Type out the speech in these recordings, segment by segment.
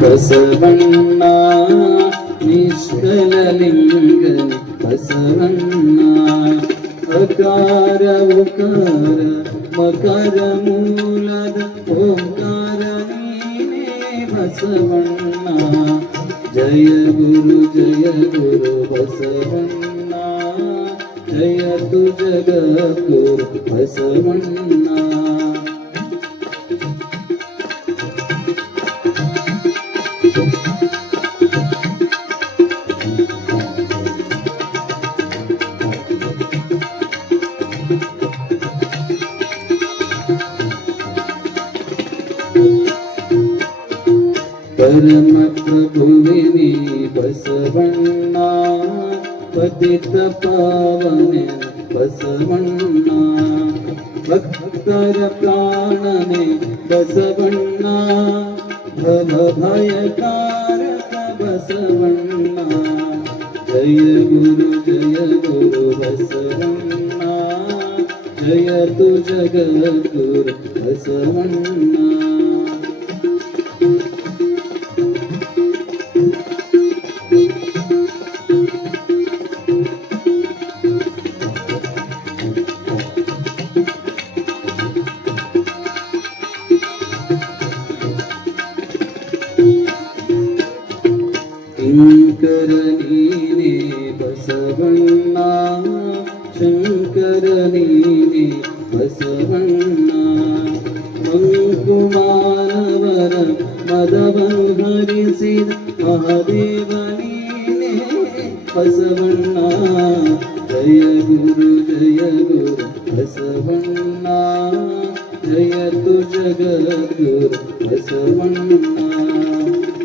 ಬಸವಣ್ಣ ನಿಷ್ಕಲಲಿಂಗ ಬಸವಣ್ಣ ಅಕಾರ ಉಕಾರ ಮಕರ ಮೂಲದ ಓಂಕಾರ ನೀನೇ ಬಸವಣ್ಣ ಜಯ ಗುರು ಬಸವಣ್ಣ ಜಯ ತು ಜಗದ್ಗುರು ಬಸವಣ್ಣ ಪರಮ ಪ್ರಭುವಿನಿ ಬಸವಣ್ಣ ಪತಿತ ಪಾವನೆ ಬಸವಣ್ಣ ಭಕ್ತರ ಪ್ರಾಣನೆ ಬಸವಣ್ಣ ಭವ ಭಯಕಾರಕ ಬಸವಣ್ಣ ಜಯ ಗುರು ಬಸವಣ್ಣ ಜಯ ತು ಜಗದ್ಗುರು ಬಸವಣ್ಣ ಶಂಕರ ನೀನೇ ಬಸವಣ್ಣ ಶಂಕರ ನೀನೇ ಬಸವಣ್ಣ ಮಂಕುಮಾರವರ ಮದವನ್ನು ಹರಿಸಿದ ಮಹಾದೇವ ನೀನೇ ಬಸವಣ್ಣ ಜಯ ಗುರು ಬಸವಣ್ಣ ಜಯ ತು ಜಗದ್ಗುರು ಬಸವಣ್ಣ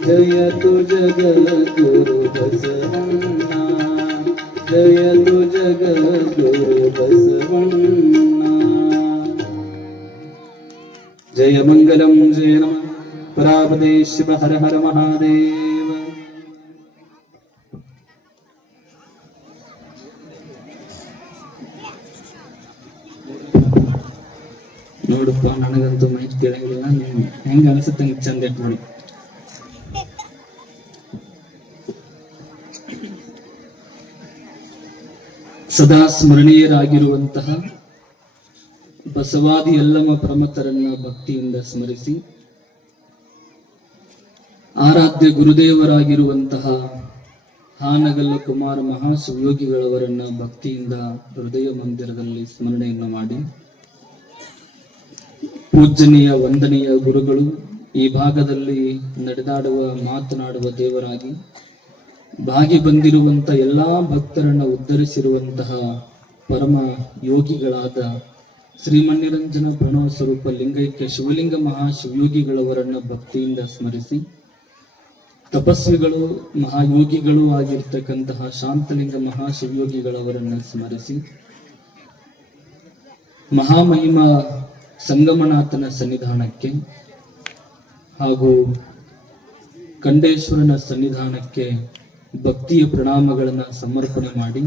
ಜಯ ತು ಜಗದ್ಗುರು ಬಸವಣ್ಣ ಜಯ ತು ಜಗದ್ಗುರು ಬಸವಣ್ಣ ಜಯ ಮಂಗಲಂ ಜಯ ನಮಃ ಪರಾಪದೇ ಶಿವ ಹರ ಹರ ಮಹಾದೇವ ನೋಡಪ್ಪ ನನಗಂತೂ ಮೈಕ್ ತಿಳಿಯಲಿಲ್ಲ ನೀವು ಹೆಂಗ ಅನಿಸುತ್ತೆ ಹಂಗೆ ಚಂದ ಇಟ್ಟು ನೋಡಿ ಸದಾ ಸ್ಮರಣೀಯರಾಗಿರುವಂತಹ ಬಸವಾದಿ ಯಲ್ಲಮ್ಮ ಪ್ರಮಥರನ್ನ ಭಕ್ತಿಯಿಂದ ಸ್ಮರಿಸಿ ಆರಾಧ್ಯ ಗುರುದೇವರಾಗಿರುವಂತಹ ಹಾನಗಲ್ಲ ಕುಮಾರ ಮಹಾಶಿವಯೋಗಿಗಳವರನ್ನ ಭಕ್ತಿಯಿಂದ ಹೃದಯ ಮಂದಿರದಲ್ಲಿ ಸ್ಮರಣೆಯನ್ನು ಮಾಡಿ ಪೂಜನೀಯ ವಂದನೀಯ ಗುರುಗಳು ಈ ಭಾಗದಲ್ಲಿ ನಡೆದಾಡುವ ಮಾತನಾಡುವ ದೇವರಾಗಿ ಭಾಗಿ ಬಂದಿರುವಂತಹ ಎಲ್ಲಾ ಭಕ್ತರನ್ನ ಉದ್ಧರಿಸಿರುವಂತಹ ಪರಮ ಯೋಗಿಗಳಾದ ಶ್ರೀಮನ್ನಿರಂಜನ ಪ್ರಣವ ಸ್ವರೂಪ ಲಿಂಗೈಕ್ಯ ಶಿವಲಿಂಗ ಮಹಾಶಿವಯೋಗಿಗಳವರನ್ನ ಭಕ್ತಿಯಿಂದ ಸ್ಮರಿಸಿ ತಪಸ್ವಿಗಳು ಮಹಾಯೋಗಿಗಳು ಆಗಿರ್ತಕ್ಕಂತಹ ಶಾಂತಲಿಂಗ ಮಹಾಶಿವಯೋಗಿಗಳವರನ್ನ ಸ್ಮರಿಸಿ ಮಹಾಮಹಿಮ ಸಂಗಮನಾಥನ ಸನ್ನಿಧಾನಕ್ಕೆ ಹಾಗೂ ಕಂಡೇಶ್ವರನ ಸನ್ನಿಧಾನಕ್ಕೆ ಭಕ್ತಿಯ ಪ್ರಣಾಮಗಳನ್ನ ಸಮರ್ಪಣೆ ಮಾಡಿ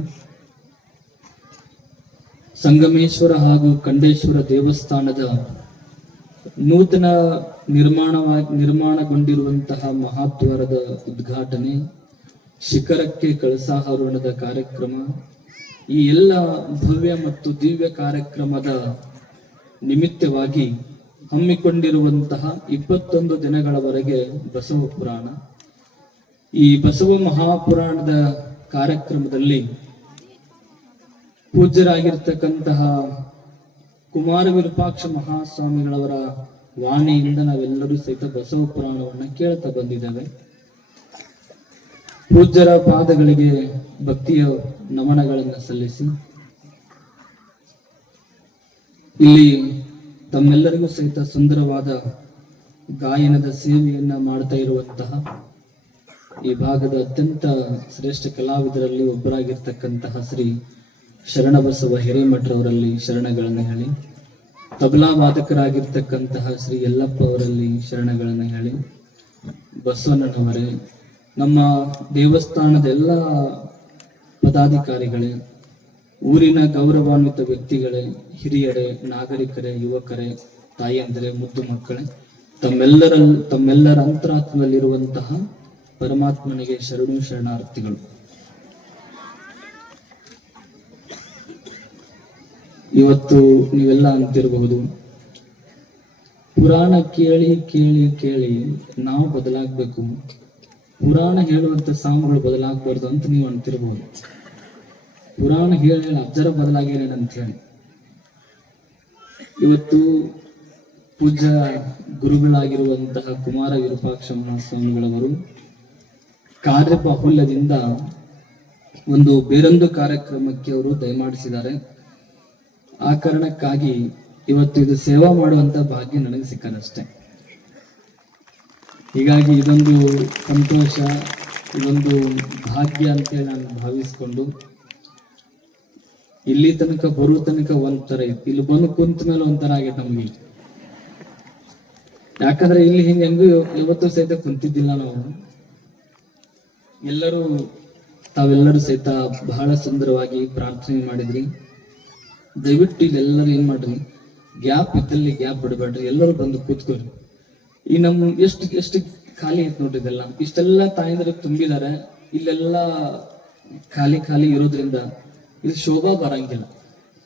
ಸಂಗಮೇಶ್ವರ ಹಾಗೂ ಕಂಡೇಶ್ವರ ದೇವಸ್ಥಾನದ ನೂತನ ನಿರ್ಮಾಣಗೊಂಡಿರುವಂತಹ ಮಹಾದ್ವಾರದ ಉದ್ಘಾಟನೆ ಶಿಖರಕ್ಕೆ ಕಳಸಾರೋಹಣದ ಕಾರ್ಯಕ್ರಮ ಈ ಎಲ್ಲ ಭವ್ಯ ಮತ್ತು ದಿವ್ಯ ಕಾರ್ಯಕ್ರಮದ ನಿಮಿತ್ತವಾಗಿ ಹಮ್ಮಿಕೊಂಡಿರುವಂತಹ 21 ದಿನಗಳವರೆಗೆ ಬಸವ ಪುರಾಣ ಈ ಬಸವ ಮಹಾಪುರಾಣದ ಕಾರ್ಯಕ್ರಮದಲ್ಲಿ ಪೂಜ್ಯರಾಗಿರ್ತಕ್ಕಂತಹ ಕುಮಾರ ವಿರೂಪಾಕ್ಷ ಮಹಾಸ್ವಾಮಿಗಳವರ ವಾಣಿಯಿಂದ ನಾವೆಲ್ಲರೂ ಸಹಿತ ಬಸವ ಪುರಾಣವನ್ನ ಕೇಳ್ತಾ ಬಂದಿದ್ದೇವೆ. ಪೂಜ್ಯರ ಪಾದಗಳಿಗೆ ಭಕ್ತಿಯ ನಮನಗಳನ್ನು ಸಲ್ಲಿಸಿ ಇಲ್ಲಿ ತಮ್ಮೆಲ್ಲರಿಗೂ ಸಹಿತ ಸುಂದರವಾದ ಗಾಯನದ ಸೇವೆಯನ್ನ ಮಾಡ್ತಾ ಇರುವಂತಹ ಈ ಭಾಗದ ಅತ್ಯಂತ ಶ್ರೇಷ್ಠ ಕಲಾವಿದರಲ್ಲಿ ಒಬ್ಬರಾಗಿರ್ತಕ್ಕಂತಹ ಶ್ರೀ ಶರಣಬಸವ ಹಿರೇಮಠರವರಲ್ಲಿ ಶರಣಗಳನ್ನು ಹೇಳಿ, ತಬಲಾ ವಾದಕರಾಗಿರ್ತಕ್ಕಂತಹ ಶ್ರೀ ಯಲ್ಲಪ್ಪ ಅವರಲ್ಲಿ ಶರಣಗಳನ್ನು ಹೇಳಿ, ಬಸವಣ್ಣನವರೇ, ನಮ್ಮ ದೇವಸ್ಥಾನದ ಎಲ್ಲ ಪದಾಧಿಕಾರಿಗಳೇ, ಊರಿನ ಗೌರವಾನ್ವಿತ ವ್ಯಕ್ತಿಗಳೇ, ಹಿರಿಯರೇ, ನಾಗರಿಕರೇ, ಯುವಕರೇ, ತಾಯಿಯಂದರೆ, ಮುದ್ದು ಮಕ್ಕಳೇ, ತಮ್ಮೆಲ್ಲರ ಅಂತರಾತ್ಮದಲ್ಲಿರುವಂತಹ ಪರಮಾತ್ಮನಿಗೆ ಶರಣು ಶರಣಾರ್ಥಿಗಳು. ಇವತ್ತು ನೀವೆಲ್ಲ ಅಂತಿರಬಹುದು, ಪುರಾಣ ಕೇಳಿ ಕೇಳಿ ಕೇಳಿ ನಾವು ಬದಲಾಗಬೇಕು, ಪುರಾಣ ಹೇಳುವಂತ ಸಾಂಗ್ಗಳು ಬದಲಾಗಬಾರ್ದು ಅಂತ ನೀವು ಅಂತಿರಬಹುದು. ಪುರಾಣ ಹೇಳಿ ಅಜ್ಜರ ಬದಲಾಗೇನೇನು ಅಂತ ಹೇಳಿ ಇವತ್ತು ಪೂಜ್ಯ ಗುರುಗಳಾಗಿರುವಂತಹ ಕುಮಾರ ವಿರೂಪಾಕ್ಷ ಮಹಾಸ್ವಾಮಿಗಳವರು ಕಾರ್ಯಬಾಹುಲ್ಯದಿಂದ ಒಂದು ಬೇರೊಂದು ಕಾರ್ಯಕ್ರಮಕ್ಕೆ ಅವರು ದಯಮಾಡಿಸಿದ್ದಾರೆ. ಆ ಕಾರಣಕ್ಕಾಗಿ ಇವತ್ತು ಇದು ಸೇವಾ ಮಾಡುವಂತ ಭಾಗ್ಯ ನನಗೆ ಸಿಕ್ಕದಷ್ಟೇ. ಹೀಗಾಗಿ ಇದೊಂದು ಸಂತೋಷ, ಇದೊಂದು ಭಾಗ್ಯ ಅಂತೇಳಿ ನಾನು ಭಾವಿಸ್ಕೊಂಡು ಇಲ್ಲಿ ತನಕ ಬರುವ ತನಕ ಒಂಥರ ಇತ್ತು, ಇಲ್ಲಿ ಬಂದು ಕುಂತ ಮೇಲೆ ಒಂಥರ ಆಗೈತೆ ನಮ್ಗೆ. ಯಾಕಂದ್ರೆ ಇಲ್ಲಿ ಹೆಂಗೂ ಯಾವತ್ತೂ ಸಹಿತ ಕುಂತಿದ್ದಿಲ್ಲ ನಾವು. ತಾವೆಲ್ಲರೂ ಸಹಿತ ಬಹಳ ಸುಂದರವಾಗಿ ಪ್ರಾರ್ಥನೆ ಮಾಡಿದ್ರಿ. ದಯವಿಟ್ಟು ಇಲ್ಲೆಲ್ಲರೂ ಏನ್ ಮಾಡ್ರಿ, ಗ್ಯಾಪ್ ಇದ್ದಲ್ಲಿ ಗ್ಯಾಪ್ ಬಿಡಬೇಡ್ರಿ, ಎಲ್ಲರೂ ಬಂದು ಕೂತ್ಕೊರಿ. ಈ ನಮ್ ಎಷ್ಟು ಖಾಲಿ ಐತ್ ನೋಡ್ರಿ, ಇದೆಲ್ಲ ಇಷ್ಟೆಲ್ಲ ತಾಯಂದ್ರೆ ತುಂಬಿದ್ದಾರೆ. ಇಲ್ಲೆಲ್ಲ ಖಾಲಿ ಇರೋದ್ರಿಂದ ಇದು ಶೋಭಾ ಬರಂಗಿಲ್ಲ.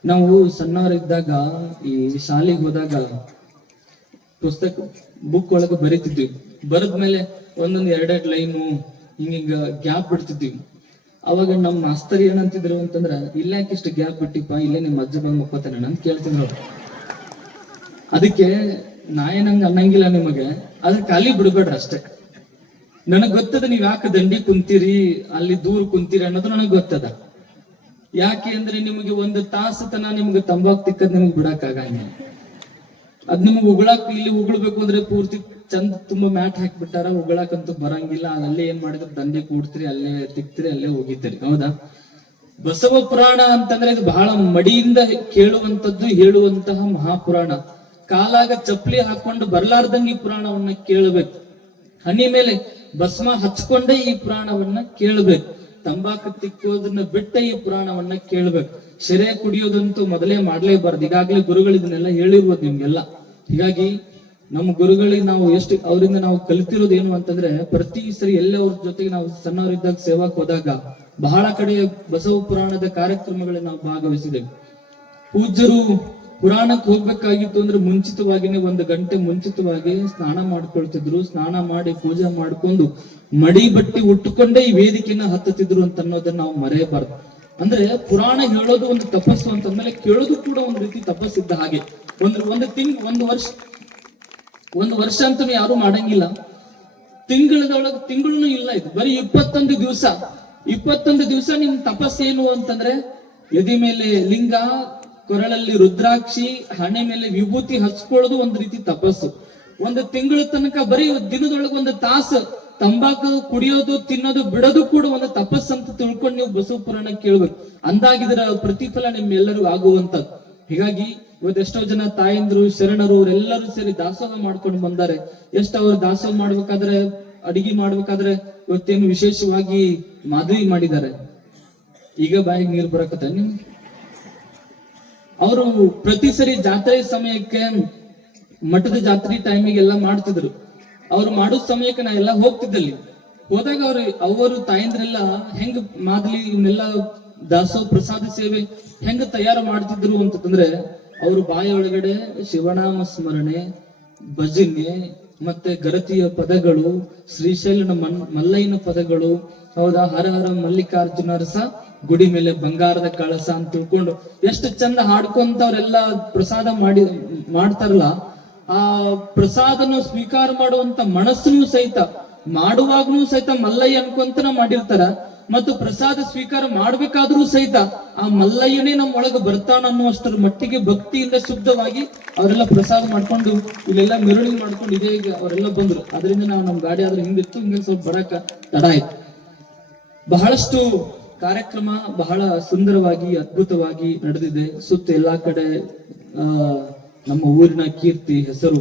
ನಾವು ಸಣ್ಣವರಿದ್ದಾಗ ಈ ಶಾಲೆಗೆ ಹೋದಾಗ ಪುಸ್ತಕ ಬುಕ್ ಒಳಗೆ ಬರೀತಿದ್ವಿ. ಬರದ್ಮೇಲೆ ಒಂದೊಂದು ಎರಡೆರಡು ಲೈನು ಹಿಂಗ ಗ್ಯಾಪ್ ಬಿಡ್ತಿದ್ವಿ. ಅವಾಗ ನಮ್ಮ ಮಾಸ್ತರ್ ಏನಂತಿದ್ರು ಅಂತಂದ್ರ, ಇಲ್ಲಾಕೆ ಇಷ್ಟು ಗ್ಯಾಪ್ ಬಿಟ್ಟಿಪ್ಪ, ಇಲ್ಲೇ ನಿಮ್ಮ ಅಜ್ಜ ಬಂದ್ ಮಕ್ಕೋತಾನೆ ಅಂತ ಕೇಳ್ತಿದ್ರು. ಅದಕ್ಕೆ ನಾ ಏನಂಗ ಅನ್ನಂಗಿಲ್ಲ ನಿಮಗೆ, ಅದ್ರ ಖಾಲಿ ಬಿಡ್ಬೇಡ್ರಿ ಅಷ್ಟೇ. ನನಗ್ ಗೊತ್ತದ ನೀವ್ ಯಾಕೆ ದಂಡಿ ಕುಂತೀರಿ, ಅಲ್ಲಿ ದೂರ ಕುಂತೀರಿ ಅನ್ನೋದು ನನಗ್ ಗೊತ್ತದ. ಯಾಕೆ ಅಂದ್ರೆ ನಿಮಗೆ ಒಂದು ತಾಸು ತನ ನಿಮ್ಗೆ ತಂಬಾಕು ತಿಕ್ಕದ್ ನಿಮ್ಗೆ ಬಿಡಕ್ ಆಗಂಗಿಲ್ಲ. ಅದ್ ನಿಮ್ಗೆ ಉಗುಳಾಕ್, ಇಲ್ಲಿ ಉಗುಳ್ಬೇಕು ಅಂದ್ರೆ ಪೂರ್ತಿ ಚಂದ ತುಂಬಾ ಮ್ಯಾಟ್ ಹಾಕ್ಬಿಟ್ಟಾರ, ಉಗುಳಾಕಂತೂ ಬರಂಗಿಲ್ಲ. ಅಲ್ಲೇ ಏನ್ ಮಾಡಿದ್ರು ದಂಡಿ ಕೂಡ್ತೀರಿ, ಅಲ್ಲೇ ತಿಕ್ತಿರಿ, ಅಲ್ಲೇ ಹೋಗಿತೀರಿ. ಹೌದಾ? ಬಸವ ಪುರಾಣ ಅಂತಂದ್ರೆ ಇದು ಬಹಳ ಮಡಿಯಿಂದ ಕೇಳುವಂತದ್ದು, ಹೇಳುವಂತಹ ಮಹಾಪುರಾಣ. ಕಾಲಾಗ ಚಪ್ಪಲಿ ಹಾಕೊಂಡು ಬರ್ಲಾರ್ದಂಗೆ ಈ ಪುರಾಣವನ್ನ ಕೇಳಬೇಕು. ಹನಿ ಮೇಲೆ ಭಸ್ಮ ಹಚ್ಕೊಂಡೇ ಈ ಪುರಾಣವನ್ನ ಕೇಳಬೇಕು. ತಂಬಾಕು ತಿಕ್ಕೋದನ್ನ ಬಿಟ್ಟ ಈ ಪುರಾಣವನ್ನ ಕೇಳ್ಬೇಕು. ಶೆರೆ ಕುಡಿಯೋದಂತೂ ಮೊದಲೇ ಮಾಡ್ಲೇಬಾರ್ದು. ಈಗಾಗಲೇ ಗುರುಗಳು ಇದನ್ನೆಲ್ಲ ಹೇಳಿರ್ಬೋದು ನಿಮ್ಗೆಲ್ಲ. ಹೀಗಾಗಿ ನಮ್ಮ ಗುರುಗಳಿಗೆ ನಾವು ಅವರಿಂದ ನಾವು ಕಲಿತಿರೋದು ಏನು ಅಂತಂದ್ರೆ, ಪ್ರತಿ ಸರಿ ಎಲ್ಲೇ ಅವ್ರ ಜೊತೆಗೆ ನಾವು ಸಣ್ಣವರಿದ್ದಾಗ ಸೇವಾಕ್ ಹೋದಾಗ ಬಹಳ ಕಡೆ ಬಸವ ಪುರಾಣದ ಕಾರ್ಯಕ್ರಮಗಳಲ್ಲಿ ನಾವು ಭಾಗವಹಿಸಿದ್ದೇವೆ. ಪೂಜ್ಯರು ಪುರಾಣಕ್ಕೆ ಹೋಗ್ಬೇಕಾಗಿತ್ತು ಅಂದ್ರೆ ಮುಂಚಿತವಾಗಿನೇ 1 ಗಂಟೆ ಮುಂಚಿತವಾಗಿ ಸ್ನಾನ ಮಾಡ್ಕೊಳ್ತಿದ್ರು. ಸ್ನಾನ ಮಾಡಿ ಪೂಜೆ ಮಾಡ್ಕೊಂಡು ಮಡಿ ಬಟ್ಟಿ ಉಟ್ಟುಕೊಂಡೇ ಈ ವೇದಿಕೆಯನ್ನ ಹತ್ತುತ್ತಿದ್ರು ಅಂತ ಅನ್ನೋದನ್ನ ನಾವು ಮರೆಯಬಾರ್ದು. ಅಂದ್ರೆ ಪುರಾಣ ಹೇಳೋದು ಒಂದು ತಪಸ್ಸು ಅಂತಂದ್ಮೇಲೆ ಕೇಳೋದು ಕೂಡ ಒಂದು ರೀತಿ ತಪಸ್ಸಿದ್ದ ಹಾಗೆ. ಒಂದು ವರ್ಷ ಅಂತೂ ಯಾರು ಮಾಡಂಗಿಲ್ಲ. ತಿಂಗಳೂ ಇಲ್ಲ, ಇದು ಬರೀ 21 ದಿವಸ ನಿಮ್ ತಪಸ್ಸೇನು ಅಂತಂದ್ರೆ, ಎದೆ ಮೇಲೆ ಲಿಂಗ, ಕೊರಳಲ್ಲಿ ರುದ್ರಾಕ್ಷಿ, ಹಣೆ ಮೇಲೆ ವಿಭೂತಿ ಹಚ್ಕೊಳ್ಳೋದು ಒಂದು ರೀತಿ ತಪಸ್ಸು. 1 ತಿಂಗಳ ತನಕ ಬರೀ ದಿನದೊಳಗೆ 1 ತಾಸು ತಂಬಾಕು ಕುಡಿಯೋದು, ತಿನ್ನೋದು, ಬಿಡೋದು ಕೂಡ ಒಂದು ತಪಸ್ಸು ಅಂತ ತಿಳ್ಕೊಂಡು ನೀವು ಬಸವ ಪುರಾಣ ಕೇಳ್ಬೇಕು. ಅಂದಾಗಿದ್ರ ಪ್ರತಿಫಲ ನಿಮ್ಮೆಲ್ಲರಿಗೂ ಆಗುವಂತದ್ದು. ಹೀಗಾಗಿ ಇವತ್ತೆಷ್ಟೋ ಜನ ತಾಯಂದ್ರು, ಶರಣರು ಅವರೆಲ್ಲರೂ ಸೇರಿ ದಾಸೋಹ ಮಾಡ್ಕೊಂಡು ಬಂದಾರೆ. ಅವ್ರು ದಾಸೋಹ ಮಾಡ್ಬೇಕಾದ್ರೆ, ಅಡಿಗೆ ಮಾಡ್ಬೇಕಾದ್ರೆ ಇವತ್ತೇನು ವಿಶೇಷವಾಗಿ ಮಾದರಿ ಮಾಡಿದ್ದಾರೆ. ಈಗ ಬಾಯಿಗೆ ನೀರು ಬರಕತ್ತ ನಿಮ್ಗೆ. ಅವರು ಪ್ರತಿ ಸರಿ ಜಾತ್ರೆ ಸಮಯಕ್ಕೆ, ಮಠದ ಜಾತ್ರೆ ಟೈಮಿಗೆಲ್ಲ ಮಾಡ್ತಿದ್ರು. ಅವ್ರು ಮಾಡೋ ಸಮಯಕ್ಕೆ ನಾ ಎಲ್ಲ ಹೋಗ್ತಿದ್ದಲ್ಲಿ. ಹೋದಾಗ ಅವರು ತಾಯಂದ್ರೆಲ್ಲ ಹೆಂಗ್ ಮಾದಲಿ ಇವನ್ನೆಲ್ಲ ದಾಸೋಹ ಪ್ರಸಾದ ಸೇವೆ ಹೆಂಗ ತಯಾರು ಮಾಡ್ತಿದ್ರು ಅಂತಂದ್ರೆ, ಅವರು ಬಾಯಿ ಒಳಗಡೆ ಶಿವನಾಮ ಸ್ಮರಣೆ, ಭಜನೆ, ಮತ್ತೆ ಗರತಿಯ ಪದಗಳು, ಶ್ರೀಶೈಲನ ಮಲ್ಲಯ್ಯನ ಪದಗಳು, ಹೌದಾ, ಹರ ಹರ ಮಲ್ಲಿಕಾರ್ಜುನ ರಸ, ಗುಡಿ ಮೇಲೆ ಬಂಗಾರದ ಕಳಸ ಅಂತ ತಿಳ್ಕೊಂಡು ಎಷ್ಟು ಚಂದ ಹಾಡ್ಕೊಂತ ಅವರೆಲ್ಲ ಪ್ರಸಾದ ಮಾಡ್ತಾರಲ್ಲ. ಆ ಪ್ರಸಾದನ ಸ್ವೀಕಾರ ಮಾಡುವಂತ ಮನಸ್ಸನ್ನು ಸಹಿತ, ಮಾಡುವಾಗ್ಲೂ ಸಹಿತ ಮಲ್ಲಯ್ಯ ಅನ್ಕೊಂತನ ಮಾಡಿರ್ತಾರ. ಮತ್ತು ಪ್ರಸಾದ ಸ್ವೀಕಾರ ಮಾಡ್ಬೇಕಾದ್ರೂ ಸಹಿತ ಆ ಮಲ್ಲಯ್ಯನೇ ನಮ್ಮ ಒಳಗೆ ಬರ್ತಾನ ಅನ್ನುವಷ್ಟರ ಮಟ್ಟಿಗೆ ಭಕ್ತಿಯಿಂದ ಶುದ್ಧವಾಗಿ ಅವರೆಲ್ಲ ಪ್ರಸಾದ ಮಾಡ್ಕೊಂಡು ಇಲ್ಲೆಲ್ಲ ಮೆರವಣಿಗೆ ಮಾಡ್ಕೊಂಡು ಇದೇ ಅವರೆಲ್ಲ ಬಂದ್ರು. ಅದರಿಂದ ನಾವು ನಮ್ ಗಾಡಿ ಆದ್ರೆ ಹಿಂದಿತ್ತು, ಹಿಂಗೆ ಸ್ವಲ್ಪ ಬರಕ ತಡ ಆಯ್ತು. ಬಹಳಷ್ಟು ಕಾರ್ಯಕ್ರಮ ಬಹಳ ಸುಂದರವಾಗಿ, ಅದ್ಭುತವಾಗಿ ನಡೆದಿದೆ. ಸುತ್ತ ಎಲ್ಲಾ ಕಡೆ ನಮ್ಮ ಊರಿನ ಕೀರ್ತಿ, ಹೆಸರು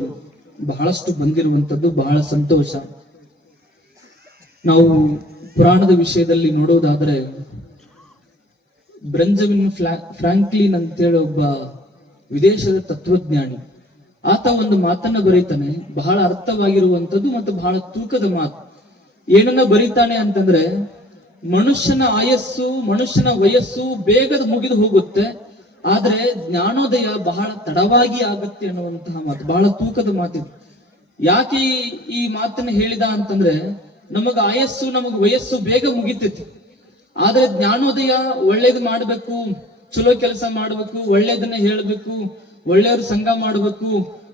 ಬಹಳಷ್ಟು ಬಂದಿರುವಂತದ್ದು ಬಹಳ ಸಂತೋಷ. ನಾವು ಪುರಾಣದ ವಿಷಯದಲ್ಲಿ ನೋಡೋದಾದ್ರೆ, ಬೆಂಜಮಿನ್ ಫ್ರಾಂಕ್ಲಿನ್ ಅಂತೇಳಿ ಒಬ್ಬ ವಿದೇಶದ ತತ್ವಜ್ಞಾನಿ, ಆತ ಒಂದು ಮಾತನ್ನ ಬರೀತಾನೆ, ಬಹಳ ಅರ್ಥವಾಗಿರುವಂತದ್ದು ಮತ್ತು ಬಹಳ ತೂಕದ ಮಾತು. ಏನನ್ನ ಬರೀತಾನೆ ಅಂತಂದ್ರೆ, ಮನುಷ್ಯನ ಆಯಸ್ಸು, ಮನುಷ್ಯನ ವಯಸ್ಸು ಬೇಗದ ಮುಗಿದು ಹೋಗುತ್ತೆ, ಆದ್ರೆ ಜ್ಞಾನೋದಯ ಬಹಳ ತಡವಾಗಿ ಆಗುತ್ತೆ ಅನ್ನುವಂತಹ ಮಾತು. ಬಹಳ ತೂಕದ ಮಾತಿದೆ. ಯಾಕೆ ಈ ಮಾತನ್ನ ಹೇಳಿದ ಅಂತಂದ್ರೆ, ನಮಗ ಆಯಸ್ಸು, ನಮಗ ವಯಸ್ಸು ಬೇಗ ಮುಗಿತೈತಿ, ಆದ್ರೆ ಜ್ಞಾನೋದಯ ಒಳ್ಳೇದು ಮಾಡ್ಬೇಕು, ಚಲೋ ಕೆಲಸ ಮಾಡ್ಬೇಕು, ಒಳ್ಳೇದನ್ನ ಹೇಳ್ಬೇಕು, ಒಳ್ಳೆಯವ್ರ ಸಂಘ ಮಾಡ್ಬೇಕು,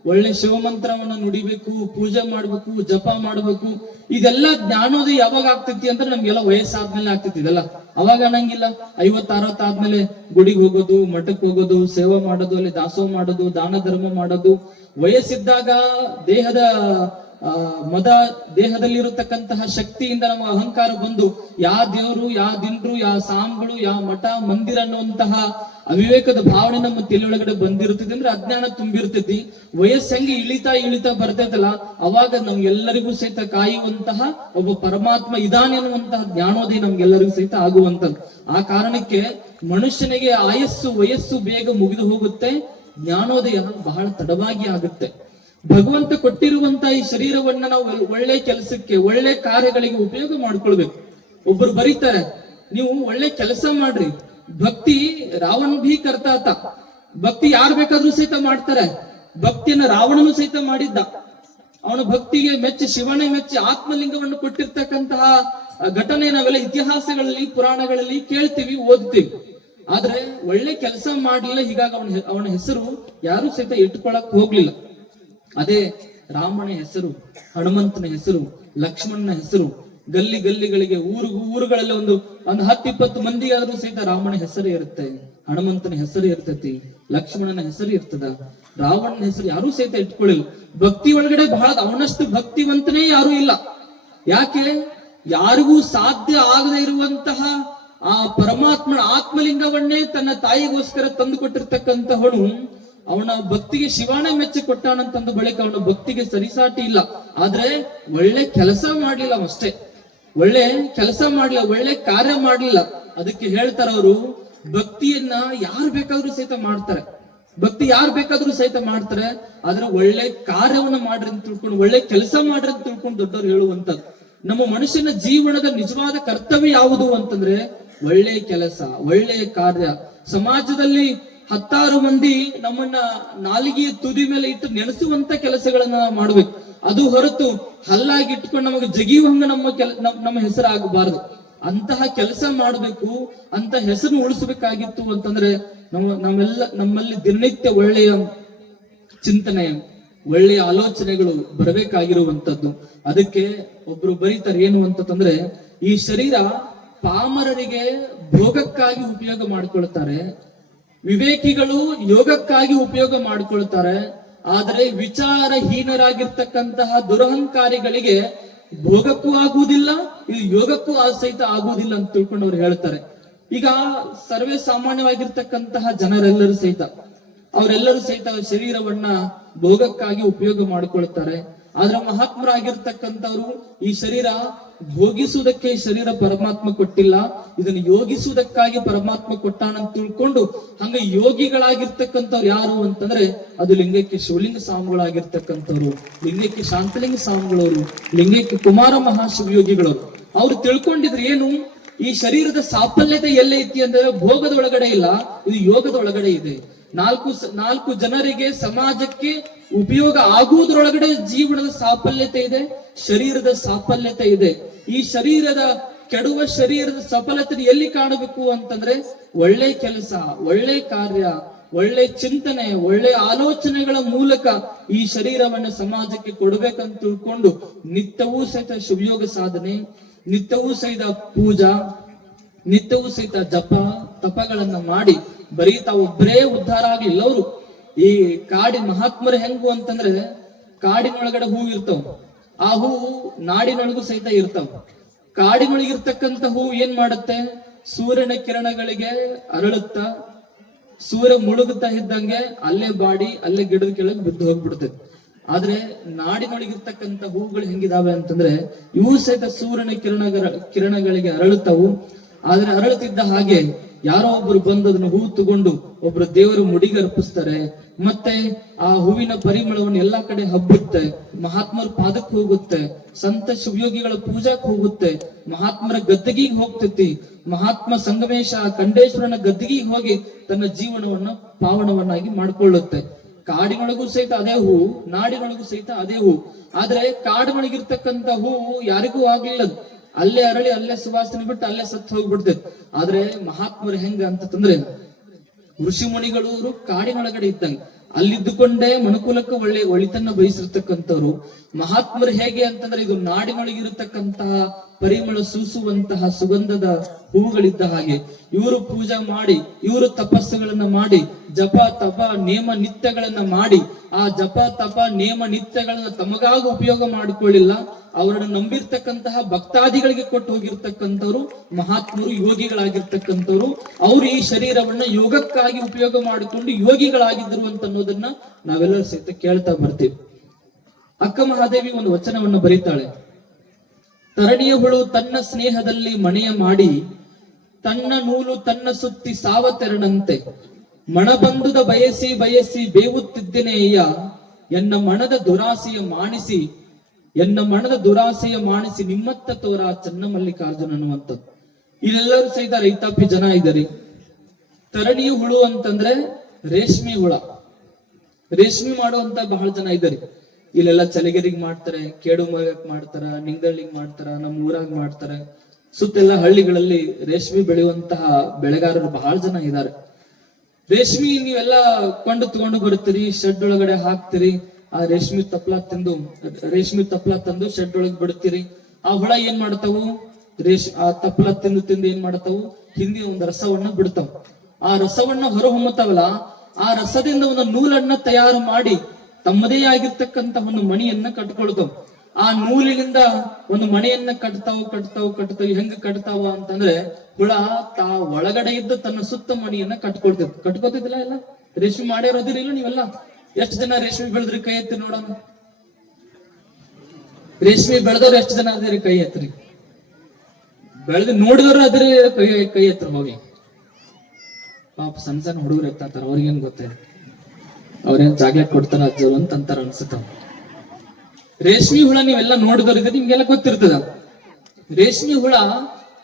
ಒಳ್ಳೆ ಶಿವಮಂತ್ರವನ್ನ ನುಡಿಬೇಕು, ಪೂಜೆ ಮಾಡ್ಬೇಕು, ಜಪ ಮಾಡ್ಬೇಕು. ಇದೆಲ್ಲ ಜ್ಞಾನೋದಯ ಯಾವಾಗ ಆಗ್ತೈತಿ ಅಂದ್ರೆ ನಮ್ಗೆಲ್ಲ ವಯಸ್ಸಾದ್ಮೇಲೆ ಆಗ್ತೈತಿ. ಇದೆಲ್ಲ ಅವಾಗ ಅನ್ನಂಗಿಲ್ಲ. 50-60 ಆದ್ಮೇಲೆ ಗುಡಿಗೆ ಹೋಗೋದು, ಮಠಕ್ಕೆ ಹೋಗೋದು, ಸೇವೆ ಮಾಡೋದು, ಅಲ್ಲಿ ದಾಸೋಹ ಮಾಡೋದು, ದಾನ ಧರ್ಮ ಮಾಡೋದು. ವಯಸ್ಸಿದ್ದಾಗ ದೇಹದ ಮದ, ದೇಹದಲ್ಲಿರತಕ್ಕಂತಹ ಶಕ್ತಿಯಿಂದ ನಮ್ಮ ಅಹಂಕಾರ ಬಂದು ಯಾ ದೇವರು, ಯಾ ದಿಂಡ್ರು, ಯಾ ಸಾಮ್ಗಳು, ಯಾ ಮಠ ಮಂದಿರ ಅನ್ನುವಂತಹ ಅವಿವೇಕದ ಭಾವನೆ ನಮ್ಮ ತಲೆಯೊಳಗಡೆ ಬಂದಿರ್ತೈತಿ. ಅಂದ್ರೆ ಅಜ್ಞಾನ ತುಂಬಿರ್ತೈತಿ. ವಯಸ್ಸು ಹೆಂಗೆ ಇಳಿತಾ ಬರ್ತೈತಲ್ಲ, ಅವಾಗ ನಮ್ಗೆಲ್ಲರಿಗೂ ಸಹಿತ ಕಾಯುವಂತಹ ಒಬ್ಬ ಪರಮಾತ್ಮ ಇದಾನೆ ಅನ್ನುವಂತಹ ಜ್ಞಾನೋದಯ ನಮ್ಗೆಲ್ಲರಿಗೂ ಸಹಿತ ಆಗುವಂತದ್ದು. ಆ ಕಾರಣಕ್ಕೆ ಮನುಷ್ಯನಿಗೆ ಆಯಸ್ಸು, ವಯಸ್ಸು ಬೇಗ ಮುಗಿದು ಹೋಗುತ್ತೆ, ಜ್ಞಾನೋದಯ ಬಹಳ ತಡವಾಗಿ ಆಗುತ್ತೆ. ಭಗವಂತ ಕೊಟ್ಟಿರುವಂತಹ ಈ ಶರೀರವನ್ನ ನಾವು ಒಳ್ಳೆ ಕೆಲಸಕ್ಕೆ, ಒಳ್ಳೆ ಕಾರ್ಯಗಳಿಗೆ ಉಪಯೋಗ ಮಾಡ್ಕೊಳ್ಬೇಕು. ಒಬ್ರು ಬರೀತಾರೆ, ನೀವು ಒಳ್ಳೆ ಕೆಲಸ ಮಾಡ್ರಿ, ಭಕ್ತಿ ರಾವಣ ಭೀ ಕರ್ತಾತ. ಭಕ್ತಿ ಯಾರು ಬೇಕಾದ್ರೂ ಸಹಿತ ಮಾಡ್ತಾರೆ. ಭಕ್ತಿಯನ್ನ ರಾವಣನು ಸಹಿತ ಮಾಡಿದ್ದ. ಅವನ ಭಕ್ತಿಗೆ ಮೆಚ್ಚಿ, ಶಿವನೇ ಮೆಚ್ಚಿ ಆತ್ಮಲಿಂಗವನ್ನು ಕೊಟ್ಟಿರ್ತಕ್ಕಂತಹ ಘಟನೆ ನಾವೆಲ್ಲ ಇತಿಹಾಸಗಳಲ್ಲಿ, ಪುರಾಣಗಳಲ್ಲಿ ಕೇಳ್ತೀವಿ, ಓದ್ತೀವಿ. ಆದ್ರೆ ಒಳ್ಳೆ ಕೆಲಸ ಮಾಡ್ಲಿಲ್ಲ, ಹೀಗಾಗಿ ಅವನ ಹೆಸರು ಯಾರು ಸಹಿತ ಇಟ್ಕೊಳಕ್ ಹೋಗ್ಲಿಲ್ಲ. ಅದೇ ರಾಮನ ಹೆಸರು, ಹನುಮಂತನ ಹೆಸರು, ಲಕ್ಷ್ಮಣನ ಹೆಸರು, ಗಲ್ಲಿಗಳಿಗೆ ಊರುಗಳಲ್ಲಿ ಒಂದು 10-20 ಮಂದಿ ಆದ್ರೂ ಸಹಿತ ರಾಮನ ಹೆಸರು ಇರುತ್ತೆ, ಹನುಮಂತನ ಹೆಸರು ಇರ್ತೈತಿ, ಲಕ್ಷ್ಮಣನ ಹೆಸರು ಇರ್ತದ. ರಾವಣನ ಹೆಸರು ಯಾರು ಸಹಿತ ಇಟ್ಕೊಳ್ಳಿಲ್ಲ. ಭಕ್ತಿ ಒಳಗಡೆ ಬಹಳ ಅವನಷ್ಟು ಭಕ್ತಿವಂತನೇ ಯಾರು ಇಲ್ಲ. ಯಾಕೆ? ಯಾರಿಗೂ ಸಾಧ್ಯ ಆಗದೆ ಇರುವಂತಹ ಆ ಪರಮಾತ್ಮನ ಆತ್ಮಲಿಂಗವನ್ನೇ ತನ್ನ ತಾಯಿಗೋಸ್ಕರ ತಂದು ಕೊಟ್ಟಿರ್ತಕ್ಕಂತಹವನು ಅವನ ಭಕ್ತಿಗೆ ಶಿವಾನೇ ಮೆಚ್ಚಿ ಕೊಟ್ಟಾನಂತಂದ ಬಳಿಕ ಅವನ ಭಕ್ತಿಗೆ ಸರಿಸಾಟಿ ಇಲ್ಲ. ಆದ್ರೆ ಒಳ್ಳೆ ಕೆಲಸ ಮಾಡ್ಲಿಲ್ಲ ಅಷ್ಟೇ. ಒಳ್ಳೆ ಕೆಲಸ ಮಾಡ್ಲಿಲ್ಲ, ಒಳ್ಳೆ ಕಾರ್ಯ ಮಾಡ್ಲಿಲ್ಲ. ಅದಕ್ಕೆ ಹೇಳ್ತಾರ ಅವರು, ಭಕ್ತಿಯನ್ನ ಯಾರು ಬೇಕಾದ್ರೂ ಸಹಿತ ಮಾಡ್ತಾರೆ, ಭಕ್ತಿ ಯಾರು ಬೇಕಾದ್ರೂ ಸಹಿತ ಮಾಡ್ತಾರೆ, ಆದ್ರೆ ಒಳ್ಳೆ ಕಾರ್ಯವನ್ನ ಮಾಡ್ರಿ ಅಂತ ತಿಳ್ಕೊಂಡು, ಒಳ್ಳೆ ಕೆಲಸ ಮಾಡ್ರಿ ಅಂತ ತಿಳ್ಕೊಂಡು ದೊಡ್ಡವರು ಹೇಳುವಂತದ್ದು. ನಮ್ಮ ಮನುಷ್ಯನ ಜೀವನದ ನಿಜವಾದ ಕರ್ತವ್ಯ ಯಾವುದು ಅಂತಂದ್ರೆ ಒಳ್ಳೆ ಕೆಲಸ, ಒಳ್ಳೆ ಕಾರ್ಯ. ಸಮಾಜದಲ್ಲಿ 10 ಮಂದಿ ನಮ್ಮನ್ನ ನಾಲಿಗೆಯ ತುದಿ ಮೇಲೆ ಇಟ್ಟು ನೆನೆಸುವಂತ ಕೆಲಸಗಳನ್ನ ಮಾಡ್ಬೇಕು. ಅದು ಹೊರತು ಹಲ್ಲಾಗಿ ಇಟ್ಕೊಂಡು ನಮಗೆ ಜಗಿಯುವಂಗ ನಮ್ಮ ಹೆಸರಾಗಬಾರದು. ಅಂತಹ ಕೆಲಸ ಮಾಡಬೇಕು, ಅಂತ ಹೆಸರು ಉಳಿಸಬೇಕಾಗಿತ್ತು ಅಂತಂದ್ರೆ ನಮ್ಮಲ್ಲಿ ದಿನನಿತ್ಯ ಒಳ್ಳೆಯ ಚಿಂತನೆ, ಒಳ್ಳೆಯ ಆಲೋಚನೆಗಳು ಬರಬೇಕಾಗಿರುವಂತದ್ದು. ಅದಕ್ಕೆ ಒಬ್ರು ಬರೀತಾರೆ ಏನು ಅಂತಂದ್ರೆ, ಈ ಶರೀರ ಪಾಮರರಿಗೆ ಭೋಗಕ್ಕಾಗಿ ಉಪಯೋಗ ಮಾಡ್ಕೊಳ್ತಾರೆ, ವಿವೇಕಿಗಳು ಯೋಗಕ್ಕಾಗಿ ಉಪಯೋಗ ಮಾಡ್ಕೊಳ್ತಾರೆ. ಆದರೆ ವಿಚಾರಹೀನರಾಗಿರ್ತಕ್ಕಂತಹ ದುರಹಂಕಾರಿಗಳಿಗೆ ಭೋಗಕ್ಕೂ ಆಗುವುದಿಲ್ಲ, ಇದು ಯೋಗಕ್ಕೂ ಸಹಿತ ಆಗುವುದಿಲ್ಲ ಅಂತ ತಿಳ್ಕೊಂಡು ಅವ್ರು ಹೇಳ್ತಾರೆ. ಈಗ ಸರ್ವೇ ಸಾಮಾನ್ಯವಾಗಿರ್ತಕ್ಕಂತಹ ಜನರೆಲ್ಲರೂ ಸಹಿತ, ಅವರೆಲ್ಲರೂ ಸಹಿತ ಶರೀರವನ್ನ ಭೋಗಕ್ಕಾಗಿ ಉಪಯೋಗ ಮಾಡಿಕೊಳ್ತಾರೆ. ಆದ್ರೆ ಮಹಾತ್ಮರಾಗಿರ್ತಕ್ಕಂಥವ್ರು ಈ ಶರೀರ ಭೋಗಿಸುವುದಕ್ಕೆ ಶರೀರ ಪರಮಾತ್ಮ ಕೊಟ್ಟಿಲ್ಲ, ಇದನ್ನು ಯೋಗಿಸುವುದಕ್ಕಾಗಿ ಪರಮಾತ್ಮ ಕೊಟ್ಟಾನಂತ ತಿಳ್ಕೊಂಡು ಹಂಗ ಯೋಗಿಗಳಾಗಿರ್ತಕ್ಕಂಥವ್ರು ಯಾರು ಅಂತಂದ್ರೆ ಅದು ಲಿಂಗಕ್ಕೆ ಶಿವಲಿಂಗ ಸ್ವಾಮಿಗಳಾಗಿರ್ತಕ್ಕಂಥವ್ರು, ಲಿಂಗಕ್ಕೆ ಶಾಂತಲಿಂಗ ಸ್ವಾಮಿಗಳವರು, ಲಿಂಗಕ್ಕೆ ಕುಮಾರ ಮಹಾಶಿವಯೋಗಿಗಳವರು. ಅವ್ರು ತಿಳ್ಕೊಂಡಿದ್ರೆ ಏನು, ಈ ಶರೀರದ ಸಾಫಲ್ಯತೆ ಎಲ್ಲೈತಿ ಅಂದ್ರೆ ಭೋಗದ ಒಳಗಡೆ ಇಲ್ಲ, ಇದು ಯೋಗದ ಒಳಗಡೆ ಇದೆ. ನಾಲ್ಕು ಜನರಿಗೆ, ಸಮಾಜಕ್ಕೆ ಉಪಯೋಗ ಆಗುವುದರೊಳಗಡೆ ಜೀವನದ ಸಾಫಲ್ಯತೆ ಇದೆ, ಶರೀರದ ಸಾಫಲ್ಯತೆ ಇದೆ. ಈ ಶರೀರದ ಕೆಡುವ ಶರೀರದ ಸಫಲತೆ ಎಲ್ಲಿ ಕಾಣಬೇಕು ಅಂತಂದ್ರೆ ಒಳ್ಳೆ ಕೆಲಸ, ಒಳ್ಳೆ ಕಾರ್ಯ, ಒಳ್ಳೆ ಚಿಂತನೆ, ಒಳ್ಳೆ ಆಲೋಚನೆಗಳ ಮೂಲಕ ಈ ಶರೀರವನ್ನು ಸಮಾಜಕ್ಕೆ ಕೊಡಬೇಕಂತ ತಿಳ್ಕೊಂಡು ನಿತ್ಯವೂ ಸಹಿತ ಶಿವಯೋಗ ಸಾಧನೆ, ನಿತ್ಯವೂ ಸಹಿತ ಪೂಜಾ, ನಿತ್ಯವೂ ಸಹಿತ ಜಪ ತಪಗಳನ್ನ ಮಾಡಿ ಬರೀ ತಾವೊಬ್ಬರೇ ಉದ್ಧಾರ ಆಗ್ಲಿಲ್ಲ. ಅವರು ಈ ಕಾಡಿ ಮಹಾತ್ಮರು ಹೆಂಗು ಅಂತಂದ್ರೆ, ಕಾಡಿನೊಳಗಡೆ ಹೂವು ಇರ್ತಾವ, ಆ ಹೂವು ನಾಡಿನೊಳಗೂ ಸಹಿತ ಇರ್ತಾವ. ಕಾಡಿನೊಳಗಿರ್ತಕ್ಕಂಥ ಹೂವು ಏನ್ ಮಾಡುತ್ತೆ, ಸೂರ್ಯನ ಕಿರಣಗಳಿಗೆ ಅರಳುತ್ತ, ಸೂರ್ಯ ಮುಳುಗುತ್ತಾ ಇದ್ದಂಗೆ ಅಲ್ಲೇ ಬಾಡಿ ಅಲ್ಲೇ ಗಿಡದ ಕೆಳಗೆ ಬಿದ್ದು ಹೋಗ್ಬಿಡ್ತದೆ. ಆದ್ರೆ ನಾಡಿನೊಳಗಿರ್ತಕ್ಕಂಥ ಹೂವುಗಳು ಹೆಂಗಿದಾವೆ ಅಂತಂದ್ರೆ ಇವು ಸಹಿತ ಸೂರ್ಯನ ಕಿರಣಗಳಿಗೆ ಅರಳುತ್ತವು. ಆದ್ರೆ ಅರಳುತ್ತಿದ್ದ ಹಾಗೆ ಯಾರೋ ಒಬ್ರು ಬಂದು ಅದನ್ನ ಹೂ ತಗೊಂಡು ಒಬ್ರು ದೇವರು ಮುಡಿಗೆ ಅರ್ಪಿಸ್ತಾರೆ. ಮತ್ತೆ ಆ ಹೂವಿನ ಪರಿಮಳವನ್ನು ಎಲ್ಲಾ ಕಡೆ ಹಬ್ಬುತ್ತೆ, ಮಹಾತ್ಮರ ಪಾದಕ್ಕೆ ಹೋಗುತ್ತೆ, ಸಂತ ಶಿವಯೋಗಿಗಳ ಪೂಜಾಕ್ ಹೋಗುತ್ತೆ, ಮಹಾತ್ಮರ ಗದ್ದಿಗೆಗೆ ಹೋಗ್ತೈತಿ, ಮಹಾತ್ಮ ಸಂಗಮೇಶ ಖಂಡೇಶ್ವರನ ಗದ್ದಿಗೆಗೆ ಹೋಗಿ ತನ್ನ ಜೀವನವನ್ನ ಪಾವನವನ್ನಾಗಿ ಮಾಡ್ಕೊಳ್ಳುತ್ತೆ. ಕಾಡಿನೊಳಗೂ ಸಹಿತ ಅದೇ ಹೂ, ನಾಡಿನೊಳಗೂ ಸಹಿತ ಅದೇ ಹೂ. ಆದ್ರೆ ಕಾಡಿನೊಳಗಿರ್ತಕ್ಕಂಥ ಹೂವು ಯಾರಿಗೂ ಆಗ್ಲಿಲ್ಲ, ಅಲ್ಲೇ ಅರಳಿ ಅಲ್ಲೇ ಸುವಾಸನೆ ಬಿಟ್ಟು ಅಲ್ಲೇ ಸತ್ತು ಹೋಗ್ಬಿಡ್ತೈತಿ. ಆದ್ರೆ ಮಹಾತ್ಮರು ಹೆಂಗ ಅಂತಂದ್ರೆ ಋಷಿ ಮುನಿಗಳು ಕಾಡಿನೊಳಗಡೆ ಇದ್ದಂಗ ಅಲ್ಲಿದ್ದುಕೊಂಡೇ ಮನುಕುಲಕ್ಕೆ ಒಳಿತನ್ನ ಬಯಸಿರ್ತಕ್ಕಂಥವ್ರು. ಮಹಾತ್ಮರು ಹೇಗೆ ಅಂತಂದ್ರೆ ಇದು ನಾಡಿನೊಳಗಿರತಕ್ಕಂತಹ ಪರಿಮಳ ಸೂಸುವಂತಹ ಸುಗಂಧದ ಹೂವುಗಳಿದ್ದ ಹಾಗೆ ಇವರು ಪೂಜಾ ಮಾಡಿ, ಇವರು ತಪಸ್ಸುಗಳನ್ನ ಮಾಡಿ, ಜಪ ತಪ ನೇಮ ನಿತ್ಯಗಳನ್ನ ಮಾಡಿ, ಆ ಜಪ ತಪ ನೇಮ ನಿತ್ಯಗಳನ್ನ ತಮಗಾಗಿ ಉಪಯೋಗ ಮಾಡಿಕೊಳ್ಳಿಲ್ಲ, ಅವರನ್ನು ನಂಬಿರ್ತಕ್ಕಂತಹ ಭಕ್ತಾದಿಗಳಿಗೆ ಕೊಟ್ಟು ಹೋಗಿರ್ತಕ್ಕಂಥವ್ರು ಮಹಾತ್ಮರು, ಯೋಗಿಗಳಾಗಿರ್ತಕ್ಕಂಥವ್ರು. ಅವರು ಈ ಶರೀರವನ್ನ ಯೋಗಕ್ಕಾಗಿ ಉಪಯೋಗ ಮಾಡಿಕೊಂಡು ಯೋಗಿಗಳಾಗಿದ್ರು ಅಂತ ಅನ್ನೋದನ್ನ ನಾವೆಲ್ಲರೂ ಸಹಿತ ಕೇಳ್ತಾ ಬರ್ತೀವಿ. ಅಕ್ಕ ಮಹಾದೇವಿ ಒಂದು ವಚನವನ್ನ ಬರೀತಾಳೆ. ತರಣಿಯ ಹುಳು ತನ್ನ ಸ್ನೇಹದಲ್ಲಿ ಮನೆಯ ಮಾಡಿ, ತನ್ನ ನೂಲು ತನ್ನ ಸುತ್ತಿ ಸಾವತೆರನಂತೆ, ಮಣಬಂದುದ ಬಯಸಿ ಬಯಸಿ ಬೇವುತ್ತಿದ್ದೆನೆಯ್ಯ, ಎನ್ನ ಮನದ ದುರಾಸೆಯ ಮಾಣಿಸಿ, ಎನ್ನ ಮನದ ದುರಾಸೆಯ ಮಾಣಿಸಿ ನಿಮ್ಮತ್ತ ತೋರ ಚನ್ನಮಲ್ಲಿಕಾರ್ಜುನ ಅನ್ನುವಂಥದ್ದು. ಇಲ್ಲೆಲ್ಲರೂ ಸಹಿತ ರೈತಾಪಿ ಜನ ಇದ್ದಾರೆ. ತರಣಿಯ ಹುಳು ಅಂತಂದ್ರೆ ರೇಷ್ಮೆ ಹುಳ, ರೇಷ್ಮೆ ಮಾಡುವಂತ ಬಹಳ ಜನ ಇದ್ದಾರೆ. ಇಲ್ಲೆಲ್ಲ ಚಲಗೆರಿಗೆ ಮಾಡ್ತಾರೆ, ಕೇಡು ಮರಕ್ ಮಾಡ್ತಾರ, ನಿಂಗಳ್ಳಿಗ್ ಮಾಡ್ತಾರ, ನಮ್ಮ ಊರಾಗ ಮಾಡ್ತಾರೆ. ಸುತ್ತೆಲ್ಲ ಹಳ್ಳಿಗಳಲ್ಲಿ ರೇಷ್ಮೆ ಬೆಳೆಯುವಂತಹ ಬೆಳೆಗಾರರು ಬಹಳ ಜನ ಇದ್ದಾರೆ. ರೇಷ್ಮೆ ನೀವೆಲ್ಲ ಕೊಂಡು ತಗೊಂಡು ಬರ್ತೀರಿ, ಶೆಡ್ ಒಳಗಡೆ ಹಾಕ್ತಿರಿ, ಆ ರೇಷ್ಮೆ ತಪ್ಲ ತಂದು ಶೆಡ್ ಒಳಗೆ ಬಿಡ್ತೀರಿ. ಆ ಹುಳ ಏನ್ ಮಾಡ್ತಾವು, ಆ ತಪ್ಲ ತಿಂದು ಏನ್ ಮಾಡ್ತಾವು, ಹಿಂದಿ ಒಂದು ರಸವನ್ನ ಬಿಡ್ತಾವ. ಆ ರಸವನ್ನ ಹೊರ ಹೊಮ್ಮತಾವಲ್ಲ, ಆ ರಸದಿಂದ ಒಂದು ನೂಲನ್ನ ತಯಾರು ಮಾಡಿ ತಮ್ಮದೇ ಆಗಿರ್ತಕ್ಕಂತ ಒಂದು ಮಣಿಯನ್ನ ಕಟ್ಕೊಳ್ತಾವ. ಆ ನೂಲಿನಿಂದ ಒಂದು ಮನೆಯನ್ನ ಕಟ್ತಾವ್. ಹೆಂಗ ಕಟ್ತಾವ ಅಂತಂದ್ರೆ ಹುಳ ತಾ ಒಳಗಡೆ ಇದ್ದು ತನ್ನ ಸುತ್ತ ಮಣಿಯನ್ನ ಕಟ್ಕೋತಿದ್ದಿಲ್ಲ. ಎಲ್ಲ ರೇಷ್ಮೆ ಮಾಡಿರೋದಿಲ್ಲ ನೀವೆಲ್ಲ. ಎಷ್ಟು ಜನ ರೇಷ್ಮೆ ಬೆಳೆದ್ರಿ ಕೈ ಎತ್ತಿ ನೋಡೋಣ. ರೇಷ್ಮೆ ಬೆಳೆದವ್ರು ಎಷ್ಟು ಜನ ಅದ್ರಿ ಕೈ ಎತ್ರಿ. ಬೆಳೆದು ನೋಡಿದವ್ರು ಅದ್ರಿ ಕೈ ಎತ್ರ ಹೋಗಿ. ಪಾಪ ಸಣ್ಣ ಸಣ್ಣ ಹುಡುಗರು ಎತ್ತಾರ, ಅವ್ರಿಗೇನ್ ಗೊತ್ತಾಯ್ತು, ಅವ್ರೇನ್ ಚಾಕ್ಲೇಟ್ ಕೊಡ್ತಾರ ಅಜ್ಜರು ಅಂತ ಅಂತಾರ ಅನ್ಸುತ್ತ. ರೇಷ್ಮೆ ಹುಳ ನೀವೆಲ್ಲ ನೋಡಿದವ್ರಿದ್ರೆ ನಿಮ್ಗೆಲ್ಲ ಗೊತ್ತಿರ್ತದ. ರೇಷ್ಮೆ ಹುಳ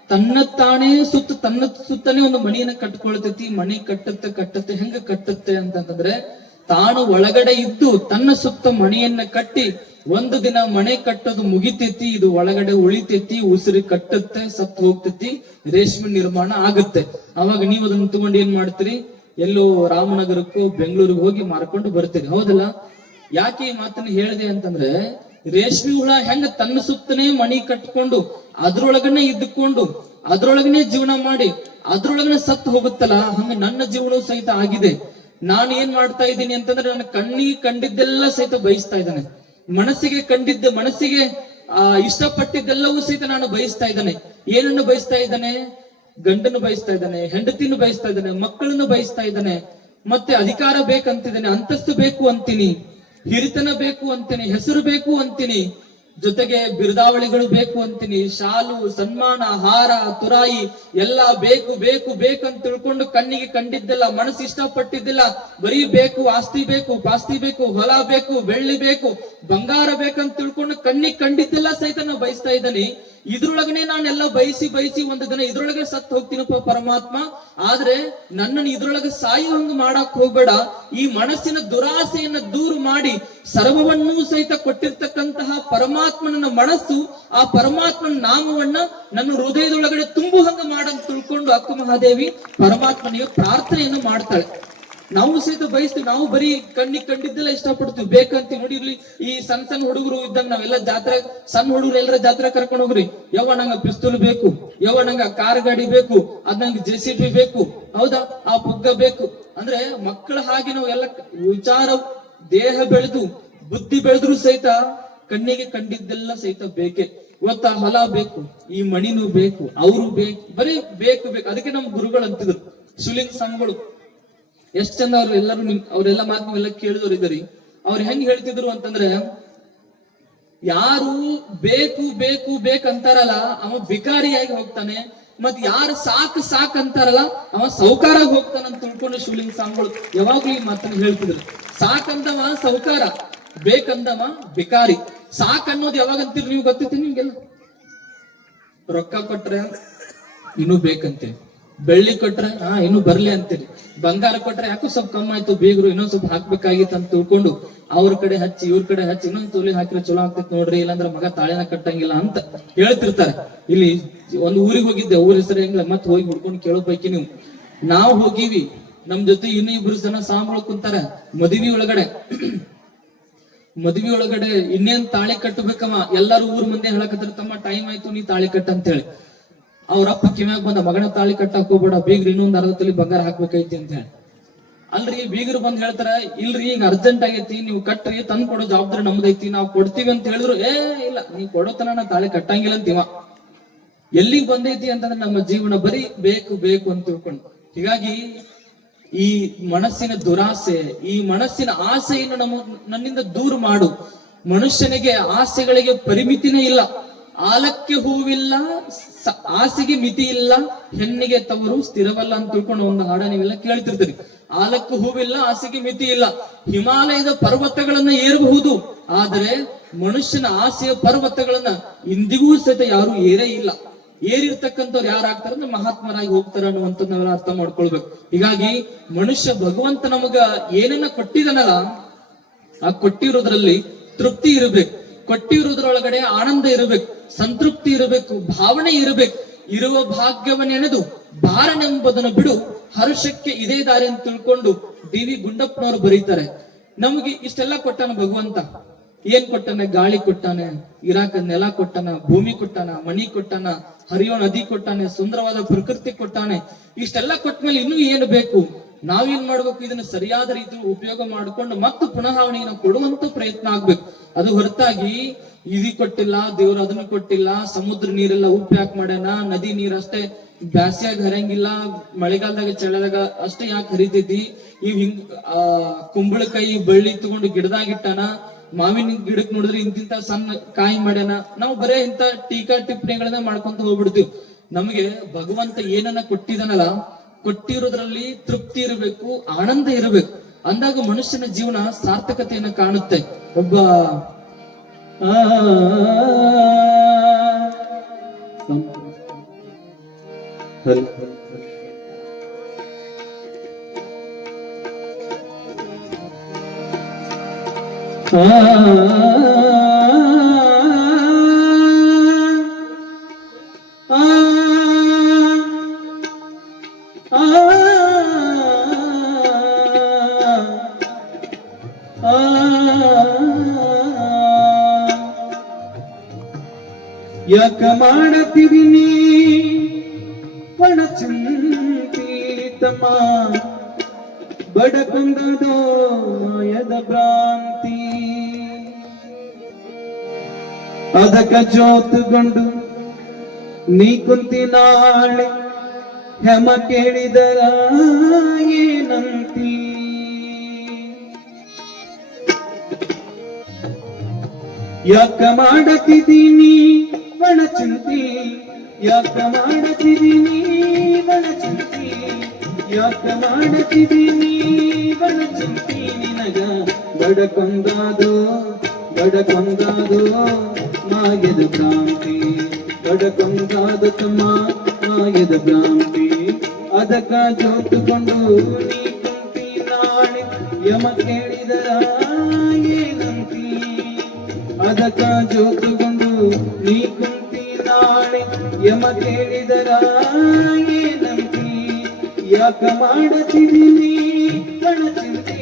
ತನ್ನ ಸುತ್ತನೇ ಒಂದು ಮಣಿಯನ್ನ ಕಟ್ಕೊಳ್ತೈತಿ. ಮಣಿ ಕಟ್ಟತ್ತೆ ಹೆಂಗ ಕಟ್ಟತ್ತೆ ಅಂತಂದ್ರೆ ತಾನು ಒಳಗಡೆ ಇದ್ದು ತನ್ನ ಸುತ್ತ ಮಣಿಯನ್ನ ಕಟ್ಟಿ ಒಂದು ದಿನ ಮನೆ ಕಟ್ಟೋದು ಮುಗಿತೈತಿ, ಇದು ಒಳಗಡೆ ಉಳಿತೈತಿ, ಉಸಿರಿ ಕಟ್ಟತ್ತೆ, ಸತ್ತು ಹೋಗ್ತೈತಿ, ರೇಷ್ಮೆ ನಿರ್ಮಾಣ ಆಗುತ್ತೆ. ಅವಾಗ ನೀವು ಅದನ್ನ ತಗೊಂಡು ಏನ್ ಮಾಡ್ತೀರಿ, ಎಲ್ಲೋ ರಾಮನಗರಕ್ಕೂ ಬೆಂಗಳೂರಿಗೆ ಹೋಗಿ ಮಾರ್ಕೊಂಡು ಬರ್ತೀರಿ, ಹೌದಲ್ಲ? ಯಾಕೆ ಈ ಮಾತನ್ನ ಹೇಳಿದೆ ಅಂತಂದ್ರೆ ರೇಷ್ಮೆ ಹುಳ ಹೆಂಗ ತನ್ನ ಸುತ್ತನೇ ಮಣಿ ಕಟ್ಕೊಂಡು ಅದ್ರೊಳಗನೆ ಇದ್ದುಕೊಂಡು ಅದ್ರೊಳಗನೆ ಜೀವನ ಮಾಡಿ ಅದ್ರೊಳಗನೆ ಸತ್ತು ಹೋಗುತ್ತಲ್ಲ, ಹಂಗ ನನ್ನ ಜೀವನವೂ ಸಹಿತ ಆಗಿದೆ. ನಾನು ಏನ್ ಮಾಡ್ತಾ ಇದ್ದೀನಿ ಅಂತಂದ್ರೆ ನನ್ನ ಕಣ್ಣಿಗೆ ಕಂಡಿದ್ದೆಲ್ಲ ಸಹಿತ ಬಯಸ್ತಾ ಇದ್ದಾನೆ, ಮನಸ್ಸಿಗೆ ಇಷ್ಟಪಟ್ಟಿದ್ದೆಲ್ಲವೂ ಸಹಿತ ನಾನು ಬಯಸ್ತಾ ಇದ್ದಾನೆ. ಏನನ್ನು ಬಯಸ್ತಾ ಇದ್ದಾನೆ? ಗಂಡನ್ನು ಬಯಸ್ತಾ ಇದ್ದಾನೆ, ಹೆಂಡತಿಯನ್ನು ಬಯಸ್ತಾ ಇದ್ದಾನೆ, ಮಕ್ಕಳನ್ನು ಬಯಸ್ತಾ ಇದ್ದಾನೆ, ಮತ್ತೆ ಅಧಿಕಾರ ಬೇಕಂತಿದ್ದಾನೆ, ಅಂತಸ್ತು ಬೇಕು ಅಂತೀನಿ, ಹಿರಿತನ ಬೇಕು ಅಂತೀನಿ, ಹೆಸರು ಬೇಕು ಅಂತೀನಿ, ಜೊತೆಗೆ ಬಿರುದಾವಳಿಗಳು ಬೇಕು ಅಂತೀನಿ, ಶಾಲು ಸನ್ಮಾನ ಹಾರ ತುರಾಯಿ ಎಲ್ಲ ಬೇಕು ಬೇಕು ಬೇಕಂತ ತಿಳ್ಕೊಂಡು ಕಣ್ಣಿಗೆ ಕಂಡಿದ್ದೆಲ್ಲ, ಮನಸ್ಸು ಇಷ್ಟಪಟ್ಟಿದ್ದಿಲ್ಲ ಬರೀ ಬೇಕು, ಆಸ್ತಿ ಬೇಕು, ಪಾಸ್ತಿ ಬೇಕು, ಹೊಲ ಬೇಕು, ಬೆಳ್ಳಿ ಬೇಕು, ಬಂಗಾರ ಬೇಕಂತ ತಿಳ್ಕೊಂಡು ಕಣ್ಣಿಗೆ ಕಂಡಿದ್ದೆಲ್ಲ ಸಹಿತ ನಾವು ಬಯಸ್ತಾ ಇದ್ದಾನೆ. ಇದ್ರೊಳಗನೆ ನಾನೆಲ್ಲ ಬಯಸಿ ಒಂದು ದಿನ ಇದ್ರೊಳಗೆ ಸತ್ತು ಹೋಗ್ತೀನಪ್ಪ ಪರಮಾತ್ಮ. ಆದ್ರೆ ನನ್ನನ್ನು ಇದ್ರೊಳಗೆ ಸಾಯುವಂಗ ಮಾಡಕ್ ಹೋಗ್ಬೇಡ. ಈ ಮನಸ್ಸಿನ ದುರಾಸೆಯನ್ನ ದೂರು ಮಾಡಿ ಸರ್ವವನ್ನೂ ಸಹಿತ ಕೊಟ್ಟಿರ್ತಕ್ಕಂತಹ ಪರಮಾತ್ಮನ ಮನಸ್ಸು, ಆ ಪರಮಾತ್ಮನ ನಾಮವನ್ನ ನನ್ನ ಹೃದಯದೊಳಗಡೆ ತುಂಬುವಂಗ ಮಾಡಂತ ತಿಳ್ಕೊಂಡು ಅಕ್ಕ ಮಹಾದೇವಿ ಪರಮಾತ್ಮನಿಗೆ ಪ್ರಾರ್ಥನೆಯನ್ನು ಮಾಡ್ತಾಳೆ. ನಾವು ಸಹಿತ ಬಯಸ್ತೀವಿ, ನಾವು ಬರೀ ಕಣ್ಣಿಗೆ ಕಂಡಿದ್ದೆಲ್ಲ ಇಷ್ಟಪಡ್ತೀವಿ, ಬೇಕಂತೀವಿ. ನೋಡಿ ಇಲ್ಲಿ ಈ ಸಣ್ಣ ಹುಡುಗರು ಇದ್ದಂಗ ನಾವೆಲ್ಲ ಜಾತ್ರೆ, ಸಣ್ಣ ಹುಡುಗರು ಎಲ್ಲರ ಜಾತ್ರೆ ಕರ್ಕೊಂಡು ಹೋಗ್ರಿ, ಯವ್ವ ನಂಗ ಪಿಸ್ತೂಲ್ ಬೇಕು, ಯವ್ವ ನಂಗ ಕಾರ್ ಗಾಡಿ ಬೇಕು, ಅದ್ ನಂಗೆ JCB ಬೇಕು, ಹೌದಾ, ಆ ಪುಗ್ಗ ಬೇಕು ಅಂದ್ರೆ ಮಕ್ಕಳ ಹಾಗೆ ನಾವು ಎಲ್ಲ ವಿಚಾರ ದೇಹ ಬೆಳೆದು ಬುದ್ಧಿ ಬೆಳೆದ್ರು ಸಹಿತ ಕಣ್ಣಿಗೆ ಕಂಡಿದ್ದೆಲ್ಲ ಸಹಿತ ಬೇಕೆ. ಇವತ್ತ ಹೊಲ ಬೇಕು, ಈ ಮಣಿನೂ ಬೇಕು, ಅವರು ಬೇಕು, ಬರೀ ಬೇಕು. ಅದಕ್ಕೆ ನಮ್ ಗುರುಗಳು ಅಂತಿದ್ರು, ಶಿವಲಿಂಗ ಸ್ವಾಮಿಗಳು ಎಷ್ಟ್ ಚಂದ ಅವ್ರು ಎಲ್ಲರೂ ಅವ್ರೆಲ್ಲ ಮಾತು ನೀವೆಲ್ಲ ಕೇಳಿದವ್ರು ಇದ್ದರಿ. ಅವ್ರು ಹೆಂಗ್ ಹೇಳ್ತಿದ್ರು ಅಂತಂದ್ರೆ, ಯಾರು ಬೇಕು ಬೇಕು ಬೇಕಂತಾರಲ್ಲ ಅವ ಬಿಕಾರಿಯಾಗಿ ಹೋಗ್ತಾನೆ, ಮತ್ ಯಾರು ಸಾಕ್ ಸಾಕ್ ಅಂತಾರಲ್ಲ ಅವ ಸೌಕಾರ ಹೋಗ್ತಾನಂತ ತಿಳ್ಕೊಂಡು ಶಿವಲಿಂಗ ಸ್ವಾಮಿಗಳು ಯಾವಾಗ್ಲೂ ಈ ಮಾತನ್ನ ಹೇಳ್ತಿದ್ರು. ಸಾಕಂದವ ಸೌಕಾರ, ಬೇಕಂದವ ಬಿಕಾರಿ. ಸಾಕ್ ಅನ್ನೋದು ಯಾವಾಗ ಅಂತೀರಿ ನೀವು ಗೊತ್ತೈತಿ ನಿಮ್ಗೆಲ್ಲ? ರೊಕ್ಕ ಕೊಟ್ರೆ ಇನ್ನೂ ಬೇಕಂತೀರಿ, ಬೆಳ್ಳಿ ಕೊಟ್ರೆ ಇನ್ನೂ ಬರ್ಲಿ ಅಂತೀರಿ, ಬಂಗಾರ ಕೊಟ್ರೆ ಯಾಕೋ ಸ್ವಲ್ಪ ಕಮ್ಮಿ ಆಯ್ತು ಬೀಗರು ಇನ್ನೊಂದ್ ಸ್ವಲ್ಪ ಹಾಕ್ಬೇಕಾಗಿತ್ತು ಅಂತ ತಿಳ್ಕೊಂಡು ಅವ್ರ ಕಡೆ ಹಚ್ಚಿ ಇವ್ರ ಕಡೆ ಹಚ್ಚಿ ಇನ್ನೊಂದ್ ತೊಲಿ ಹಾಕಿದ್ರೆ ಚಲೋ ಆಗ್ತೈತಿ ನೋಡ್ರಿ, ಇಲ್ಲಾಂದ್ರೆ ಮಗ ತಾಳೆನ ಕಟ್ಟಂಗಿಲ್ಲ ಅಂತ ಹೇಳ್ತಿರ್ತಾರೆ. ಇಲ್ಲಿ ಒಂದು ಊರಿಗೆ ಹೋಗಿದ್ದೆ, ಊರ ಹೆಸರು ಹೆಂಗಿಲ್ಲ, ಮತ್ ಹೋಗಿ ಹುಡ್ಕೊಂಡು ಕೇಳೋಬೇಕಿ ನೀವು. ನಾವು ಹೋಗಿವಿ, ನಮ್ ಜೊತೆ ಇನ್ನೂ ಇಬ್ರು ಜನ ಸಾಂಬಳು ಕುಂತಾರ. ಮದುವೆ ಒಳಗಡೆ ಇನ್ನೇನ್ ತಾಳಿ ಕಟ್ಟಬೇಕಮ್ಮ, ಎಲ್ಲಾರು ಊರ್ ಮಂದಿ ಹೇಳಕತ್ತಾರ, ತಮ್ಮ ಟೈಮ್ ಆಯ್ತು ನೀ ತಾಳಿ ಕಟ್ಟ ಅಂತ ಹೇಳಿ. ಅವ್ರಪ್ಪ ಕಿವ್ಯಾಗ ಬಂದ, ಮಗನ ತಾಳಿ ಕಟ್ಟಕ್ ಹೋಗ್ಬೇಡ, ಬೀಗ್ರಿ ಇನ್ನೊಂದ್ ಅರ್ಧ ತೊಲಿ ಬಂಗಾರ ಹಾಕ್ಬೇಕೈತಿ ಅಂತ ಹೇಳಿ. ಅಲ್ರಿ ಬೀಗರು ಬಂದ್ ಹೇಳ್ತಾರ, ಇಲ್ರಿ ಈಗ ಅರ್ಜೆಂಟ್ ಆಗೈತಿ, ನೀವು ಕಟ್ರಿ, ತಂದ್ ಕೊಡೋ ಜವಾಬ್ದಾರಿ ನಮ್ದೈತಿ, ನಾವು ಕೊಡ್ತೀವಿ ಅಂತ ಹೇಳಿದ್ರು, ಇಲ್ಲ ನೀವ್ ಕೊಡೋತನ ನಾ ತಾಳಿ ಕಟ್ಟಂಗಿಲ್ಲ ಅಂತೀವ. ಎಲ್ಲಿಗ್ ಬಂದೈತಿ ಅಂತಂದ್ರೆ ನಮ್ಮ ಜೀವನ ಬರೀ ಬೇಕು ಬೇಕು ಅಂತ ತಿಳ್ಕೊಂಡು. ಹೀಗಾಗಿ ಈ ಮನಸ್ಸಿನ ದುರಾಸೆ, ಈ ಮನಸ್ಸಿನ ಆಸೆಯನ್ನು ನನ್ನಿಂದ ದೂರ ಮಾಡು. ಮನುಷ್ಯನಿಗೆ ಆಸೆಗಳಿಗೆ ಪರಿಮಿತಿನೇ ಇಲ್ಲ. ಆಲಕ್ಕೆ ಹೂವಿಲ್ಲ, ಆಸೆಗೆ ಮಿತಿ ಇಲ್ಲ, ಹೆಣ್ಣಿಗೆ ತವರು ಸ್ಥಿರವಲ್ಲ ಅಂತ ತಿಳ್ಕೊಂಡು ಒಂದು ಹಾಡ ನೀವೆಲ್ಲ ಕೇಳ್ತಿರ್ತೀರಿ. ಆಲಕ್ಕೆ ಹೂವಿಲ್ಲ, ಆಸೆಗೆ ಮಿತಿ ಇಲ್ಲ. ಹಿಮಾಲಯದ ಪರ್ವತಗಳನ್ನ ಏರಬಹುದು, ಆದರೆ ಮನುಷ್ಯನ ಆಸೆಯ ಪರ್ವತಗಳನ್ನ ಇಂದಿಗೂ ಸಹಿತ ಯಾರು ಏರೇ ಇಲ್ಲ. ಏರಿರ್ತಕ್ಕಂಥವ್ರು ಯಾರಾಗ್ತಾರ ಅಂದ್ರೆ ಮಹಾತ್ಮರಾಗಿ ಹೋಗ್ತಾರ ಅನ್ನುವಂಥದ್ದು ನಾವೆಲ್ಲ ಅರ್ಥ ಮಾಡ್ಕೊಳ್ಬೇಕು. ಹೀಗಾಗಿ ಮನುಷ್ಯ ಭಗವಂತ ನಮಗ ಏನನ್ನ ಕೊಟ್ಟಿದನಲ್ಲ, ಆ ಕೊಟ್ಟಿರೋದ್ರಲ್ಲಿ ತೃಪ್ತಿ ಇರಬೇಕು, ಕೊಟ್ಟಿರೋದ್ರೊಳಗಡೆ ಆನಂದ ಇರಬೇಕು, ಸಂತೃಪ್ತಿ ಇರಬೇಕು, ಭಾವನೆ ಇರಬೇಕು. ಇರುವ ಭಾಗ್ಯವನ್ನೆನೆದು ಭಾರನೆಂಬುದನ್ನು ಬಿಡು, ಹರ್ಷಕ್ಕೆ ಇದೇ ದಾರಿ ಅಂತ ತಿಳ್ಕೊಂಡು ಡಿ.ವಿ. ಗುಂಡಪ್ಪನವರು ಬರೀತಾರೆ. ನಮಗೆ ಇಷ್ಟೆಲ್ಲ ಕೊಟ್ಟಾನ ಭಗವಂತ. ಏನ್ ಕೊಟ್ಟಾನ? ಗಾಳಿ ಕೊಟ್ಟಾನೆ, ಇರಾಕ ನೆಲ ಕೊಟ್ಟಾನ, ಭೂಮಿ ಕೊಟ್ಟಾನ, ಮಣಿ ಕೊಟ್ಟಾನ, ಹರಿಯೋ ನದಿ ಕೊಟ್ಟಾನೆ, ಸುಂದರವಾದ ಪ್ರಕೃತಿ ಕೊಟ್ಟಾನೆ. ಇಷ್ಟೆಲ್ಲ ಕೊಟ್ಮೇಲೆ ಇನ್ನೂ ಏನು ಬೇಕು? ನಾವೇನ್ ಮಾಡ್ಬೇಕು? ಇದನ್ನ ಸರಿಯಾದ ರೀತಿ ಉಪಯೋಗ ಮಾಡಿಕೊಂಡು ಮತ್ತು ಪುನಃ ಅವನಿಗೆ ನಾವು ಕೊಡುವಂತ ಪ್ರಯತ್ನ ಆಗ್ಬೇಕು. ಅದು ಹೊರತಾಗಿ ಇದು ಕೊಟ್ಟಿಲ್ಲ, ದೇವ್ರು ಅದನ್ನ ಕೊಟ್ಟಿಲ್ಲ, ಸಮುದ್ರ ನೀರೆಲ್ಲ ಉಪ್ಪು ಯಾಕೆ ಮಾಡ್ಯಾನ, ನದಿ ನೀರ್ ಅಷ್ಟೇ ಬ್ಯಾಸ್ಯಾಗ ಹರಿಯಂಗಿಲ್ಲ, ಮಳೆಗಾಲದಾಗ ಚಳಿದಾಗ ಅಷ್ಟೇ ಯಾಕೆ ಹರಿತೈತಿ, ಇವ್ ಹಿಂಗ್ ಕುಂಬಳಕಾಯಿ ಬಳ್ಳಿ ತಗೊಂಡು ಗಿಡದಾಗಿಟ್ಟಾನ, ಮಾವಿನ ಗಿಡಕ್ ನೋಡಿದ್ರೆ ಇಂತಿಂತ ಸಣ್ಣ ಕಾಯಿ ಮಾಡ್ಯಾನ. ನಾವು ಬರೇ ಇಂತ ಟೀಕಾ ಟಿಪ್ಪಣಿಗಳನ್ನ ಮಾಡ್ಕೊಂತ ಹೋಗ್ಬಿಡ್ತೀವಿ. ನಮಗೆ ಭಗವಂತ ಏನನ್ನ ಕೊಟ್ಟಿದನಲ್ಲ, ಕೊಟ್ಟಿರೋದ್ರಲ್ಲಿ ತೃಪ್ತಿ ಇರಬೇಕು, ಆನಂದ ಇರಬೇಕು. ಅಂದಾಗ ಮನುಷ್ಯನ ಜೀವನ ಸಾರ್ಥಕತೆಯನ್ನ ಕಾಣುತ್ತೆ. ಒಬ್ಬ ಯಾಕ ಮಾಡತಿದಿನಿ ಪಣ ಚಿಂತಿತಮ, ಬಡಕೊಂಡದೋ ಮಾಯದ ಭ್ರಾಂತಿ, ಅದಕ್ಕ ಜೋತುಗೊಂಡು ನೀ ಕುಂತಿ ನಾಳೆ ಹೆಮ ಕೇಳಿದರ ಏನಂತಿ. ಯಾಕ ಮಾಡತಿದ್ದೀನಿ ಬಣ ಚಿಂತಿ, ಯಾಕ ಮಾಡತಿದ್ದೀನಿ ಬಣ ಚಿಂತಿ, ಯಾಕ ಮಾಡತಿದ್ದೀನಿ ಬಣ ಚಿಂತಿ, ನಿನಗ ಬಡಕೊಂದಾದೋ ಮಾಯದ ಭ್ರಾಂತಿ, ಬಡಕೊಂದಾದ ತಮ್ಮ ಮಾಯದ ಭ್ರಾಂತಿ, ಅದಕ್ಕ ಜೋತುಕೊಂಡು ನೀ ಕುಂತಿ ನಾಳೆ ಯಮ ಕೇಳಿದರ ಏನಂತಿ, ಅದಕ್ಕ ಜೋತುಗೊಂಡು ನೀ ಕುಂತಿ ನಾಳೆ ಯಮ ಕೇಳಿದರ ಏನಂತಿ. ಯಾಕ ಮಾಡತಿದ್ದೀನಿ ಬಣ ಚಿಂತಿ,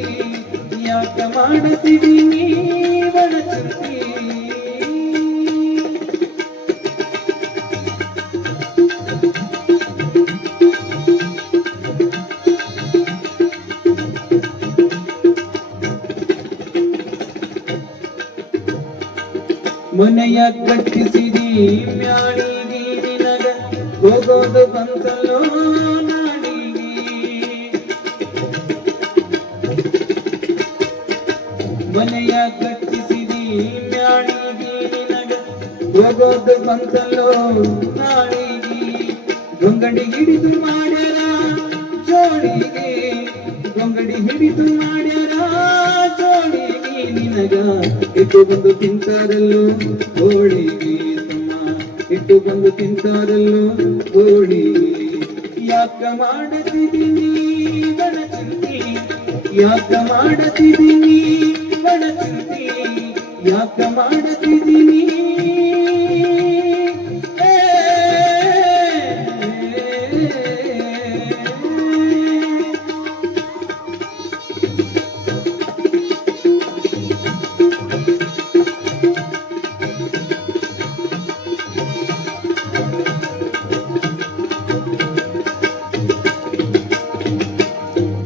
ಯಾಕ ಮಾಡತಿದ್ದೀನಿ ಬಣ ಚಿಂತಿ. ಮನೆಯ ಕಟ್ಟಿಸಿದಿ ಮ್ಯಾಳಿಗಿ, ನಿನಗ ಹೋಗೋದು ಬಂತಲ್ಲೋ ನಾಡಿಗಿ. ಮನೆಯ ಕಟ್ಟಿಸಿದಿ ಮ್ಯಾಳಿಗಿ, ನಿನಗ ಹೋಗೋದು ಬಂತಲ್ಲೋ ನಾಡಿಗಿ. ಗೊಂಗಡಿ ಹಿಡಿದು ಮಾಡ್ಯಾರ ಜೋಡಿಗೆ, ಗೊಂಗಡಿ ಹಿಡಿದು ಮಾಡ್ಯಾರ ಜೋಡಿಗೆ, ನಿನಗ ಇಟ್ಟು ಬಂದು ತಿಂತಾರಲ್ಲೋ ಹೋಳಿಗೆ ತಮ್ಮ, ಇಟ್ಟು ಬಂದು ತಿಂತಾರಲ್ಲೋ ಹೋಳಿಗೆ. ಯಾಕ ಮಾಡತಿದ್ದೀನಿ ಬಡ ಚಿಂತಿ, ಯಾಕ ಮಾಡತಿದ್ದೀನಿ ಬಡ ಚಿಂತಿ, ಯಾಕ ಮಾಡತಿದ್ದೀನಿ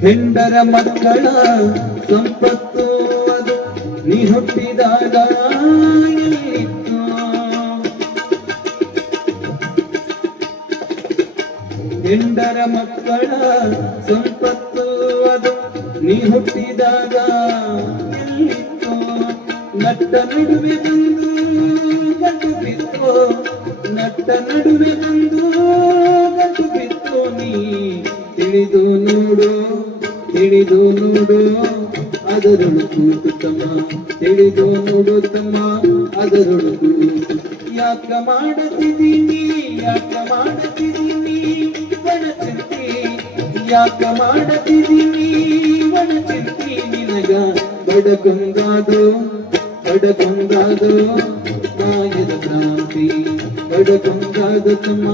ಹೆಂಡರ ಮಕ್ಕಳ ಸಂಪತ್ತು ಅದು ನೀ ಹುಟ್ಟಿದಾಗ ಎಲ್ಲಿತ್ತು, ಹೆಂಡರ ಮಕ್ಕಳ ಸಂಪತ್ತು ಅದು ನೀ ಹುಟ್ಟಿದಾಗ ಎಲ್ಲಿತ್ತು, ನಟ್ಟ ನಡುವೆ ಬಂದು ಗಂಟು ಬಿತ್ತು, ನಟ್ಟ ನಡುವೆ ಬಂದು ಗಂಟು ಬಿತ್ತು, ನೀ ತಿಳಿದು ನೋಡು ತಿಳಿದು ನೋಡು ಅದರೊಳು ಕೂತು ತಮ್ಮ, ತಿಳಿದು ನೋಡು ತಮ್ಮ ಅದರೊಳು ಕೂತು. ಯಾಕ ಮಾಡತಿದ್ದೀನಿ ಯಾಕ ಮಾಡತಿದ್ದೀನಿ ಬಡ ಚಿಂತಿ, ಯಾಕ ಮಾಡತಿದ್ದೀನಿ ಬಡ ಚಿಂತಿ, ನಿನಗ ಬಡಕೊಂಗಾದು ಬಡಕೊಂಗಾದು ಮಾಯದ ಕ್ರಾಂತಿ, ಬಡಕೊಂಗಾದು ತಮ್ಮ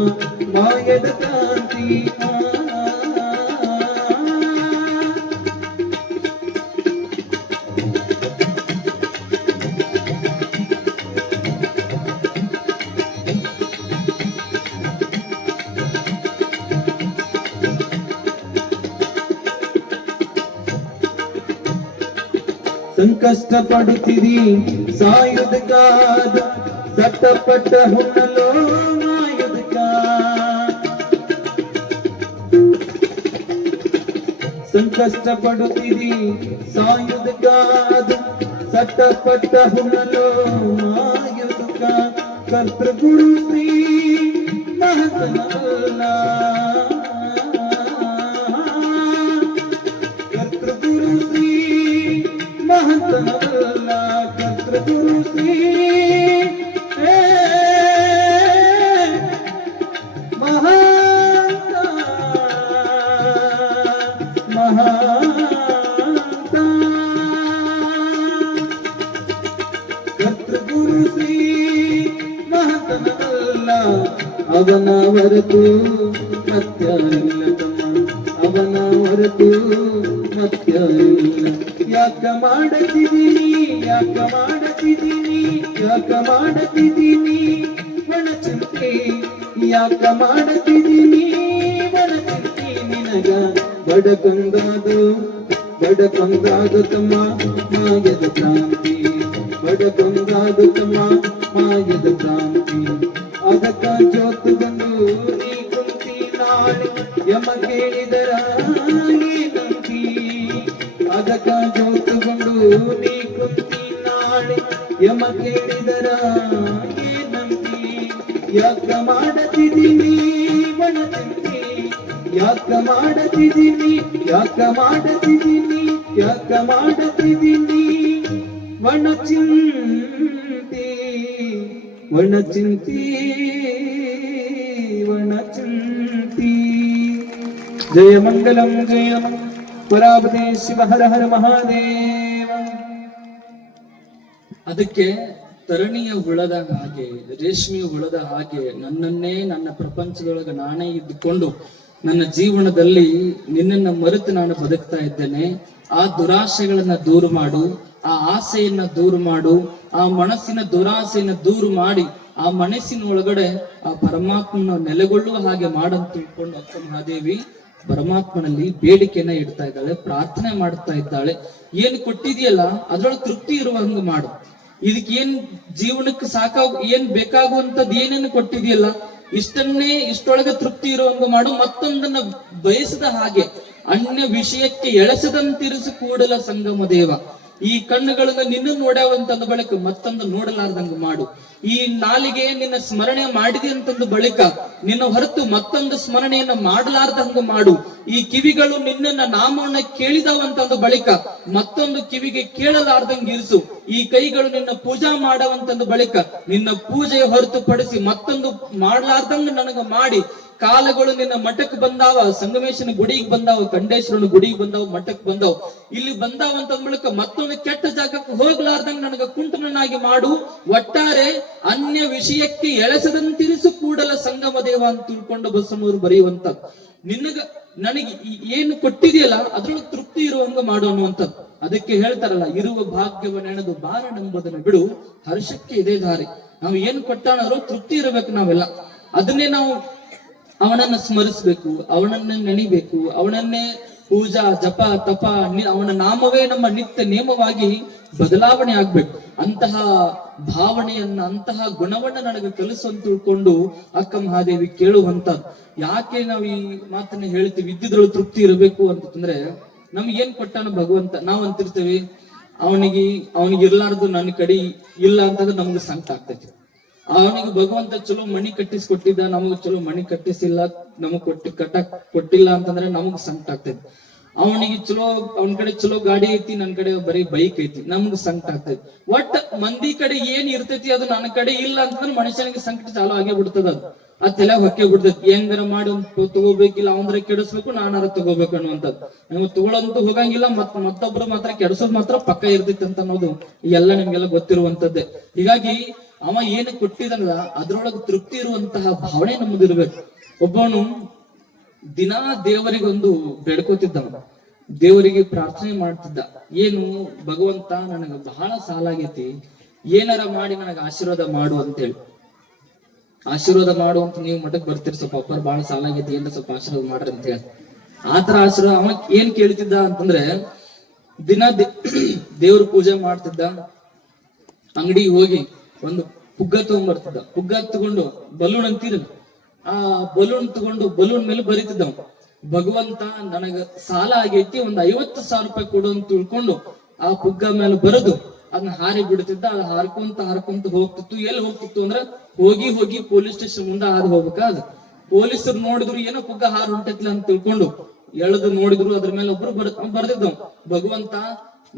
ಮಾಯದ ಕ್ರಾಂತಿ. ಸಂಕಷ್ಟ ಪಡುತ್ತೀರಿ ಸಾಯುವುದಕ್ಕಾದ ಸಟ್ಟಪಟ್ಟ ಹುಣ್ಣಲೋ ಮಾಯುದಕ್ಕ, ಸಂಕಷ್ಟ ಪಡುತ್ತೀರಿ ಸಾಯುವುದಕ್ಕಾದ ಸಟ್ಟಪಟ್ಟ ಹುಣ್ಣಲೋ ಮಾಯುದಕ್ಕ, ಕರ್ತೃಗುರು ಶ್ರೀ ಮಹತನಲ್ಲ, ಕರ್ತೃಗುರು ಶ್ರೀ ಮಹತನಲ್ಲ, ಕರ್ತೃಗುರು ಶ್ರೀ ಮಹಾಂತ ಮಹಾಂತ, ಕರ್ತೃಗುರು ಶ್ರೀ ಮಹತನಲ್ಲ, ಅವನ ಹೊರತು ಮತ್ಯಾರಿಲ್ಲ ತಮ್ಮ, ಅವನ ಹೊರತು ಮತ್ಯಾರಿಲ್ಲ. ಯಾಕ ಮಾಡತಿದ್ದೀನಿ ಯಾಕ ಮಾಡತಿದ್ದೀನಿ ಯಾಕ ಮಾಡತಿದ್ದೀನಿ ಬಡ ಚಿಂತೆ, ಯಾಕ ಮಾಡತಿದ್ದೀನಿ ಬಡ ಚಿಂತೆ, ನಿನಗ ಬಡಕೊಂಗಾದು ಬಡಕೊಂಗಾದು ತಮ್ಮ ಮಾಯದ ಕ್ರಾಂತಿ, ಬಡಕೊಂಗಾದು ತಮ್ಮ ಮಾಯದ ಕ್ರಾಂತಿ. ಅದಕ್ಕ ಜೋತುಗೊಂಡು ನೀ ಕುಂತಿ ನಾಳೆ ಯಮ ಕೇಳಿದರ ಏನಂತಿ, ಅದಕ್ಕ ಜೋತುಗೊಂಡು ನೀ ಕುಂತಿ ನಾಳೆ ಯಮ ಕೇಳಿದರ ಏನಂತಿ. ಯಾಕ ಮಾಡತಿದ್ದೀನಿ ಬಡ ಚಿಂತಿ, ಯಾಕ ಮಾಡತಿದ್ದೀನಿ ಯಾಕ ಮಾಡತಿದ್ದೀನಿ ಯಾಕ ಮಾಡತಿದ್ದೀನಿ ಬಡ ಚಿಂತಿ, ವಣ ಚಿಂತಿ ವಣ ಚಿಂತಿ. ಜಯ ಮಂಗಲಂ ಜಯ ಪರಾಪತೆ ಶಿವ ಹರ ಹರ ಮಹಾದೇವ. ಅದಕ್ಕೆ ತರಣಿಯ ಹುಳದ ಹಾಗೆ ರೇಷ್ಮೆಯ ಹುಳದ ಹಾಗೆ ನನ್ನನ್ನೇ ನನ್ನ ಪ್ರಪಂಚದೊಳಗೆ ನಾನೇ ಇದ್ದುಕೊಂಡು ನನ್ನ ಜೀವನದಲ್ಲಿ ನಿನ್ನನ್ನ ಮರೆತು ನಾನು ಬದುಕ್ತಾ ಇದ್ದೇನೆ. ಆ ದುರಾಶೆಗಳನ್ನ ದೂರ ಮಾಡು, ಆ ಆಸೆಯನ್ನ ದೂರ ಮಾಡು, ಆ ಮನಸ್ಸಿನ ದುರಾಸೆಯನ್ನ ದೂರ ಮಾಡಿ ಆ ಮನಸ್ಸಿನ ಒಳಗಡೆ ಆ ಪರಮಾತ್ಮನ ನೆಲೆಗೊಳ್ಳುವ ಹಾಗೆ ಮಾಡಂತ ತಿಳ್ಕೊಂಡು ಅಕ್ಕ ಮಹಾದೇವಿ ಪರಮಾತ್ಮನಲ್ಲಿ ಬೇಡಿಕೆಯನ್ನ ಇಡ್ತಾ ಇದ್ದಾಳೆ, ಪ್ರಾರ್ಥನೆ ಮಾಡ್ತಾ ಇದ್ದಾಳೆ. ಏನ್ ಕೊಟ್ಟಿದೆಯಲ್ಲ ಅದ್ರೊಳಗೆ ತೃಪ್ತಿ ಇರುವಂಗ ಮಾಡು. ಇದಕ್ಕೆ ಏನ್ ಜೀವನಕ್ಕೆ ಏನ್ ಬೇಕಾಗುವಂತದ್ ಏನೇನು ಕೊಟ್ಟಿದೆಯಲ್ಲ ಇಷ್ಟನ್ನೇ ಇಷ್ಟೊಳಗೆ ತೃಪ್ತಿ ಇರುವಂಗ ಮಾಡು. ಮತ್ತೊಂದನ್ನ ಬಯಸದ ಹಾಗೆ ಅನ್ಯ ವಿಷಯಕ್ಕೆ ಎಳೆಸದಂತಿರಿಸು ಕೂಡಲ ಸಂಗಮ ದೇವ. ಈ ಕಣ್ಣುಗಳನ್ನ ನಿನ್ನ ನೋಡ್ಯಾವ ಅಂತಂದ ಬಳಿಕ ಮತ್ತೊಂದು ನೋಡಲಾರ್ದಂಗ ಮಾಡು. ಈ ನಾಲಿಗೆ ನಿನ್ನ ಸ್ಮರಣೆ ಮಾಡಿದೆ ಅಂತಂದ ಬಳಿಕ ನಿನ್ನ ಹೊರತು ಮತ್ತೊಂದು ಸ್ಮರಣೆಯನ್ನ ಮಾಡಲಾರ್ದಂಗ ಮಾಡು. ಈ ಕಿವಿಗಳು ನಿನ್ನ ನಾಮವನ್ನ ಕೇಳಿದವಂತಂದ ಬಳಿಕ ಮತ್ತೊಂದು ಕಿವಿಗೆ ಕೇಳಲಾರ್ದಂಗ ಇರಿಸು. ಈ ಕೈಗಳು ನಿನ್ನ ಪೂಜಾ ಮಾಡವಂತಂದ ಬಳಿಕ ನಿನ್ನ ಪೂಜೆಯ ಹೊರತುಪಡಿಸಿ ಮತ್ತೊಂದು ಮಾಡಲಾರ್ದಂಗ ನನಗ ಮಾಡಿ. ಕಾಲಗಳು ನಿನ್ನ ಮಠಕ್ಕೆ ಬಂದಾವ, ಸಂಗಮೇಶನ ಗುಡಿಗೆ ಬಂದಾವ, ಖಂಡೇಶ್ವರನ ಗುಡಿಗೆ ಬಂದಾವ, ಮಠಕ್ಕೆ ಬಂದಾವ. ಇಲ್ಲಿ ಬಂದಾವ ಅಂತ ಬಳಿಕ ಮತ್ತೊಂದು ಕೆಟ್ಟ ಜಾಗಕ್ಕೆ ಹೋಗ್ಲಾರ್ದಂಗ ನನಗ ಕುಂಟನನ್ನಾಗಿ ಮಾಡು. ಒಟ್ಟಾರೆ ಅನ್ಯ ವಿಷಯಕ್ಕೆ ಎಳೆಸದಂತಿರಿಸು ಕೂಡಲ ಸಂಗಮ ದೇವ ಅಂತ ತಿಳ್ಕೊಂಡು ಬಸವನವರು ಬರೆಯುವಂತ ನನಗೆ ಏನು ಕೊಟ್ಟಿದೆಯಲ್ಲ ಅದ್ರೊಳಗೆ ತೃಪ್ತಿ ಇರುವಂಗ ಮಾಡು ಅನ್ನುವಂಥದ್ದು. ಅದಕ್ಕೆ ಹೇಳ್ತಾರಲ್ಲ, ಇರುವ ಭಾಗ್ಯವನ್ನೆಣದು ಬಾರನೆಂಬುದನ್ನು ಬಿಡು, ಹರ್ಷಕ್ಕೆ ಇದೇ ದಾರಿ. ನಾವು ಏನು ಕೊಟ್ಟಾನೋ ತೃಪ್ತಿ ಇರಬೇಕು. ನಾವೆಲ್ಲ ಅದನ್ನೇ ನಾವು ಅವನನ್ನ ಸ್ಮರಿಸ್ಬೇಕು, ಅವನನ್ನ ನೆನಿಬೇಕು, ಅವನನ್ನೇ ಪೂಜಾ ಜಪ ತಪ ಅವನ ನಾಮವೇ ನಮ್ಮ ನಿತ್ಯ ನೇಮವಾಗಿ ಬದಲಾವಣೆ ಆಗ್ಬೇಕು. ಅಂತಹ ಭಾವನೆಯನ್ನ ಅಂತಹ ಗುಣವನ್ನ ನನಗೆ ಕಲಿಸು ಅಂತ ತಿಳ್ಕೊಂಡು ಅಕ್ಕ ಮಹಾದೇವಿ ಕೇಳುವಂತದ್ದು. ಯಾಕೆ ನಾವು ಈ ಮಾತನ್ನ ಹೇಳ್ತೀವಿ, ಇದ್ದಿದ್ರೊಳು ತೃಪ್ತಿ ಇರಬೇಕು ಅಂತಂದ್ರೆ, ನಮ್ಗೆ ಏನ್ ಕೊಟ್ಟಾನ ಭಗವಂತ ನಾವ್ ಅಂತಿರ್ತೇವೆ, ಅವನಿಗೆ ಇರ್ಲಾರ್ದು ನನ್ನ ಕಡೆ ಇಲ್ಲ ಅಂತಂದ್ರೆ ನಮ್ಗೆ ಸಂಕಟ ಆಗ್ತೈತಿ. ಅವನಿಗೆ ಭಗವಂತ ಚಲೋ ಮಣಿ ಕಟ್ಟಿಸ್ಕೊಟ್ಟಿದ್ದ, ನಮಗ್ ಚಲೋ ಮಣಿ ಕಟ್ಟಿಸಿಲ್ಲ, ನಮಗ್ ಕೊಟ್ಟಿಲ್ಲ ಅಂತಂದ್ರೆ ನಮಗ್ ಸಂಕಟ ಆಗ್ತೈತಿ. ಅವನಿಗೆ ಚಲೋ ಅವನ ಕಡೆ ಚಲೋ ಗಾಡಿ ಐತಿ, ನನ್ ಕಡೆ ಬರೀ ಬೈಕ್ ಐತಿ, ನಮ್ಗ್ ಸಂಕಟ ಆಗ್ತೈತಿ. ಒಟ್ಟ ಮಂದಿ ಕಡೆ ಏನ್ ಇರ್ತೈತಿ ಅದು ನನ್ನ ಕಡೆ ಇಲ್ಲ ಅಂತಂದ್ರೆ ಮನುಷ್ಯನಿಗೆ ಸಂಕಟ ಚಾಲು ಆಗೇ ಬಿಡ್ತದ. ಅದ್ ತಲೆ ಹೊಕ್ಕೆ ಬಿಡ್ತೈತಿ. ಹೆಂಗಾರ ಮಾಡಿ ಒಂದು ತಗೋಬೇಕಿಲ್ಲ, ಅವಂದ್ರೆ ಕೆಡಿಸ್ಬೇಕು, ನಾನಾರ ತಗೋಬೇಕು ಅನ್ನುವಂಥದ್ದು. ನೀವು ತಗೊಳಂತೂ ಹೋಗಂಗಿಲ್ಲ, ಮತ್ತೊಬ್ರು ಮಾತ್ರ ಕೆಡಿಸೋದ್ ಮಾತ್ರ ಪಕ್ಕ ಇರ್ತೈತಿ ಅಂತ ಅನ್ನೋದು ಎಲ್ಲ ನಿಮ್ಗೆಲ್ಲ ಗೊತ್ತಿರುವಂತದ್ದೇ. ಹೀಗಾಗಿ ಅವ ಏನು ಕೊಟ್ಟಿದಲ್ಲ ಅದ್ರೊಳಗೆ ತೃಪ್ತಿ ಇರುವಂತಹ ಭಾವನೆ ನಮ್ಮದಿರ್ಬೇಕು. ಒಬ್ಬವನು ದಿನಾ ದೇವರಿಗೊಂದು ಬೇಡ್ಕೋತಿದ್ದವ, ದೇವರಿಗೆ ಪ್ರಾರ್ಥನೆ ಮಾಡ್ತಿದ್ದ. ಏನು, ಭಗವಂತ ನನಗ ಬಹಳ ಸಾಲ ಆಗೈತಿ, ಏನಾರ ಮಾಡಿ ನನಗ ಆಶೀರ್ವಾದ ಮಾಡು ಅಂತೇಳಿ. ಆಶೀರ್ವಾದ ಮಾಡು ಅಂತ ನೀವು ಮಠಕ್ಕೆ ಬರ್ತೀರಿ, ಸ್ವಲ್ಪ ಅಪ್ಪರ್ ಬಹಳ ಸಾಲ ಆಗೈತಿ, ಏನಾರ ಸ್ವಲ್ಪ ಆಶೀರ್ವಾದ ಮಾಡ್ರಿ ಅಂತ ಹೇಳಿ. ಆತರ ಆಶೀರ್ವಾದ ಅವ ಏನ್ ಕೇಳ್ತಿದ್ದ ಅಂತಂದ್ರೆ, ದಿನ ದೇವ್ರ ಪೂಜೆ ಮಾಡ್ತಿದ್ದ, ಅಂಗಡಿಗೆ ಹೋಗಿ ಒಂದು ಪುಗ್ಗ ತಗೊಂಡ್ಬರ್ತಿದ್ದ. ಪುಗ್ಗ ತಗೊಂಡು ಬಲೂನ್ ಅಂತೀರಲ್ಲ, ಆ ಬಲೂನ್ ತಗೊಂಡು ಬಲೂನ್ ಮೇಲೆ ಬರೀತಿದ್ದ. ಭಗವಂತ ನನಗ ಸಾಲ ಆಗೈತಿ, ಒಂದ್ 50,000 ರೂಪಾಯಿ ಕೊಡು ಅಂತ ತಿಳ್ಕೊಂಡು ಆ ಪುಗ್ಗ ಮೇಲೆ ಬರೆದು ಅದನ್ನ ಹಾರಿ ಬಿಡ್ತಿದ್ದ. ಅದು ಹಾರ್ಕೊಂತ ಹೋಗ್ತಿತ್ತು. ಎಲ್ಲಿ ಹೋಗ್ತಿತ್ತು ಅಂದ್ರೆ ಹೋಗಿ ಪೊಲೀಸ್ ಸ್ಟೇಷನ್ ಮುಂದೆ ಹಾದು ಹೋಗ್ಬೇಕಾದ. ಪೊಲೀಸರು ನೋಡಿದ್ರು, ಏನೋ ಪುಗ್ಗ ಹಾರು ಹೊಂಟೈತಿಲ್ಲ ಅಂತ ತಿಳ್ಕೊಂಡು ಎಳೆದು ನೋಡಿದ್ರು, ಅದ್ರ ಮೇಲೆ ಒಬ್ರು ಬರ್ದಿದ್ದ, ಭಗವಂತ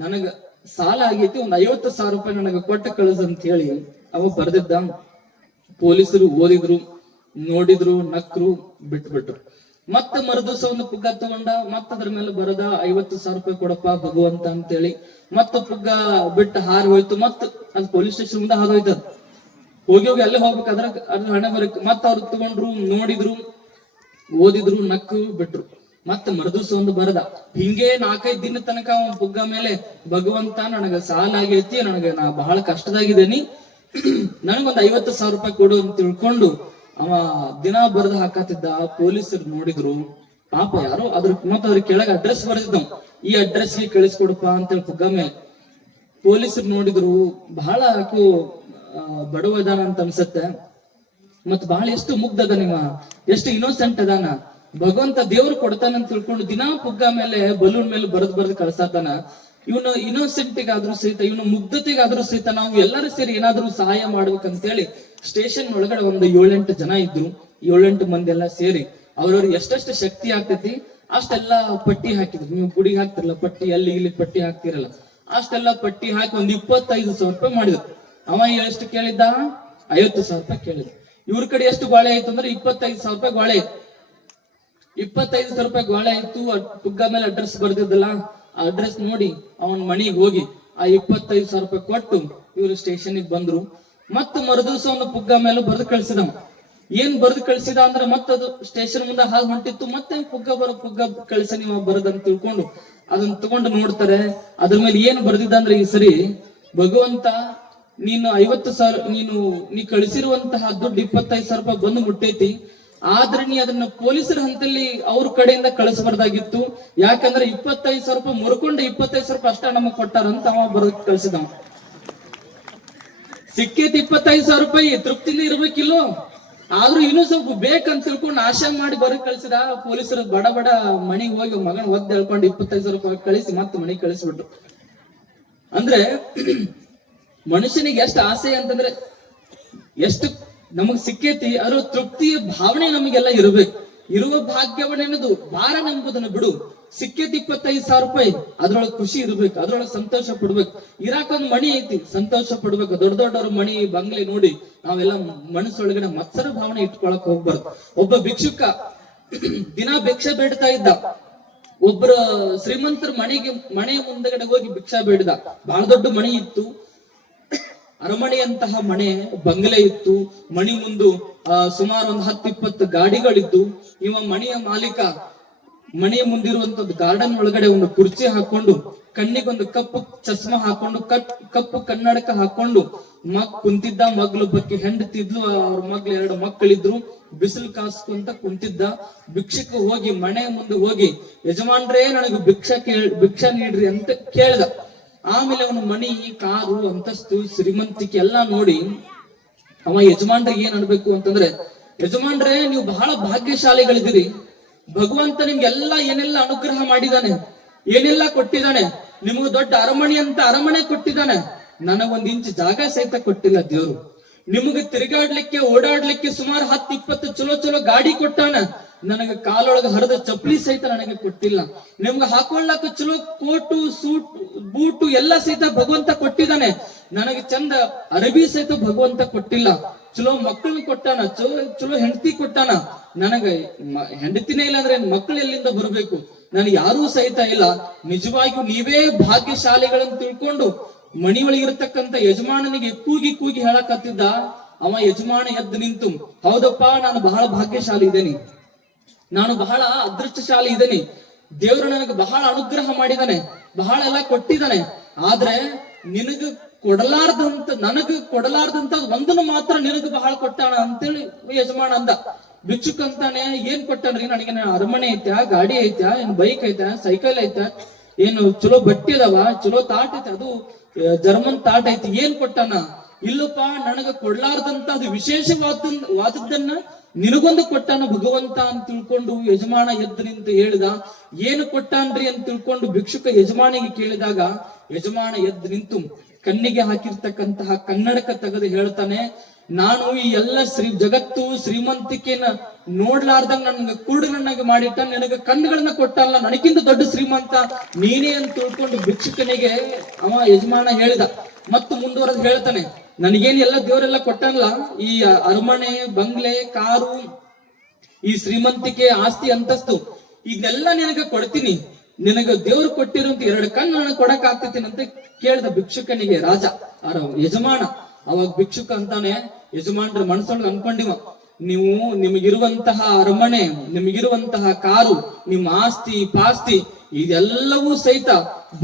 ನನಗ ಸಾಲ ಆಗೈತಿ, ಒಂದ್ 50,000 ರೂಪಾಯಿ ನನಗ ಕೊಟ್ಟ ಕಳಿಸ್ ಅಂತ ಹೇಳಿ ಅವ ಬರ್ದಿದ್ದ. ಪೊಲೀಸರು ಓದಿದ್ರು, ನೋಡಿದ್ರು, ನಕ್ರು, ಬಿಟ್ಬಿಟ್ರು. ಮತ್ತೆ ಮರುದಿವಸ ಒಂದು ಪುಗ್ಗ ತಗೊಂಡ, ಮತ್ತ ಅದ್ರ ಮೇಲೆ ಬರದ 50,000 ರೂಪಾಯಿ ಕೊಡಪ್ಪ ಭಗವಂತ ಅಂತೇಳಿ ಮತ್ತ ಪುಗ್ಗ ಬಿಟ್ಟು ಹಾರಿ ಹೋಯ್ತು. ಮತ್ತ ಅದು ಪೊಲೀಸ್ ಸ್ಟೇಷನ್ ಮುಂದೆ ಹಾದೋಯ್ತದ. ಹೋಗಿ ಅಲ್ಲೇ ಹೋಗ್ಬೇಕಾದ್ರ ಅದ್ರ ಹಣೆ ಬರಕ್ ಮತ್ತ ಅವ್ರು ತಗೊಂಡ್ರು, ನೋಡಿದ್ರು, ಓದಿದ್ರು, ನಕ್ಕು, ಬಿಟ್ರು. ಮತ್ತ ಮರುದಿವಸ ಒಂದು ಬರದ. ಹಿಂಗೆ 4-5 ದಿನ ತನಕ ಅವನ ಪುಗ್ಗ ಮೇಲೆ ಭಗವಂತ ನನಗ ಸಾಲ ಆಗೈತಿ, ನಾ ಬಹಳ ಕಷ್ಟದಾಗಿದ್ದೇನಿ, ನನಗೊಂದ್ 50,000 ರೂಪಾಯಿ ಕೊಡು ಅಂತ ತಿಳ್ಕೊಂಡು ಅವ ದಿನ ಬರೆದು ಹಾಕತ್ತಿದ್ದ. ಪೊಲೀಸರು ನೋಡಿದ್ರು, ಪಾಪ ಯಾರೋ ಅದ್ರ ಕೆಳಗೆ ಅಡ್ರೆಸ್ ಬರೆದಿದ್ದ, ಈ ಅಡ್ರೆಸ್ಗೆ ಕಳಿಸ್ಕೊಡಪ್ಪ ಅಂತೇಳಿ ಪುಗ್ಗ ಮೇಲೆ. ಪೊಲೀಸರು ನೋಡಿದ್ರು, ಬಹಳ ಆಕು ಬಡವ ಅದಾನ ಅಂತ ಅನ್ಸತ್ತೆ, ಮತ್ ಬಹಳ ಎಷ್ಟು ಮುಗ್ಧ ಅದ, ನಿಮ್ಮ ಎಷ್ಟು ಇನ್ನೋಸೆಂಟ್ ಅದಾನ, ಭಗವಂತ ದೇವ್ರು ಕೊಡ್ತಾನಂತ ತಿಳ್ಕೊಂಡು ದಿನಾ ಪುಗ್ಗ ಮೇಲೆ ಬಲೂನ್ ಮೇಲೆ ಬರೆದು ಕಳ್ಸಾತಾನ. ಇವನು ಇನ್ನೋಸೆಂಟಿಗಾದ್ರೂ ಸಹಿತ, ಇವನು ಮುಗ್ಧತೆಗಾದ್ರೂ ಸಹಿತ ನಾವು ಎಲ್ಲರೂ ಸೇರಿ ಏನಾದ್ರೂ ಸಹಾಯ ಮಾಡ್ಬೇಕಂತೇಳಿ ಸ್ಟೇಷನ್ ಒಳಗಡೆ ಒಂದು 7-8 ಜನ ಇದ್ರು. 7-8 ಮಂದಿ ಎಲ್ಲ ಸೇರಿ ಅವ್ರವ್ರಿಗೆ ಎಷ್ಟೆಷ್ಟು ಶಕ್ತಿ ಆಗ್ತೈತಿ ಅಷ್ಟೆಲ್ಲ ಪಟ್ಟಿ ಹಾಕಿದ್ರು. ನೀವು ಗುಡಿಗೆ ಹಾಕ್ತಿರಲ್ಲ ಪಟ್ಟಿ, ಅಲ್ಲಿ ಇಲ್ಲಿ ಪಟ್ಟಿ ಹಾಕ್ತಿರಲ್ಲ, ಅಷ್ಟೆಲ್ಲ ಪಟ್ಟಿ ಹಾಕಿ ಒಂದು 25,000 ರೂಪಾಯಿ ಮಾಡಿದ್ರು. ಅವ ಎಷ್ಟು ಕೇಳಿದ್ದ? 50,000 ರೂಪಾಯಿ ಕೇಳಿದ್ರು. ಇವ್ರ ಕಡೆ ಎಷ್ಟು ಗೋಳೆ ಆಯ್ತು ಅಂದ್ರೆ 25,000 ರೂಪಾಯಿ ಗೋಳೆ ಆಯ್ತು. 25,000 ರೂಪಾಯಿ ಗೋಳೆ ಆಯ್ತು. ಪುಗ್ಗ ಮೇಲೆ ಅಡ್ರೆಸ್ ಬರ್ದಿದ್ದಲ್ಲ, ಆ ಅಡ್ರೆಸ್ ನೋಡಿ ಅವನ್ ಮನಿಗೆ ಹೋಗಿ ಆ 25,000 ರೂಪಾಯಿ ಕೊಟ್ಟು ಇವ್ರು ಸ್ಟೇಷನ್ಗೆ ಬಂದ್ರು. ಮತ್ತ ಮರುದಿವಸ ಒಂದು ಪುಗ್ಗ ಮೇಲೆ ಬರೆದು ಕಳ್ಸಿದ. ಏನ್ ಬರೆದು ಕಳ್ಸಿದ ಅಂದ್ರೆ ಮತ್ತದು ಸ್ಟೇಷನ್ ಮುಂದೆ ಹಾಗೆ ಹೊಂಟಿತ್ತು. ಮತ್ತೆ ಪುಗ್ಗ ಕಳ್ಸ ನೀವು ಬರದಂತ ತಿಳ್ಕೊಂಡು ಅದನ್ನ ತಗೊಂಡು ನೋಡ್ತಾರೆ. ಅದ್ರ ಮೇಲೆ ಏನ್ ಬರ್ದಿದ್ದ ಅಂದ್ರೆ, ಈ ಸರಿ ಭಗವಂತ ನೀನು 50,000 ನೀ ಕಳಿಸಿರುವಂತಹ ದುಡ್ಡು 25,000 ರೂಪಾಯಿ ಬಂದು ಮುಟ್ಟೈತಿ, ಆದ್ರೆ ನೀ ಅದನ್ನ ಪೊಲೀಸರ ಹಂತಲ್ಲಿ ಅವ್ರ ಕಡೆಯಿಂದ ಕಳಿಸಬಾರ್ದಾಗಿತ್ತು. ಯಾಕಂದ್ರೆ 25,000 ರೂಪಾಯಿ ಮುರ್ಕೊಂಡು 25,000 ರೂಪಾಯಿ ಅಷ್ಟ ನಮಗ್ ಕೊಟ್ಟಾರಂತ ಅವ ಬರೆದು ಕಳ್ಸಿದವ. ಸಿಕ್ಕೈತಿ 25,000 ರೂಪಾಯಿ, ತೃಪ್ತಿನೇ ಇರ್ಬೇಕಿಲ್ಲೋ, ಆದ್ರೂ ಇನ್ನೂ ಸ್ವಲ್ಪ ಬೇಕಂತ ತಿಳ್ಕೊಂಡು ಆಶೆ ಮಾಡಿ ಬರೆದು ಕಳ್ಸಿದ. ಪೊಲೀಸರು ಬಡ ಮನೆಗೆ ಹೋಗಿ ಮಗನ್ ಒದ್ದು ಹೇಳ್ಕೊಂಡು 25,000 ರೂಪಾಯಿ ಕಳಿಸಿ ಮತ್ತೆ ಮನೆಗೆ ಕಳಿಸ್ಬಿಟ್ರು. ಅಂದ್ರೆ ಮನುಷ್ಯನಿಗೆ ಎಷ್ಟು ಆಸೆ ಅಂತಂದ್ರೆ ಎಷ್ಟು ನಮಗ್ ಸಿಕ್ಕೇತಿ ಅದ್ರ ತೃಪ್ತಿಯ ಭಾವನೆ ನಮಗೆಲ್ಲ ಇರಬೇಕು. ಇರುವ ಭಾಗ್ಯವನ್ನೆನ್ನೋದು ಭಾರ ನಂಬುದನ್ನು ಬಿಡು. ಸಿಕ್ಕೇತಿ 25,000 ರೂಪಾಯಿ, ಅದ್ರೊಳಗೆ ಖುಷಿ ಇರ್ಬೇಕು, ಅದ್ರೊಳಗೆ ಸಂತೋಷ ಪಡ್ಬೇಕು. ಇರಾಕೊಂದ್ ಮಣಿ ಐತಿ, ಸಂತೋಷ ಪಡ್ಬೇಕು. ದೊಡ್ಡ ದೊಡ್ಡವ್ರ ಮಣಿ ಬಂಗ್ಲೆ ನೋಡಿ ನಾವೆಲ್ಲ ಮನಸ್ಸೊಳಗಡೆ ಮತ್ಸರ ಭಾವನೆ ಇಟ್ಕೊಳಕ್ ಹೋಗ್ಬಾರ್ದು. ಒಬ್ಬ ಭಿಕ್ಷುಕ ದಿನ ಭಿಕ್ಷೆ ಬೇಡ್ತಾ ಇದ್ದ. ಒಬ್ಬರ ಶ್ರೀಮಂತರ ಮನೆಯ ಮುಂದಗಡೆ ಹೋಗಿ ಭಿಕ್ಷಾ ಬೇಡಿದ. ಬಹಳ ದೊಡ್ಡ ಮಣಿ ಇತ್ತು, ಅರಮನೆಯಂತಹ ಮನೆ ಬಂಗಲೆ ಇತ್ತು. ಮಣಿ ಮುಂದು ಸುಮಾರು ಒಂದು 10-20 ಗಾಡಿಗಳಿದ್ದು. ಇವ ಮನೆಯ ಮಾಲೀಕ ಮನೆಯ ಮುಂದಿರುವಂತದ್ದು ಗಾರ್ಡನ್ ಒಳಗಡೆ ಒಂದು ಕುರ್ಚಿ ಹಾಕೊಂಡು, ಕಣ್ಣಿಗೊಂದು ಕಪ್ಪು ಚಸ್ಮಾ ಹಾಕೊಂಡು, ಕಪ್ಪು ಕನ್ನಡಕ ಹಾಕೊಂಡು ಕುಂತಿದ್ದ. ಮಗ್ಳು ಬಕ್ಕಿ ಹೆಂಡತಿದ್ಲು, ಅವ್ರ ಮಗ್ಳು 2 ಮಕ್ಕಳಿದ್ರು. ಬಿಸಿಲು ಕಾಸ್ಕೊಂತ ಕುಂತಿದ್ದ. ಭಿಕ್ಷಕ ಹೋಗಿ ಮನೆ ಮುಂದೆ ಹೋಗಿ, ಯಜಮಾನ್ರೇ ನನಗೆ ಭಿಕ್ಷಾ ನೀಡ್ರಿ ಅಂತ ಕೇಳ್ದ. ಆಮೇಲೆ ಅವನು ಮನಿ, ಕಾರು, ಅಂತಸ್ತು, ಶ್ರೀಮಂತಿಕೆ ಎಲ್ಲಾ ನೋಡಿ ಅವ ಯಜಮಾನ್ರಿಗೆ ಏನ್ ಅನ್ಬೇಕು ಅಂತಂದ್ರೆ, ಯಜಮಾನ್ರೇ ನೀವು ಬಹಳ ಭಾಗ್ಯಶಾಲಿಗಳಿದ್ದೀರಿ. ಭಗವಂತ ನಿಮ್ಗೆಲ್ಲ ಏನೆಲ್ಲ ಅನುಗ್ರಹ ಮಾಡಿದಾನೆ, ಏನೆಲ್ಲ ಕೊಟ್ಟಿದ್ದಾನೆ. ನಿಮ್ಗೆ ದೊಡ್ಡ ಅರಮನೆ ಅಂತ ಅರಮನೆ ಕೊಟ್ಟಿದ್ದಾನೆ. ನನಗೊಂದ್ ಇಂಚ್ ಜಾಗ ಸಹಿತ ಕೊಟ್ಟಿಲ್ಲ ದೇವ್ರು. ನಿಮಗೆ ತಿರುಗಾಡ್ಲಿಕ್ಕೆ ಓಡಾಡ್ಲಿಕ್ಕೆ ಸುಮಾರು 10-20 ಚಲೋ ಗಾಡಿ ಕೊಟ್ಟಾನ. ನನಗೆ ಕಾಲೊಳಗೆ ಹರಿದ ಚಪ್ಪಲಿ ಸಹಿತ ನನಗೆ ಕೊಟ್ಟಿಲ್ಲ. ನಿಮ್ಗೆ ಹಾಕೊಳ್ಳಕ್ ಚಲೋ ಕೋಟು, ಸೂಟ್, ಬೂಟು ಎಲ್ಲ ಸಹಿತ ಭಗವಂತ ಕೊಟ್ಟಿದ್ದಾನೆ. ನನಗೆ ಚಂದ ಅರಬಿ ಸಹಿತ ಭಗವಂತ ಕೊಟ್ಟಿಲ್ಲ. ಚಲೋ ಮಕ್ಕಳನ್ನ ಕೊಟ್ಟಾನ, ಚಲೋ ಹೆಂಡತಿ ಕೊಟ್ಟಾನ. ನನಗೆ ಹೆಂಡತಿನೇ ಇಲ್ಲ ಅಂದ್ರೆ ಮಕ್ಕಳು ಎಲ್ಲಿಂದ ಬರಬೇಕು? ನನಗೆ ಯಾರೂ ಸಹಿತ ಇಲ್ಲ. ನಿಜವಾಗಿಯೂ ನೀವೇ ಭಾಗ್ಯಶಾಲಿಗಳನ್ನು ತಿಳ್ಕೊಂಡು ಮಣಿಯೊಳಗಿರ್ತಕ್ಕಂಥ ಯಜಮಾನನಿಗೆ ಕೂಗಿ ಹೇಳಕತ್ತಿದ್ದ. ಅವ ಯಜಮಾನ ಎದ್ದು ನಿಂತು, ಹೌದಪ್ಪ, ನಾನು ಬಹಳ ಭಾಗ್ಯಶಾಲಿ ಇದ್ದೇನೆ, ನಾನು ಬಹಳ ಅದೃಷ್ಟಶಾಲಿ ಇದ್ದೇನೆ. ದೇವರು ನನಗೆ ಬಹಳ ಅನುಗ್ರಹ ಮಾಡಿದಾನೆ, ಬಹಳ ಎಲ್ಲ ಕೊಟ್ಟಿದ್ದಾನೆ. ಆದ್ರೆ ನನಗೆ ಕೊಡಲಾರ್ದಂತ ಒಂದನ್ನು ಮಾತ್ರ ನಿನಗೆ ಬಹಳ ಕೊಟ್ಟಾನ ಅಂತೇಳಿ ಯಜಮಾನ ಅಂದ. ಭಿಕ್ಷುಕ್ ಅಂತಾನೆ, ಏನ್ ಕೊಟ್ಟಾನ್ರಿ ನನಗೆ? ಅರಮನೆ ಐತ್ಯಾ, ಗಾಡಿ ಐತ್ಯಾ, ಏನ್ ಬೈಕ್ ಐತಾ, ಸೈಕಲ್ ಐತಾ, ಏನು ಚಲೋ ಬಟ್ಟೆ ಅದಾವ, ಚಲೋ ತಾಟ್ ಐತೆ, ಅದು ಜರ್ಮನ್ ತಾಟ್ ಐತಿ, ಏನ್ ಕೊಟ್ಟಾನ? ಇಲ್ಲಪ್ಪ, ನನಗ ಕೊಡ್ಲಾರ್ದಂತ ಅದು ವಿಶೇಷವಾದದ್ದನ್ನ ನಿನಗೊಂದು ಕೊಟ್ಟಾನ ಭಗವಂತ ಅಂತ ತಿಳ್ಕೊಂಡು ಯಜಮಾನ ಎದ್ದು ನಿಂತು ಹೇಳಿದ. ಏನು ಕೊಟ್ಟಾನ್ರಿ ಅಂತ ತಿಳ್ಕೊಂಡು ಭಿಕ್ಷುಕ ಯಜಮಾನಿಗೆ ಕೇಳಿದಾಗ, ಯಜಮಾನ ಎದ್ದು ನಿಂತು ಕಣ್ಣಿಗೆ ಹಾಕಿರ್ತಕ್ಕಂತಹ ಕನ್ನಡಕ ತೆಗೆದು ಹೇಳ್ತಾನೆ, ನಾನು ಈ ಎಲ್ಲ ಜಗತ್ತು ಶ್ರೀಮಂತಿಕೆನ ನೋಡ್ಲಾರ್ದಂಗ ನನಗೆ ಕುರುಡನನ್ನಾಗಿ ಮಾಡಿಟ್ಟ, ನಿನಗೆ ಕಣ್ಣುಗಳನ್ನ ಕೊಟ್ಟಲ್ಲ, ನನಗಿಂತ ದೊಡ್ಡ ಶ್ರೀಮಂತ ನೀನೇ ಅಂತ ತಿಳ್ಕೊಂಡು ಭಿಕ್ಷುಕನಿಗೆ ಅವ ಯಜಮಾನ ಹೇಳಿದ. ಮತ್ತು ಮುಂದುವರೆದು ಹೇಳ್ತಾನೆ, ನನಗೇನ್ ಎಲ್ಲ ದೇವರೆಲ್ಲ ಕೊಟ್ಟಲ್ಲ, ಈ ಅರಮನೆ, ಬಂಗ್ಲೆ, ಕಾರು, ಈ ಶ್ರೀಮಂತಿಕೆ, ಆಸ್ತಿ, ಅಂತಸ್ತು ಇದೆಲ್ಲ ನಿನಗೆ ಕೊಡ್ತೀನಿ. ನಿನಗೆ ದೇವ್ರು ಕೊಟ್ಟಿರುವಂತ 2 ಕಣ್ಣು ನನಗೆ ಕೊಡಕ್ ಆಗ್ತೈತೀನಿ ಅಂತ ಕೇಳ್ದ ಭಿಕ್ಷುಕನಿಗೆ ರಾಜ, ಯಜಮಾನ. ಅವಾಗ ಭಿಕ್ಷುಕ ಅಂತಾನೆ, ಯಜಮಾನ್ರ ಮನಸ್ಸೊಳಗೆ ಅನ್ಕೊಂಡಿವ, ನೀವು ನಿಮಗಿರುವಂತಹ ಅರಮನೆ, ನಿಮಗಿರುವಂತಹ ಕಾರು, ನಿಮ್ಮ ಆಸ್ತಿ ಪಾಸ್ತಿ ಇದೆಲ್ಲವೂ ಸಹಿತ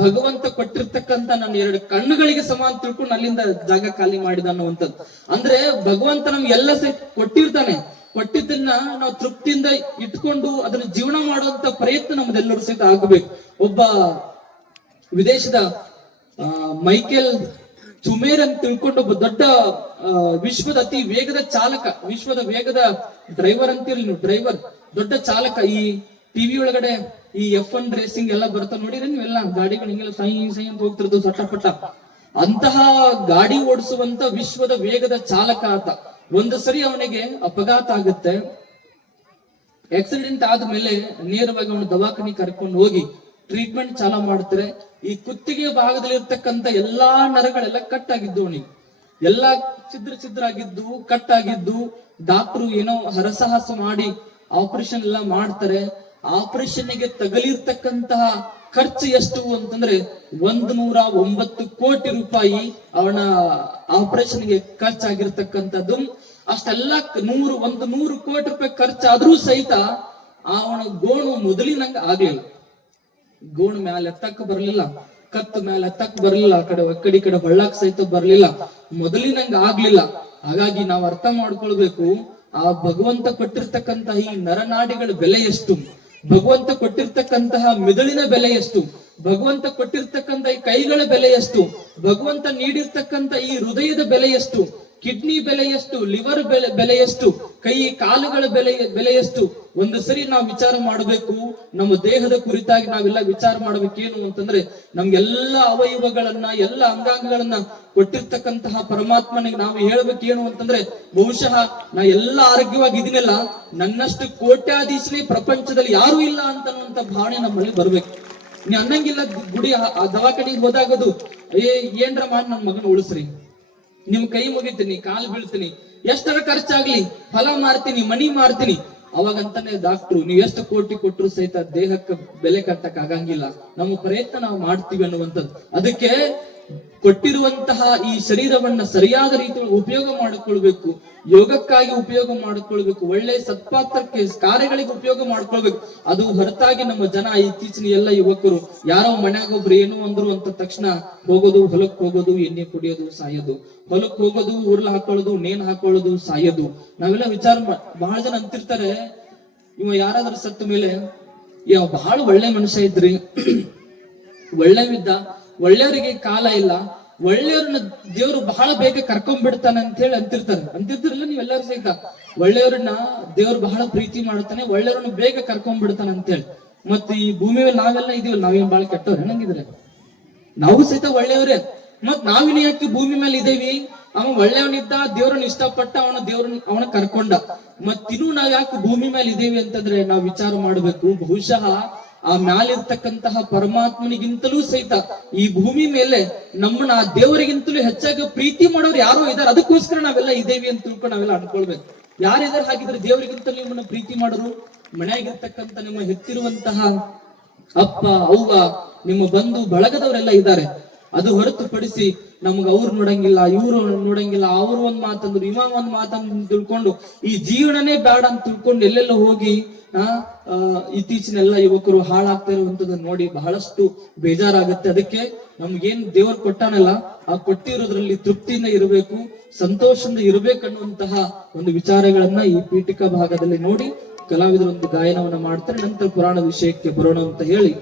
ಭಗವಂತ ಕೊಟ್ಟಿರ್ತಕ್ಕಂತ ನನ್ನ 2 ಕಣ್ಣುಗಳಿಗೆ ಸಮಾನ ತಿಳ್ಕೊಂಡು ಅಲ್ಲಿಂದ ಜಾಗ ಖಾಲಿ ಮಾಡಿದ ಅನ್ನುವಂಥದ್ದು. ಅಂದ್ರೆ ಭಗವಂತ ನಮ್ಗೆ ಎಲ್ಲ ಸಹಿತ ಕೊಟ್ಟಿರ್ತಾನೆ. ಕೊಟ್ಟಿದ್ದನ್ನ ನಾವು ತೃಪ್ತಿಯಿಂದ ಇಟ್ಕೊಂಡು ಅದನ್ನ ಜೀವನ ಮಾಡುವಂತ ಪ್ರಯತ್ನ ನಮ್ದೆಲ್ಲರೂ ಸಹಿತ ಆಗಬೇಕು. ಒಬ್ಬ ವಿದೇಶದ ಮೈಕೆಲ್ ಚುಮೇರ್ ಅಂತ ತಿಳ್ಕೊಂಡು ಒಬ್ಬ ದೊಡ್ಡ ವಿಶ್ವದ ಅತಿ ವೇಗದ ಚಾಲಕ, ವಿಶ್ವದ ವೇಗದ ಡ್ರೈವರ್ ಅಂತೀರಿ ನೀವು, ಡ್ರೈವರ್, ದೊಡ್ಡ ಚಾಲಕ. ಈ ಟಿವಿ ಒಳಗಡೆ ಈ F1 ರೇಸಿಂಗ್ ಎಲ್ಲ ಬರ್ತಾ ನೋಡಿದ್ರೆ ನೀವೆಲ್ಲ ಗಾಡಿಗಳು ಹಿಂಗೆಲ್ಲ ಸೈ ಅಂತ ಹೋಗ್ತಿರೋದು ಸಟ್ಟಪಟ್ಟ. ಅಂತಹ ಗಾಡಿ ಓಡಿಸುವಂತ ವಿಶ್ವದ ವೇಗದ ಚಾಲಕ ಆತ. ಒಂದು ಸರಿ ಅವನಿಗೆ ಅಪಘಾತ ಆಗುತ್ತೆ. ಆಕ್ಸಿಡೆಂಟ್ ಆದ್ಮೇಲೆ ನೇರವಾಗಿ ಅವನು ದವಾಖಾನೆ ಕರ್ಕೊಂಡು ಹೋಗಿ ಟ್ರೀಟ್ಮೆಂಟ್ ಚಾಲೂ ಮಾಡ್ತಾರೆ. ಈ ಕುತ್ತಿಗೆ ಭಾಗದಲ್ಲಿ ಇರ್ತಕ್ಕಂಥ ಎಲ್ಲಾ ನರಗಳೆಲ್ಲ ಕಟ್ ಆಗಿದ್ದು, ಅವನಿಗೆ ಎಲ್ಲಾ ಛಿದ್ರ ಆಗಿದ್ದು, ಕಟ್ ಆಗಿದ್ದು. ಡಾಕ್ಟ್ರು ಏನೋ ಹರಸಾಹಸ ಮಾಡಿ ಆಪರೇಷನ್ ಎಲ್ಲ ಮಾಡ್ತಾರೆ. ಆಪರೇಷನ್ಗೆ ತಗಲಿರ್ತಕ್ಕಂತಹ ಖರ್ಚು ಎಷ್ಟು ಅಂತಂದ್ರೆ 109 ಕೋಟಿ ರೂಪಾಯಿ ಅವನ ಆಪರೇಷನ್ಗೆ ಖರ್ಚಾಗಿರ್ತಕ್ಕಂಥದ್ದು. ಅಷ್ಟೆಲ್ಲ 100 ಕೋಟಿ ರೂಪಾಯಿ ಖರ್ಚಾದ್ರೂ ಸಹಿತ ಅವನ ಗೋಣು ಮೊದಲಿನಂಗ ಆಗ್ಲಿಲ್ಲ. ಗೋಣು ಮ್ಯಾಲ ಎತ್ತಕ್ ಬರ್ಲಿಲ್ಲ, ಕತ್ತು ಮ್ಯಾಲ ಎತ್ತಕ್ ಬರ್ಲಿಲ್ಲ, ಆ ಕಡೆ ಹೊಳ್ಳಕ್ ಸಹಿತ ಬರ್ಲಿಲ್ಲ, ಮೊದಲಿನಂಗ ಆಗ್ಲಿಲ್ಲ. ಹಾಗಾಗಿ ನಾವು ಅರ್ಥ ಮಾಡ್ಕೊಳ್ಬೇಕು, ಆ ಭಗವಂತ ಕೊಟ್ಟಿರ್ತಕ್ಕಂತಹ ಈ ನರನಾಡಿಗಳ ಬೆಲೆ ಎಷ್ಟು, ಭಗವಂತ ಕೊಟ್ಟಿರ್ತಕ್ಕಂತಹ ಮಿದುಳಿನ ಬೆಲೆ ಎಷ್ಟು, ಭಗವಂತ ಕೊಟ್ಟಿರ್ತಕ್ಕಂಥ ಈ ಕೈಗಳ ಬೆಲೆ ಎಷ್ಟು, ಭಗವಂತ ನೀಡಿರ್ತಕ್ಕಂಥ ಈ ಹೃದಯದ ಬೆಲೆ ಎಷ್ಟು, ಕಿಡ್ನಿ ಬೆಲೆ ಎಷ್ಟು, ಲಿವರ್ ಬೆಲೆ ಎಷ್ಟು, ಕೈ ಕಾಲುಗಳ ಬೆಲೆ ಎಷ್ಟು. ಒಂದು ಸರಿ ನಾವು ವಿಚಾರ ಮಾಡಬೇಕು. ನಮ್ಮ ದೇಹದ ಕುರಿತಾಗಿ ನಾವೆಲ್ಲ ವಿಚಾರ ಮಾಡ್ಬೇಕೇನು ಅಂತಂದ್ರೆ, ನಮ್ಗೆಲ್ಲ ಅವಯವಗಳನ್ನ ಎಲ್ಲ ಅಂಗಾಂಗಗಳನ್ನ ಕೊಟ್ಟಿರ್ತಕ್ಕಂತಹ ಪರಮಾತ್ಮನಿಗೆ ನಾವು ಹೇಳ್ಬೇಕೇನು ಅಂತಂದ್ರೆ, ಬಹುಶಃ ನಾ ಎಲ್ಲ ಆರೋಗ್ಯವಾಗಿದ್ದೀನಲ್ಲ, ನನ್ನಷ್ಟು ಕೋಟ್ಯಾಧೀಶನೇ ಪ್ರಪಂಚದಲ್ಲಿ ಯಾರು ಇಲ್ಲ ಅಂತನ್ನುವಂತ ಭಾವನೆ ನಮ್ಮಲ್ಲಿ ಬರ್ಬೇಕು. ನೀ ಅನ್ನಂಗಿಲ್ಲ ಗುಡಿ ದವಾಖಾನಿಗೆ ಹೋದಾಗದು, ಏನ್ರ ಮಾಡಿ ನನ್ನ ಮಗನ ಉಳಿಸ್ರಿ, ನಿಮ್ ಕೈ ಮುಗಿತೀನಿ, ಕಾಲು ಬೀಳ್ತೀನಿ, ಎಷ್ಟರ ಖರ್ಚಾಗ್ಲಿ, ಫಲ ಮಾರ್ತೀನಿ, ಮನಿ ಮಾರ್ತೀನಿ. ಅವಾಗಂತಾನೆ ಡಾಕ್ಟ್ರು, ನೀವ್ ಎಷ್ಟು ಕೋಟಿ ಕೊಟ್ಟರು ಸಹಿತ ದೇಹಕ್ಕೆ ಬೆಲೆ ಕಟ್ಟಕ್ ಆಗಂಗಿಲ್ಲ, ನಮ್ಮ ಪ್ರಯತ್ನ ನಾವು ಮಾಡ್ತೀವಿ ಅನ್ನುವಂಥದ್ದು. ಅದಕ್ಕೆ ಕೊಟ್ಟಿರುವಂತಹ ಈ ಶರೀರವನ್ನ ಸರಿಯಾದ ರೀತಿಯಲ್ಲಿ ಉಪಯೋಗ ಮಾಡಿಕೊಳ್ಬೇಕು, ಯೋಗಕ್ಕಾಗಿ ಉಪಯೋಗ ಮಾಡಿಕೊಳ್ಬೇಕು, ಒಳ್ಳೆ ಸತ್ಪಾತ್ರಕ್ಕೆ ಕಾರ್ಯಗಳಿಗೆ ಉಪಯೋಗ ಮಾಡ್ಕೊಳ್ಬೇಕು. ಅದು ಹೊರತಾಗಿ ನಮ್ಮ ಜನ ಇತ್ತೀಚಿನ ಎಲ್ಲ ಯುವಕರು ಯಾರೋ ಮನ್ಯಾಗ ಒಬ್ರು ಏನೋ ಅಂದ್ರು ಅಂತ ತಕ್ಷಣ ಹೋಗೋದು, ಹೊಲಕ್ ಹೋಗೋದು, ಎಣ್ಣೆ ಕುಡಿಯೋದು, ಸಾಯೋದು, ಹೊಲಕ್ ಹೋಗೋದು, ಉರ್ಲ್ ಹಾಕೊಳ್ಳೋದು, ನೇಣ್ ಹಾಕೊಳ್ಳೋದು, ಸಾಯೋದು. ನಾವೆಲ್ಲ ವಿಚಾರ ಬಹಳ ಜನ ಅಂತಿರ್ತಾರೆ, ಇವ ಯಾರಾದ್ರೂ ಸತ್ತ ಮೇಲೆ ಇವ ಬಹಳ ಒಳ್ಳೆ ಮನುಷ್ಯ ಇದ್ರಿ, ಒಳ್ಳೆವಿದ್ದ, ಒಳ್ಳೆಯವರಿಗೆ ಕಾಲ ಇಲ್ಲ, ಒಳ್ಳೆಯವ್ರನ್ನ ದೇವ್ರು ಬಹಳ ಬೇಗ ಕರ್ಕೊಂಡ್ ಬಿಡ್ತಾನೆ ಅಂತ ಹೇಳಿ ಅಂತಿರ್ತಿರಲ್ಲ ನೀವೆಲ್ಲರೂ ಸಹಿತ. ಒಳ್ಳೆಯವ್ರನ್ನ ದೇವ್ರು ಬಹಳ ಪ್ರೀತಿ ಮಾಡ್ತಾನೆ, ಒಳ್ಳೆಯವ್ರನ್ನ ಬೇಗ ಕರ್ಕೊಂಡ್ ಬಿಡ್ತಾನೆ ಅಂತ ಹೇಳಿ. ಮತ್ತೆ ಈ ಭೂಮಿ ಮೇಲೆ ನಾವೆಲ್ಲ ಇದೀವಲ್ಲ, ನಾವೇನ್ ಬಹಳ ಕೆಟ್ಟವ್ರೆ ನಂಗಿದ್ರೆ, ನಾವು ಸಹಿತ ಒಳ್ಳೆಯವ್ರೆ. ಮತ್ ನಾವಿನ ಯಾಕೆ ಭೂಮಿ ಮೇಲೆ ಇದೇವಿ? ಅವ ಒಳ್ಳೆಯವನಿದ್ದ, ದೇವ್ರನ್ನ ಇಷ್ಟಪಟ್ಟ, ಅವನ ಕರ್ಕೊಂಡ. ಮತ್ತಿನ್ನೂ ನಾವ್ ಯಾಕೆ ಭೂಮಿ ಮೇಲೆ ಇದೇವಿ ಅಂತಂದ್ರೆ ನಾವ್ ವಿಚಾರ ಮಾಡ್ಬೇಕು. ಬಹುಶಃ ಆ ಮ್ಯಾಲಿರ್ತಕ್ಕಂತಹ ಪರಮಾತ್ಮನಿಗಿಂತಲೂ ಸಹಿತ ಈ ಭೂಮಿ ಮೇಲೆ ನಮ್ಮನ್ನ ಆ ದೇವರಿಗಿಂತಲೂ ಹೆಚ್ಚಾಗಿ ಪ್ರೀತಿ ಮಾಡೋರು ಯಾರೋ ಇದಾರೆ. ಅದಕ್ಕೋಸ್ಕರ ನಾವೆಲ್ಲ ಇದೇವಿ ಅಂತ ತಿಳ್ಕೊಂಡು ನಾವೆಲ್ಲ ಅನ್ಕೊಳ್ಬೇಕು. ಯಾರಿದಾರೆ ಹಾಗಿದ್ರೆ ದೇವರಿಗಿಂತಲೂ ನಿಮ್ಮನ್ನ ಪ್ರೀತಿ ಮಾಡೋರು? ಮನೆಯಾಗಿರ್ತಕ್ಕಂಥ ನಿಮ್ಮ ಹೆತ್ತಿರುವಂತಹ ಅಪ್ಪ, ಅವ್ವ, ನಿಮ್ಮ ಬಂಧು ಬಳಗದವರೆಲ್ಲ ಇದ್ದಾರೆ. ಅದು ಹೊರತುಪಡಿಸಿ ನಮ್ಗ ಅವ್ರು ನೋಡಂಗಿಲ್ಲ, ಇವ್ರು ನೋಡಂಗಿಲ್ಲ, ಅವ್ರು ಒಂದ್ ಮಾತಂದ್ರು, ಇವ ಒಂದ್ ಮಾತಂದ್ರು ತಿಳ್ಕೊಂಡು ಈ ಜೀವನನೇ ಬೇಡ ಅಂತ ತಿಳ್ಕೊಂಡು ಎಲ್ಲೆಲ್ಲ ಹೋಗಿ ಇತ್ತೀಚಿನ ಎಲ್ಲ ಯುವಕರು ಹಾಳಾಗ್ತಾ ಇರುವಂತದನ್ನ ನೋಡಿ ಬಹಳಷ್ಟು ಬೇಜಾರಾಗುತ್ತೆ. ಅದಕ್ಕೆ ನಮ್ಗೇನ್ ದೇವರು ಕೊಟ್ಟಾನಲ್ಲ, ಆ ಕೊಟ್ಟಿರೋದ್ರಲ್ಲಿ ತೃಪ್ತಿಯಿಂದ ಇರಬೇಕು, ಸಂತೋಷದಿಂದ ಇರಬೇಕನ್ನುವಂತಹ ಒಂದು ವಿಚಾರಗಳನ್ನ ಈ ಪೀಠಿಕಾ ಭಾಗದಲ್ಲಿ ನೋಡಿ ಕಲಾವಿದರು ಒಂದು ಗಾಯನವನ್ನ ಮಾಡ್ತಾರೆ. ನಂತರ ಪುರಾಣ ವಿಷಯಕ್ಕೆ ಬರೋಣ ಅಂತ ಹೇಳಿ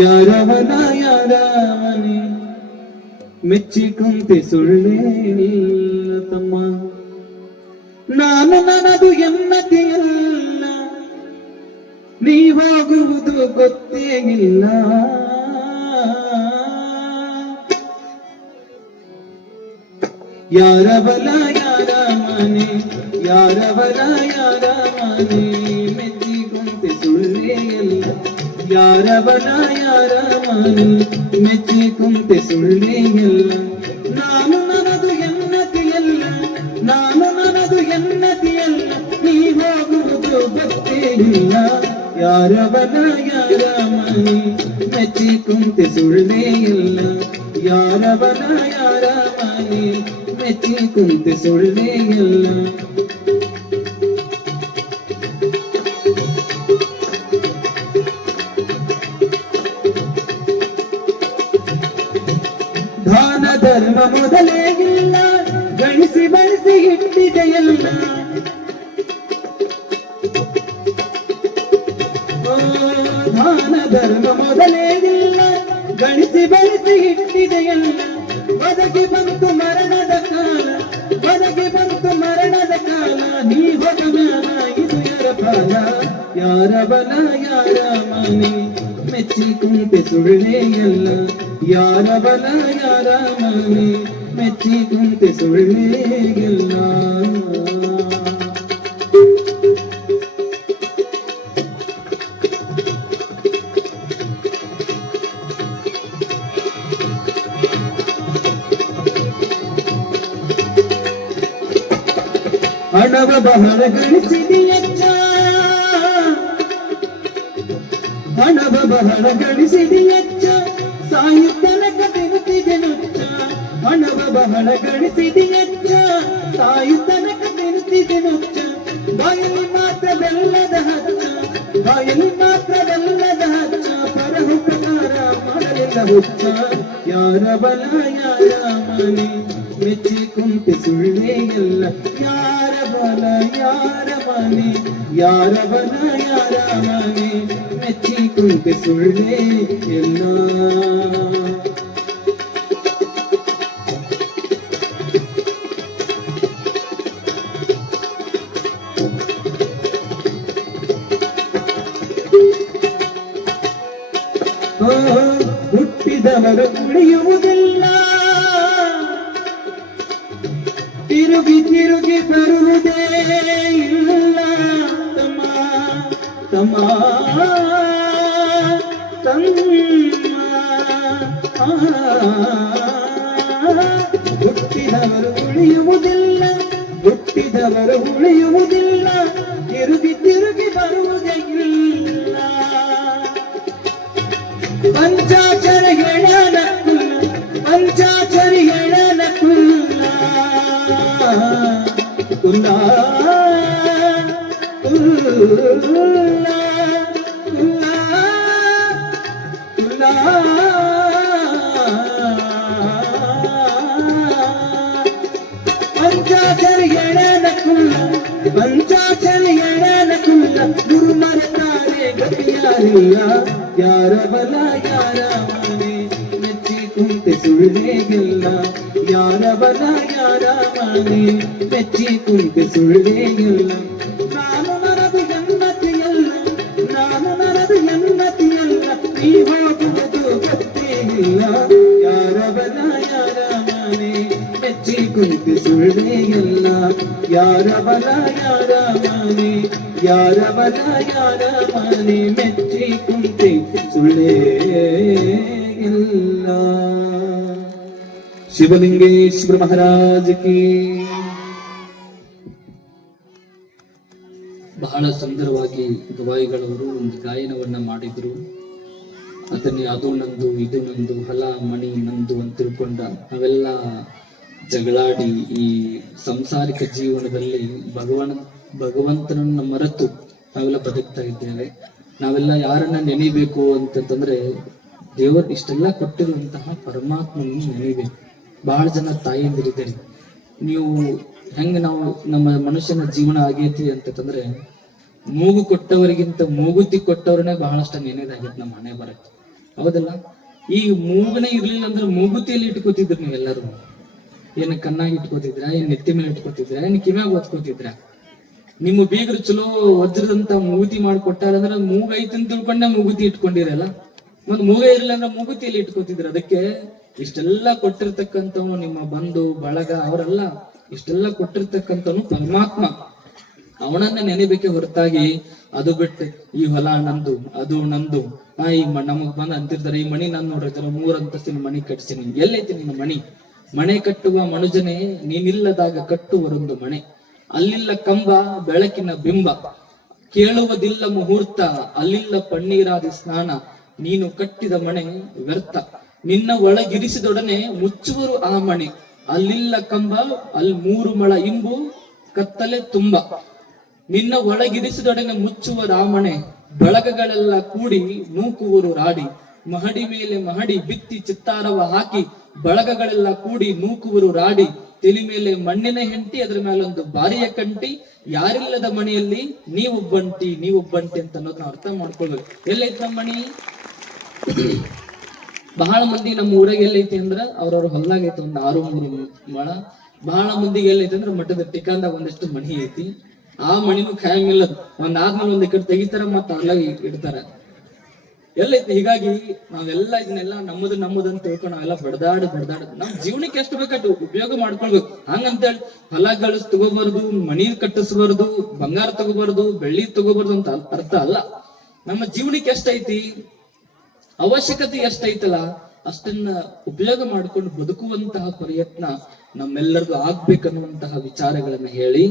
ಯಾರವನ ಯಾರವನೇ ಮೆಚ್ಚಿಕೊಂತೆ ಸುಳ್ಳೇನಿಲ್ಲ ತಮ್ಮ, ನಾನು ನನ್ನದು ಎನ್ನತೆಯಲ್ಲ, ನೀ ಹೋಗುವುದು ಗೊತ್ತೇ ಇಲ್ಲ. ಯಾರವಲ ಯಾರ ಮನೆ, ಯಾರವಲ ಯಾರ ಮನೆ ಮೆಚ್ಚಿಕೊಂತೆ ಸುಳ್ಳೇ ಇಲ್ಲ. ಯಾರವಲ ಯಾರ ಮನೆ ಮೆಚ್ಚಿಕೊಂತೆ ಸುಳ್ಳೇ ಇಲ್ಲ. ನಾನು ನನ್ನದು ಎನ್ನತಿಯಲ್ಲ, ನಾನು ನನ್ನದು ಎನ್ನತಿಯಲ್ಲ, ನೀ ಹೋಗುವುದು ಗೊತ್ತೇ ಇಲ್ಲ. ಯಾರವಲ ಯಾರ ಮನೆ ಮೆಚ್ಚಿಕೊಂತೆ ಸುಳ್ಳೇ ಇಲ್ಲ. ಯಾರವಲ ಯಾರ ಮನೆ ಮೆಚ್ಚಿಕೊಂತೆ ಸುಳ್ಳೇ ಇಲ್ಲ. ದಾನ ಧರ್ಮ ಮೊದಲೇ ಇಲ್ಲ, ಗಳಿಸಿ ಬಳಸಿ ಇಟ್ಟಿದೆಯಲ್ಲ. ದಾನ ಧರ್ಮ ಮೊದಲೇ ಇಲ್ಲ, ಗಳಿಸಿ ಬಳಸಿ ಇಟ್ಟಿದೆಯಲ್ಲ. ಒದಗಿ ಬಂತು ಮರಣದ ಕಾಲ, ಒದಗಿ ಬಂತು ಮರಣದ ಕಾಲ, ನೀ ಹೊಗ ಮ್ಯಾಲ ಇದು ಯಾರ ಪಾಲ. ಯಾರ ಬಲ ಯಾರ ಮನೆ ಮೆಚ್ಚಿಕೊಂತೆ ಸುಳ್ಳೇ ಇಲ್ಲ. ಯಾರ ಬಲ ಯಾರ ಮನೆ ಮೆಚ್ಚಿಕೊಂತೆ ಸುಳ್ಳೇ ಇಲ್ಲ. ಹಣವ ಬಹಳ ಗಳಿಸಿದೆಯಚ್ಚ, ಹಣವ ಬಹಳ ಗಳಿಸಿದೆಯಚ್ಚ, ಸಾಯುತ್ತನಕ ತಿರುತ್ತಿದೆ ನುಚ್ಚ. ಹಣವ ಬಹಳ ಗಳಿಸಿದೆಯಚ್ಚ, ಸಾಯುತ್ತನಕ ತಿರುತ್ತಿದೆ ನುಚ್ಚ. ಬಾಯಲ್ಲಿ ಮಾತ್ರ ಬೆಲ್ಲದ ಹಚ್ಚ, ಬಾಯಲ್ಲಿ ಮಾತ್ರ ಬೆಲ್ಲದ ಹಚ್ಚ, ಪರಹುಪಕಾರ ಮಾಡಲಿಲ್ಲ ಹುಚ್ಚ. ಯಾರ ಬಲ ಯಾರ ಮನೆ ಮೆಚ್ಚಿ ಕುಂತೆ ಸುಳ್ಳೇ ಎಲ್ಲ ಯಾರ ಬಲ ಯಾರ ಮನೆ ಯಾರ ಬಲ ಯಾರ ಮನೆ ಮೆಚ್ಚಿ ಕುಂತೆ ಸುಳ್ಳೇ ಎಲ್ಲ ಹುಟ್ಟಿದವರು ಉಳಿಯುವುದಿಲ್ಲ ತಿರುಗಿ ತಿರುಗಿ ಬರುವುದೇ ಇಲ್ಲ ತಮ್ಮ ತಮ್ಮ ಹುಟ್ಟಿದವರು ಉಳಿಯುವುದಿಲ್ಲ ಹುಟ್ಟಿದವರು ಉಳಿಯುವುದಿಲ್ಲ ತಿರುಗಿ ತಿರುಗಿ ಬರುವುದೇ ಇಲ್ಲ ಪಂಚಾಚರಿ ಎಳನ ಕುಲ್ಲ ಪಂಚಾಚರಿ ಎಳನ ಕುಲ್ಲ ಕುಲ್ಲ ಕುಲ್ಲ ಕುಲ್ಲ ಕುಲ್ಲ ಪಂಚಾಚರಿ ಎಳನ ಕುಲ್ಲ ಪಂಚಾಚರಿ ಎಳನ ಕುಲ್ಲ ಗುರು ಮರೆತಾರೆ ಗತಿಯಾರಿಲ್ಲ ಯಾರ ಬಲ ಯಾರ ಮನೆ ಮೆಚ್ಚಿ ಕುಂತೆ ಸುಳ್ಳೇಗಿಲ್ಲ ಯಾರ ಬಲ ಯಾರ ಮನೆ ಮೆಚ್ಚಿ ಕುಂತೆ ಸುಳ್ಳೇಗಿಲ್ಲ ನಾನು ನರದು ಎನ್ನತಿಯಲ್ಲ ನಾನು ನರದು ಎನ್ನತಿಯಲ್ಲ ನೀ ಹೋಗುವುದು ಗೊತ್ತೇ ಇಲ್ಲ ಯಾರ ಬಲ ಯಾರ ಮನೆ ಮೆಚ್ಚಿ ಕುಂತೆ ಸುಳ್ಳೇಗಿಲ್ಲ ಯಾರ ಬಲ ಯಾರ ಮನೆ ಯಾರ ಬಲ ಯಾರ ಮನೆ ಮೆಚ್ಚಿ ಕುಂತೆ ಸುಳ್ಳೇ ಇಲ್ಲ ಶಿವಲಿಂಗೇಶ್ವರ ಮಹಾರಾಜ್ ಕಿ ಬಹಳ ಸುಂದರವಾಗಿ ಗವಾಯಿಗಳವರು ಒಂದು ಗಾಯನವನ್ನ ಮಾಡಿದ್ರು. ಅದನ್ನೇ ಅದು ನಂದು ಇದು ನಂದು ಹೊಲ ಮಣಿ ನಂದು ಅಂತ ತಿಳ್ಕೊಂಡ ನಾವೆಲ್ಲ ಜಗಳಾಡಿ ಈ ಸಾಂಸಾರಿಕ ಜೀವನದಲ್ಲಿ ಭಗವಂತನನ್ನ ಮರೆತು ನಾವೆಲ್ಲ ಬದುಕ್ತಾ ಇದ್ದೇವೆ. ನಾವೆಲ್ಲ ಯಾರನ್ನ ನೆನೆಬೇಕು ಅಂತಂದ್ರೆ ದೇವರು ಇಷ್ಟೆಲ್ಲ ಕೊಟ್ಟಿರುವಂತಹ ಪರಮಾತ್ಮನನ್ನು ನೆನೆಬೇಕು. ಬಹಳ ಜನ ತಾಯಿಯಂದಿರಿದ್ದಾರೆ. ನೀವು ಹೆಂಗ ನಾವು ನಮ್ಮ ಮನುಷ್ಯನ ಜೀವನ ಆಗೈತಿ ಅಂತಂದ್ರೆ ಮೂಗು ಕೊಟ್ಟವರಿಗಿಂತ ಮೂಗುತಿ ಕೊಟ್ಟವ್ರನ್ನೇ ಬಹಳಷ್ಟು ನೆನೆದಾಗೈತೆ ನಮ್ಮ ಮನೆ ಬರಕ್ಕೆ. ಹೌದಲ್ಲ? ಈ ಮೂಗನೇ ಇರ್ಲಿಲ್ಲ ಅಂದ್ರೆ ಮೂಗುತಿಯಲ್ಲಿ ಇಟ್ಕೋತಿದ್ರು ನೀವೆಲ್ಲರೂ. ಏನ್ ಕಣ್ಣಾಗಿ ಇಟ್ಕೋತಿದ್ರ, ಏನ್ ನೆತ್ತಿ ಮೇಲೆ ಇಟ್ಕೋತಿದ್ರ, ಏನ್ ಕಿವ್ಯಾಗ ಓದ್ಕೋತಿದ್ರ? ನಿಮ್ಮ ಬೀಗರು ಚಲೋ ವಜ್ರದಂತ ಮೂಗುತಿ ಮಾಡ್ಕೊಟ್ಟಾರ ಅಂದ್ರೆ ಮೂಗ ಐತಿ ಅಂತ ತಿಳ್ಕೊಂಡೆ ಮೂಗುತಿ ಇಟ್ಕೊಂಡಿರಲ್ಲ. ಮತ್ ಮೂಗ ಇರ್ಲಿಲ್ಲ ಅಂದ್ರೆ ಮೂಗುತಿಯಲ್ಲಿ ಇಟ್ಕೋತಿದ್ರ. ಅದಕ್ಕೆ ಇಷ್ಟೆಲ್ಲ ಕೊಟ್ಟಿರ್ತಕ್ಕಂಥವ್ನು ನಿಮ್ಮ ಬಂಧು ಬಳಗ ಅವರೆಲ್ಲ ಇಷ್ಟೆಲ್ಲ ಕೊಟ್ಟಿರ್ತಕ್ಕಂಥವ್ನು ಪರಮಾತ್ಮ. ಅವನನ್ನ ನೆನೆಬೇಕೆ ಹೊರತಾಗಿ ಅದು ಬಿಟ್ಟು ಈ ಹೊಲ ನಂದು ಅದು ನಂದು ಈ ನಮಗ್ ಬಂದ್ ಅಂತಿರ್ತಾರೆ ಈ ಮಣಿ ನಾನು ನೋಡಿರ್ತಾರೆ 3 ಅಂತಸ್ತಿನ ಮಣಿ ಕಟ್ಸಿನಿ. ಎಲ್ಲೈತಿ ನಿನ್ನ ಮಣಿ? ಮನೆ ಕಟ್ಟುವ ಮನುಜನೆ ನೀನಿಲ್ಲದಾಗ ಕಟ್ಟುವರೊಂದು ಮನೆ. ಅಲ್ಲಿಲ್ಲ ಕಂಬ ಬೆಳಕಿನ ಬಿಂಬ, ಕೇಳುವುದಿಲ್ಲ ಮುಹೂರ್ತ, ಅಲ್ಲಿಲ್ಲ ಪನ್ನೀರಾದಿ ಸ್ನಾನ. ನೀನು ಕಟ್ಟಿದ ಮನೆ ವ್ಯರ್ಥ, ನಿನ್ನ ಒಳಗಿರಿಸಿದೊಡನೆ ಮುಚ್ಚುವರು ಆ ಮಣಿ. ಅಲ್ಲಿಲ್ಲ ಕಂಬ, ಅಲ್ಲಿ 3 ಮೊಳ ಇಂಬು, ಕತ್ತಲೆ ತುಂಬ. ನಿನ್ನ ಒಳಗಿರಿಸಿದೊಡನೆ ಮುಚ್ಚುವ ರಾಮಣೆ, ಬಳಗಗಳೆಲ್ಲ ಕೂಡಿ ನೂಕುವರು ರಾಡಿ. ಮಹಡಿ ಮೇಲೆ ಮಹಡಿ ಬಿತ್ತಿ ಚಿತ್ತಾರವ ಹಾಕಿ, ಬಳಗಗಳೆಲ್ಲ ಕೂಡಿ ನೂಕುವರು ರಾಡಿ. ತಲೆ ಮೇಲೆ ಮಣ್ಣಿನ ಹೆಂಟಿ, ಅದ್ರ ಮೇಲೊಂದು ಬಾರಿಯ ಕಂಟಿ. ಯಾರಿಲ್ಲದ ಮನೆಯಲ್ಲಿ ನೀವೊಬ್ಬಂಟಿ ಅಂತ ಅನ್ನೋದನ್ನ ಅರ್ಥ ಮಾಡ್ಕೊಳ್ಬೇಕು. ಎಲ್ಲೈತಿ ನಮ್ಮ ಮಣಿ? ಬಹಳ ಮಂದಿ ನಮ್ಮ ಊರಾಗ ಎಲ್ಲೈತಿ ಅಂದ್ರ ಅವ್ರವ್ರ ಹೊಲ್ದಾಗೈತಿ ಒಂದ್ 6-3 ಮೊಳ. ಬಹಳ ಮಂದಿಗೆ ಎಲ್ಲೈತಿ ಅಂದ್ರ ಮಠದ ಟಿಕಾಂದಾಗ ಒಂದಿಷ್ಟು ಮಣಿ ಐತಿ. ಆ ಮಣಿನೂ ಖಾಯಂಗಿಲ್ಲ. ಆದ್ಮೇಲೆ ಒಂದ್ ಕಡೆ ತೆಗಿತಾರ ಮತ್ತ ಅಲ್ಲಾಗ ಇಡ್ತಾರ. ಎಲ್ಲೈತಿ? ಹೀಗಾಗಿ ನಾವೆಲ್ಲ ಇದನ್ನೆಲ್ಲ ನಮ್ಮದು ಅಂತ ತಿಳ್ಕೊಂಡು ನಾವೆಲ್ಲ ಬಡದಾಡ್ ನಮ್ ಜೀವನಕ್ಕೆ ಎಷ್ಟು ಬೇಕಟ್ಟು ಉಪಯೋಗ ಮಾಡ್ಕೊಳ್ಬೇಕು. ಹಂಗಂತೇಳಿ ಹೊಲ ಗಳಿಸ್ ತಗೋಬಾರ್ದು, ಮಣಿ ಕಟ್ಟಿಸ್ಬಾರ್ದು, ಬಂಗಾರ ತಗೋಬಾರ್ದು, ಬೆಳ್ಳಿ ತಗೋಬಾರ್ದು ಅಂತ ಅರ್ಥ ಅಲ್ಲ. ನಮ್ಮ ಜೀವನಕ್ಕೆ ಎಷ್ಟೈತಿ, ಅವಶ್ಯಕತೆ ಎಷ್ಟೈತಲ್ಲ ಅಷ್ಟನ್ನ ಉಪಯೋಗ ಮಾಡ್ಕೊಂಡು ಬದುಕುವಂತಹ ಪ್ರಯತ್ನ ನಮ್ಮೆಲ್ಲರಿಗೂ ಆಗ್ಬೇಕನ್ನುವಂತಹ ವಿಚಾರಗಳನ್ನ ಹೇಳಿ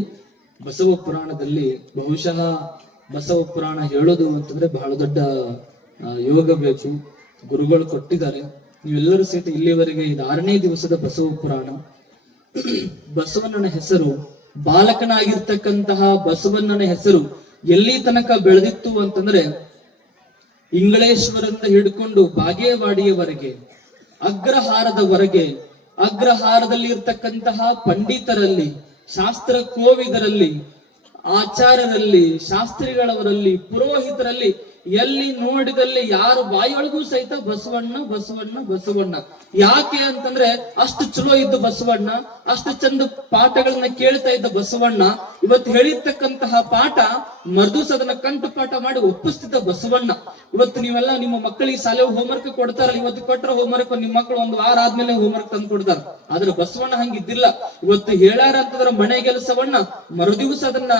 ಬಸವ ಪುರಾಣದಲ್ಲಿ ಬಹುಶಃ ಬಸವ ಪುರಾಣ ಹೇಳೋದು ಅಂತಂದ್ರೆ ಬಹಳ ದೊಡ್ಡ ಯೋಗ ಬೇಕು. ಗುರುಗಳು ಕೊಟ್ಟಿದ್ದಾರೆ. ನೀವೆಲ್ಲರೂ ಸಹಿತ ಇಲ್ಲಿವರೆಗೆ ಇದು 6ನೇ ದಿವಸದ ಬಸವ ಪುರಾಣ. ಬಸವಣ್ಣನ ಹೆಸರು, ಬಾಲಕನಾಗಿರ್ತಕ್ಕಂತಹ ಬಸವಣ್ಣನ ಹೆಸರು ಎಲ್ಲಿ ತನಕ ಬೆಳೆದಿತ್ತು ಅಂತಂದ್ರೆ ಇಂಗಳೇಶ್ವರಿಂದ ಹಿಡ್ಕೊಂಡು ಬಾಗೇವಾಡಿಯವರೆಗೆ ಅಗ್ರಹಾರದವರೆಗೆ, ಅಗ್ರಹಾರದಲ್ಲಿ ಇರ್ತಕ್ಕಂತಹ ಪಂಡಿತರಲ್ಲಿ, ಶಾಸ್ತ್ರ ಕೋವಿದರಲ್ಲಿ, ಆಚಾರ್ಯರಲ್ಲಿ, ಶಾಸ್ತ್ರಿಗಳವರಲ್ಲಿ, ಪುರೋಹಿತರಲ್ಲಿ ಎಲ್ಲಿ ನೋಡಿದಲ್ಲಿ ಯಾರ ಬಾಯೊಳಗೂ ಸಹಿತ ಬಸವಣ್ಣ ಬಸವಣ್ಣ ಬಸವಣ್ಣ. ಯಾಕೆ ಅಂತಂದ್ರೆ ಅಷ್ಟು ಚಲೋ ಇದ್ದ ಬಸವಣ್ಣ, ಅಷ್ಟು ಚಂದ ಪಾಠಗಳನ್ನ ಕೇಳ್ತಾ ಇದ್ದ ಬಸವಣ್ಣ ಇವತ್ತು ಹೇಳಿರ್ತಕ್ಕಂತಹ ಪಾಠ ಮರ್ದೂಸ್ ಅದನ್ನ ಕಂಠ ಪಾಠ ಮಾಡಿ ಒಪ್ಪಿಸ್ತಿದ್ದ ಬಸವಣ್ಣ. ಇವತ್ತು ನೀವೆಲ್ಲ ನಿಮ್ಮ ಮಕ್ಕಳಿಗೆ ಶಾಲೆ ಹೋಮ್ವರ್ಕ್ ಕೊಡ್ತಾರಲ್ಲ, ಇವತ್ತು ಕೊಟ್ಟರೆ ಹೋಮ್ವರ್ಕ್ ನಿಮ್ಮ ಮಕ್ಕಳು ಒಂದು ವಾರ ಆದ್ಮೇಲೆ ಹೋಮ್ವರ್ಕ್ ತಂದು ಕೊಡ್ತಾರ. ಆದ್ರೆ ಬಸವಣ್ಣ ಹಂಗಿದ್ದಿಲ್ಲ. ಇವತ್ತು ಹೇಳ್ಯಾರ ಅಂತಂದ್ರ ಮನೆ ಕೆಲಸವನ್ನ ಮರುದಿವಸ ಅದನ್ನ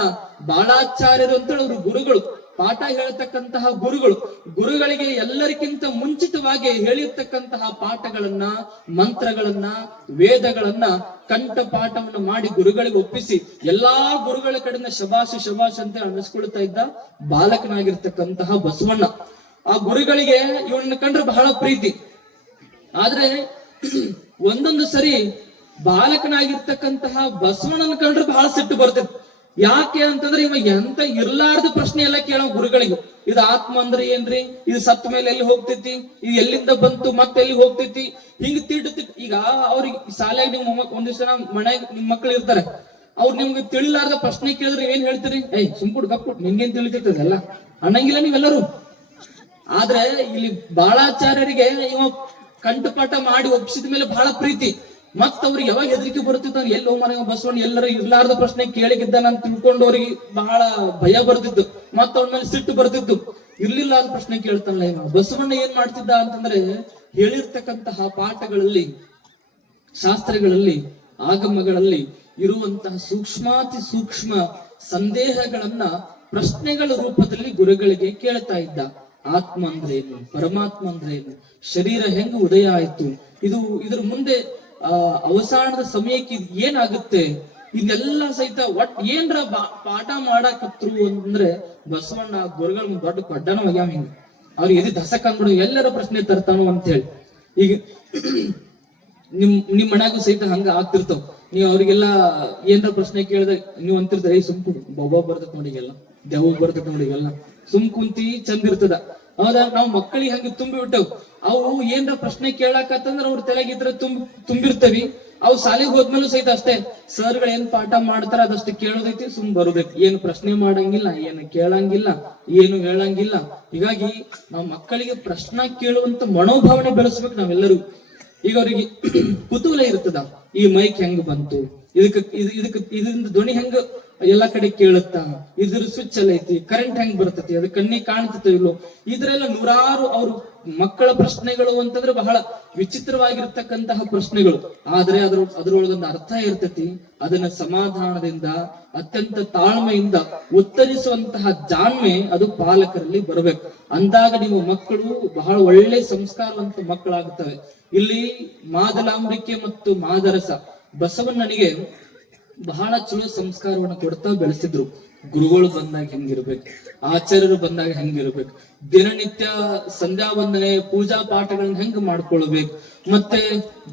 ಬಾಳಾಚಾರ್ಯರು ಅಂತೇಳಿ ಅವ್ರು ಗುರುಗಳು, ಪಾಠ ಹೇಳ್ತಕ್ಕಂತಹ ಗುರುಗಳಿಗೆ ಎಲ್ಲರಿಗಿಂತ ಮುಂಚಿತವಾಗಿ ಹೇಳಿರ್ತಕ್ಕಂತಹ ಪಾಠಗಳನ್ನ, ಮಂತ್ರಗಳನ್ನ, ವೇದಗಳನ್ನ ಕಂಠ ಪಾಠವನ್ನು ಮಾಡಿ ಗುರುಗಳಿಗೆ ಒಪ್ಪಿಸಿ ಎಲ್ಲಾ ಗುರುಗಳ ಕಡೆಯಿಂದ ಶಬಾಷ್ ಶಬಾಷ್ ಅಂತ ಅನ್ನಿಸ್ಕೊಳ್ತಾ ಇದ್ದ ಬಾಲಕನಾಗಿರ್ತಕ್ಕಂತಹ ಬಸವಣ್ಣ. ಆ ಗುರುಗಳಿಗೆ ಇವನನ್ನ ಕಂಡ್ರೆ ಬಹಳ ಪ್ರೀತಿ. ಆದ್ರೆ ಒಂದೊಂದು ಸರಿ ಬಾಲಕನಾಗಿರ್ತಕ್ಕಂತಹ ಬಸವಣ್ಣನ ಕಂಡ್ರೆ ಬಹಳ ಸಿಟ್ಟು ಬರ್ತೈತಿ. ಯಾಕೆ ಅಂತಂದ್ರೆ ಇವ ಎಂತ ಇರ್ಲಾರ್ದ ಪ್ರಶ್ನೆ ಎಲ್ಲ ಕೇಳೋ ಗುರುಗಳಿಗೆ. ಇದು ಆತ್ಮ ಅಂದ್ರೆ ಏನ್ರಿ, ಇದು ಸತ್ತ ಮೇಲೆ ಎಲ್ಲಿ ಹೋಗ್ತೈತಿ, ಇದು ಎಲ್ಲಿಂದ ಬಂತು ಮತ್ತೆ ಎಲ್ಲಿ ಹೋಗ್ತೈತಿ, ಹಿಂಗ್ ತಿಟ್ಟು. ಈಗ ಅವ್ರಿಗೆ ಶಾಲೆಗೆ ನಿಮ್ಮ ಒಂದಿವ್ಸ ಮನೆಗೆ ನಿಮ್ ಮಕ್ಳು ಇರ್ತಾರೆ, ಅವ್ರು ನಿಮ್ಗೆ ತಿಳಿಲಾರ್ದ ಪ್ರಶ್ನೆ ಕೇಳಿದ್ರೆ ಏನ್ ಹೇಳ್ತೀರಿ? ಸುಮ್ಕುಡ್ ಗಪ್ಪುಟ್ ನಿಮ್ಗೇನ್ ತಿಳಿತೈತದಲ್ಲ ಅನ್ನಂಗಿಲ್ಲ ನೀವೆಲ್ಲರೂ. ಆದ್ರೆ ಇಲ್ಲಿ ಬಾಳಾಚಾರ್ಯರಿಗೆ ಇವ ಕಂಠಪಾಠ ಮಾಡಿ ಒಪ್ಪಿಸಿದ ಮೇಲೆ ಬಹಳ ಪ್ರೀತಿ. ಮತ್ ಅವ್ರಿಗೆ ಯಾವಾಗ ಹೆದರಿಕೆ ಬರ್ತಿತ್ತು, ಎಲ್ಲಿ ಹೋಮ ಬಸವಣ್ಣ ಎಲ್ಲರ ಇರ್ಲಾರ್ದ ಪ್ರಶ್ನೆ ಕೇಳಿಗಿದ್ದಾನ ಅಂತ ತಿಳ್ಕೊಂಡು ಅವ್ರಿಗೆ ಬಹಳ ಭಯ ಬರ್ತಿತ್ತು. ಮತ್ತ ಅವ್ರ ಮೇಲೆ ಸಿಟ್ಟು ಬರ್ತಿತ್ತು. ಇರ್ಲಿಲ್ಲ ಆದ ಪ್ರಶ್ನೆ ಕೇಳ್ತಾನಲ್ಲ ಇವ. ಬಸವಣ್ಣ ಏನ್ ಮಾಡ್ತಿದ್ದ ಅಂತಂದ್ರೆ ಹೇಳಿರ್ತಕ್ಕಂತಹ ಪಾಠಗಳಲ್ಲಿ, ಶಾಸ್ತ್ರಗಳಲ್ಲಿ, ಆಗಮಗಳಲ್ಲಿ ಇರುವಂತಹ ಸೂಕ್ಷ್ಮಾತಿ ಸೂಕ್ಷ್ಮ ಸಂದೇಹಗಳನ್ನ ಪ್ರಶ್ನೆಗಳ ರೂಪದಲ್ಲಿ ಗುರುಗಳಿಗೆ ಕೇಳ್ತಾ ಇದ್ದ. ಆತ್ಮ ಅಂದ್ರೇನು, ಪರಮಾತ್ಮ ಅಂದ್ರೇನು, ಶರೀರ ಹೆಂಗ ಉದಯ ಆಯ್ತು, ಇದ್ರ ಮುಂದೆ ಅವಸಾನದ ಸಮಯಕ್ಕೆ ಏನಾಗುತ್ತೆ, ಇದೆಲ್ಲ ಸಹಿತ ಏನ್ರ ಪಾಠ ಮಾಡಾಕತ್ರು ಅಂದ್ರೆ ಬಸವಣ್ಣ ಗುರುಗಳ ದೊಡ್ಡ ಕೊಡ್ಡನ ಒಗ್ಯಾವ. ಹಿಂಗ ಅವ್ರಿಗೆ ಎದಿ ದಸಕ್ ಅಂದ್ಬಿಡು ಎಲ್ಲರ ಪ್ರಶ್ನೆ ತರ್ತಾನೋ ಅಂತ ಹೇಳಿ. ಈಗ ನಿಮ್ ಮನ್ಯಾಗೂ ಸಹಿತ ಹಂಗ ಆಗ್ತಿರ್ತಾವ. ನೀವು ಅವ್ರಿಗೆಲ್ಲ ಏನ್ರ ಪ್ರಶ್ನೆ ಕೇಳಿದ್ರೆ ನೀವು ಅಂತಿರ್ತಾರೆ, ಸುಮ್ಕು ಬೊಬ್ಬ ಬರ್ತದ ನೋಡಿಗೆಲ್ಲ, ದೆವ್ವ ಬರ್ತದ ನೋಡಿಗೆಲ್ಲ, ಸುಮ್ ಕುಂತಿ ಚಂದ ಇರ್ತದ. ಹೌದಾ? ನಾವು ಮಕ್ಕಳಿಗೆ ಹಂಗೆ ತುಂಬಿ ಬಿಟ್ಟವ್. ಅವು ಏನ್ರ ಪ್ರಶ್ನೆ ಕೇಳಾಕತ್ತಂದ್ರ ಅವ್ರ ತಲೆಗಿದ್ರ ತುಂಬಿರ್ತವಿ. ಅವು ಶಾಲೆಗೆ ಹೋದ್ಮೇಲೂ ಸಹಿತ ಅಷ್ಟೇ, ಸರ್ಗಳು ಏನ್ ಪಾಠ ಮಾಡ್ತಾರ ಅದಷ್ಟು ಕೇಳೋದೈತಿ, ಸುಮ್ ಬರೋದೈತಿ. ಏನು ಪ್ರಶ್ನೆ ಮಾಡಂಗಿಲ್ಲ, ಏನು ಕೇಳಂಗಿಲ್ಲ, ಏನು ಹೇಳಂಗಿಲ್ಲ. ಹೀಗಾಗಿ ನಾವು ಮಕ್ಕಳಿಗೆ ಪ್ರಶ್ನೆ ಕೇಳುವಂತ ಮನೋಭಾವನೆ ಬೆಳೆಸ್ಬೇಕು ನಾವೆಲ್ಲರೂ. ಈಗ ಅವ್ರಿಗೆ ಕುತೂಹಲ ಇರ್ತದ, ಈ ಮೈಕ್ ಹೆಂಗ್ ಬಂತು, ಇದರಿಂದ ಧ್ವನಿ ಹೆಂಗ ಎಲ್ಲಾ ಕಡೆ ಕೇಳುತ್ತಾ, ಇದ್ರ ಸ್ವಿಚ್ ಎಲ್ಲ ಐತಿ, ಕರೆಂಟ್ ಹೆಂಗ್ ಬರ್ತತಿ, ಅದು ಕಣ್ಣಿಗೆ ಕಾಣ್ತೈತೋ ಇಲ್ಲೋ, ಇದ್ರೆಲ್ಲ ನೂರಾರು ಅವ್ರ ಮಕ್ಕಳ ಪ್ರಶ್ನೆಗಳು ಅಂತಂದ್ರೆ ಬಹಳ ವಿಚಿತ್ರವಾಗಿರ್ತಕ್ಕಂತಹ ಪ್ರಶ್ನೆಗಳು. ಆದ್ರೆ ಅದ್ರೊಳಗೊಂದು ಅರ್ಥ ಇರ್ತತಿ. ಅದನ್ನ ಸಮಾಧಾನದಿಂದ, ಅತ್ಯಂತ ತಾಳ್ಮೆಯಿಂದ ಉತ್ತರಿಸುವಂತಹ ಜಾಣ್ಮೆ ಅದು ಪಾಲಕರಲ್ಲಿ ಬರಬೇಕು. ಅಂದಾಗ ನೀವು ಮಕ್ಕಳು ಬಹಳ ಒಳ್ಳೆ ಸಂಸ್ಕಾರವಂತ ಮಕ್ಕಳಾಗುತ್ತವೆ. ಇಲ್ಲಿ ಮಾದಲಾಂಬಿಕೆ ಮತ್ತು ಮಾದರಸ ಬಸವಣ್ಣನಿಗೆ ಬಹಳ ಚಲೋ ಸಂಸ್ಕಾರವನ್ನು ಕೊಡ್ತಾ ಬೆಳೆಸಿದ್ರು. ಗುರುಗಳು ಬಂದಾಗ ಹೆಂಗಿರ್ಬೇಕು, ಆಚಾರ್ಯರು ಬಂದಾಗ ಹೆಂಗಿರ್ಬೇಕು, ದಿನನಿತ್ಯ ಸಂಧ್ಯಾ ವಂದನೆ ಪೂಜಾ ಪಾಠಗಳನ್ನ ಹೆಂಗ್ ಮಾಡ್ಕೊಳ್ಬೇಕು, ಮತ್ತೆ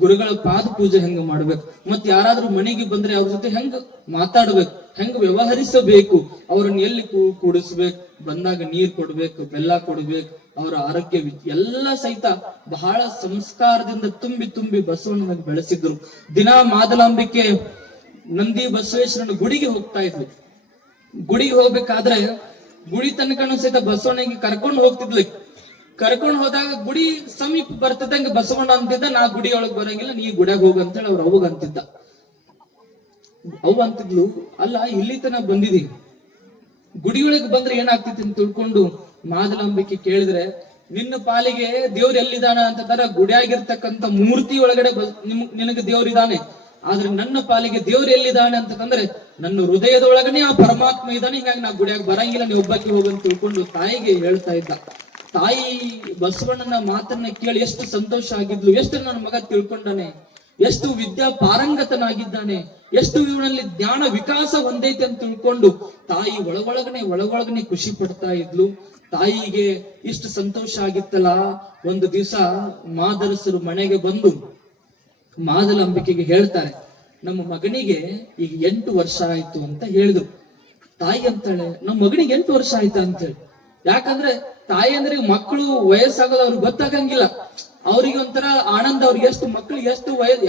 ಗುರುಗಳ ಪಾದ ಪೂಜೆ ಹೆಂಗ್ ಮಾಡ್ಬೇಕು, ಮತ್ತೆ ಯಾರಾದ್ರೂ ಮನೆಗೆ ಬಂದ್ರೆ ಅವ್ರ ಜೊತೆ ಹೆಂಗ್ ಮಾತಾಡ್ಬೇಕು, ಹೆಂಗ್ ವ್ಯವಹರಿಸಬೇಕು, ಅವ್ರನ್ನ ಎಲ್ಲಿ ಕೂಡಿಸ್ಬೇಕು, ಬಂದಾಗ ನೀರ್ ಕೊಡ್ಬೇಕು, ಬೆಲ್ಲ ಕೊಡ್ಬೇಕು, ಅವರ ಆರೋಗ್ಯ ಎಲ್ಲ ಸಹಿತ ಬಹಳ ಸಂಸ್ಕಾರದಿಂದ ತುಂಬಿ ತುಂಬಿ ಬಸವಣ್ಣನ ಬೆಳೆಸಿದ್ರು. ದಿನ ಮಾದಲಾಂಬಿಕೆ ನಂದಿ ಬಸವೇಶ್ವರನ ಗುಡಿಗೆ ಹೋಗ್ತಾ ಇದ್ಲು. ಗುಡಿಗೆ ಹೋಗ್ಬೇಕಾದ್ರೆ ಗುಡಿ ತನಕನೂ ಸಹಿತ ಬಸವಣ್ಣಗೆ ಕರ್ಕೊಂಡು ಹೋಗ್ತಿದ್ಲಿ. ಕರ್ಕೊಂಡು ಹೋದಾಗ ಗುಡಿ ಸಮೀಪ ಬರ್ತದಂಗ ಬಸವಣ್ಣ ಅಂತಿದ್ದ, ನಾ ಗುಡಿಯೊಳಗ್ ಬರಂಗಿಲ್ಲ, ನೀ ಗುಡಿಯಾಗ ಹೋಗಂತೇಳಿ ಅವ್ರ ಅವಾಗ ಅಂತಿದ್ದ. ಅವು ಅಂತಿದ್ಲು, ಅಲ್ಲ ಇಲ್ಲಿ ತನ ಬಂದಿದಿ, ಗುಡಿಯೊಳಗೆ ಬಂದ್ರೆ ಏನಾಗ್ತಿತ್ತು ಅಂತ ತಿಳ್ಕೊಂಡು ಮಾದಲಾಂಬಿಕೆ ಕೇಳಿದ್ರೆ, ನಿನ್ನ ಪಾಲಿಗೆ ದೇವ್ರ ಎಲ್ಲಿದಾನ ಅಂತಂದ್ರ ಗುಡಿಯಾಗಿರ್ತಕ್ಕಂಥ ಮೂರ್ತಿ ಒಳಗಡೆ ನಿನಗೆ ದೇವ್ರಿದಾನೆ, ಆದ್ರೆ ನನ್ನ ಪಾಲಿಗೆ ದೇವ್ರು ಎಲ್ಲಿದ್ದಾನೆ ಅಂತಂದ್ರೆ ನನ್ನ ಹೃದಯದೊಳಗನೆ ಆ ಪರಮಾತ್ಮ ಇದ್ದಾನೆ. ಹೀಗಾಗಿ ನಾ ಗುಡಿಯಾಗ ಬರಂಗಿಲ್ಲ, ನೀವು ಒಬ್ಬಕ್ಕೆ ಹೋಗಂತ ತಿಳ್ಕೊಂಡು ತಾಯಿಗೆ ಹೇಳ್ತಾ ಇದ್ದ. ತಾಯಿ ಬಸವಣ್ಣನ ಮಾತನ್ನ ಕೇಳಿ ಎಷ್ಟು ಸಂತೋಷ ಆಗಿದ್ಲು, ಎಷ್ಟು ನನ್ನ ಮಗ ತಿಳ್ಕೊಂಡಾನೆ, ಎಷ್ಟು ವಿದ್ಯಾ ಪಾರಂಗತನಾಗಿದ್ದಾನೆ, ಎಷ್ಟು ಇವನಲ್ಲಿ ಜ್ಞಾನ ವಿಕಾಸ ಹೊಂದೈತೆ ಅಂತ ತಿಳ್ಕೊಂಡು ತಾಯಿ ಒಳಗೊಳಗನೆ ಖುಷಿ ಪಡ್ತಾ ಇದ್ಲು. ತಾಯಿಗೆ ಇಷ್ಟು ಸಂತೋಷ ಆಗಿತ್ತಲ್ಲ, ಒಂದು ದಿವಸ ಮಾದರಸರು ಮನೆಗೆ ಬಂದು ಮಾದಲಾಂಬಿಕೆಗೆ ಹೇಳ್ತಾರೆ, ನಮ್ಮ ಮಗನಿಗೆ ಈಗ 8 ವರ್ಷ ಆಯ್ತು ಅಂತ ಹೇಳಿದ್ರು. ತಾಯಿ ಅಂತಾಳೆ, ನಮ್ಮ ಮಗನಿಗೆ 8 ವರ್ಷ ಆಯ್ತಾ ಅಂತ ಹೇಳಿ. ಯಾಕಂದ್ರೆ ತಾಯಿ ಅಂದ್ರೆ ಮಕ್ಕಳು ವಯಸ್ಸಾಗೋದು ಅವ್ರಿಗೆ ಗೊತ್ತಾಗಂಗಿಲ್ಲ. ಅವ್ರಿಗೆ ಒಂಥರ ಆನಂದ. ಅವ್ರಿಗೆ ಎಷ್ಟು ಮಕ್ಳಿಗೆ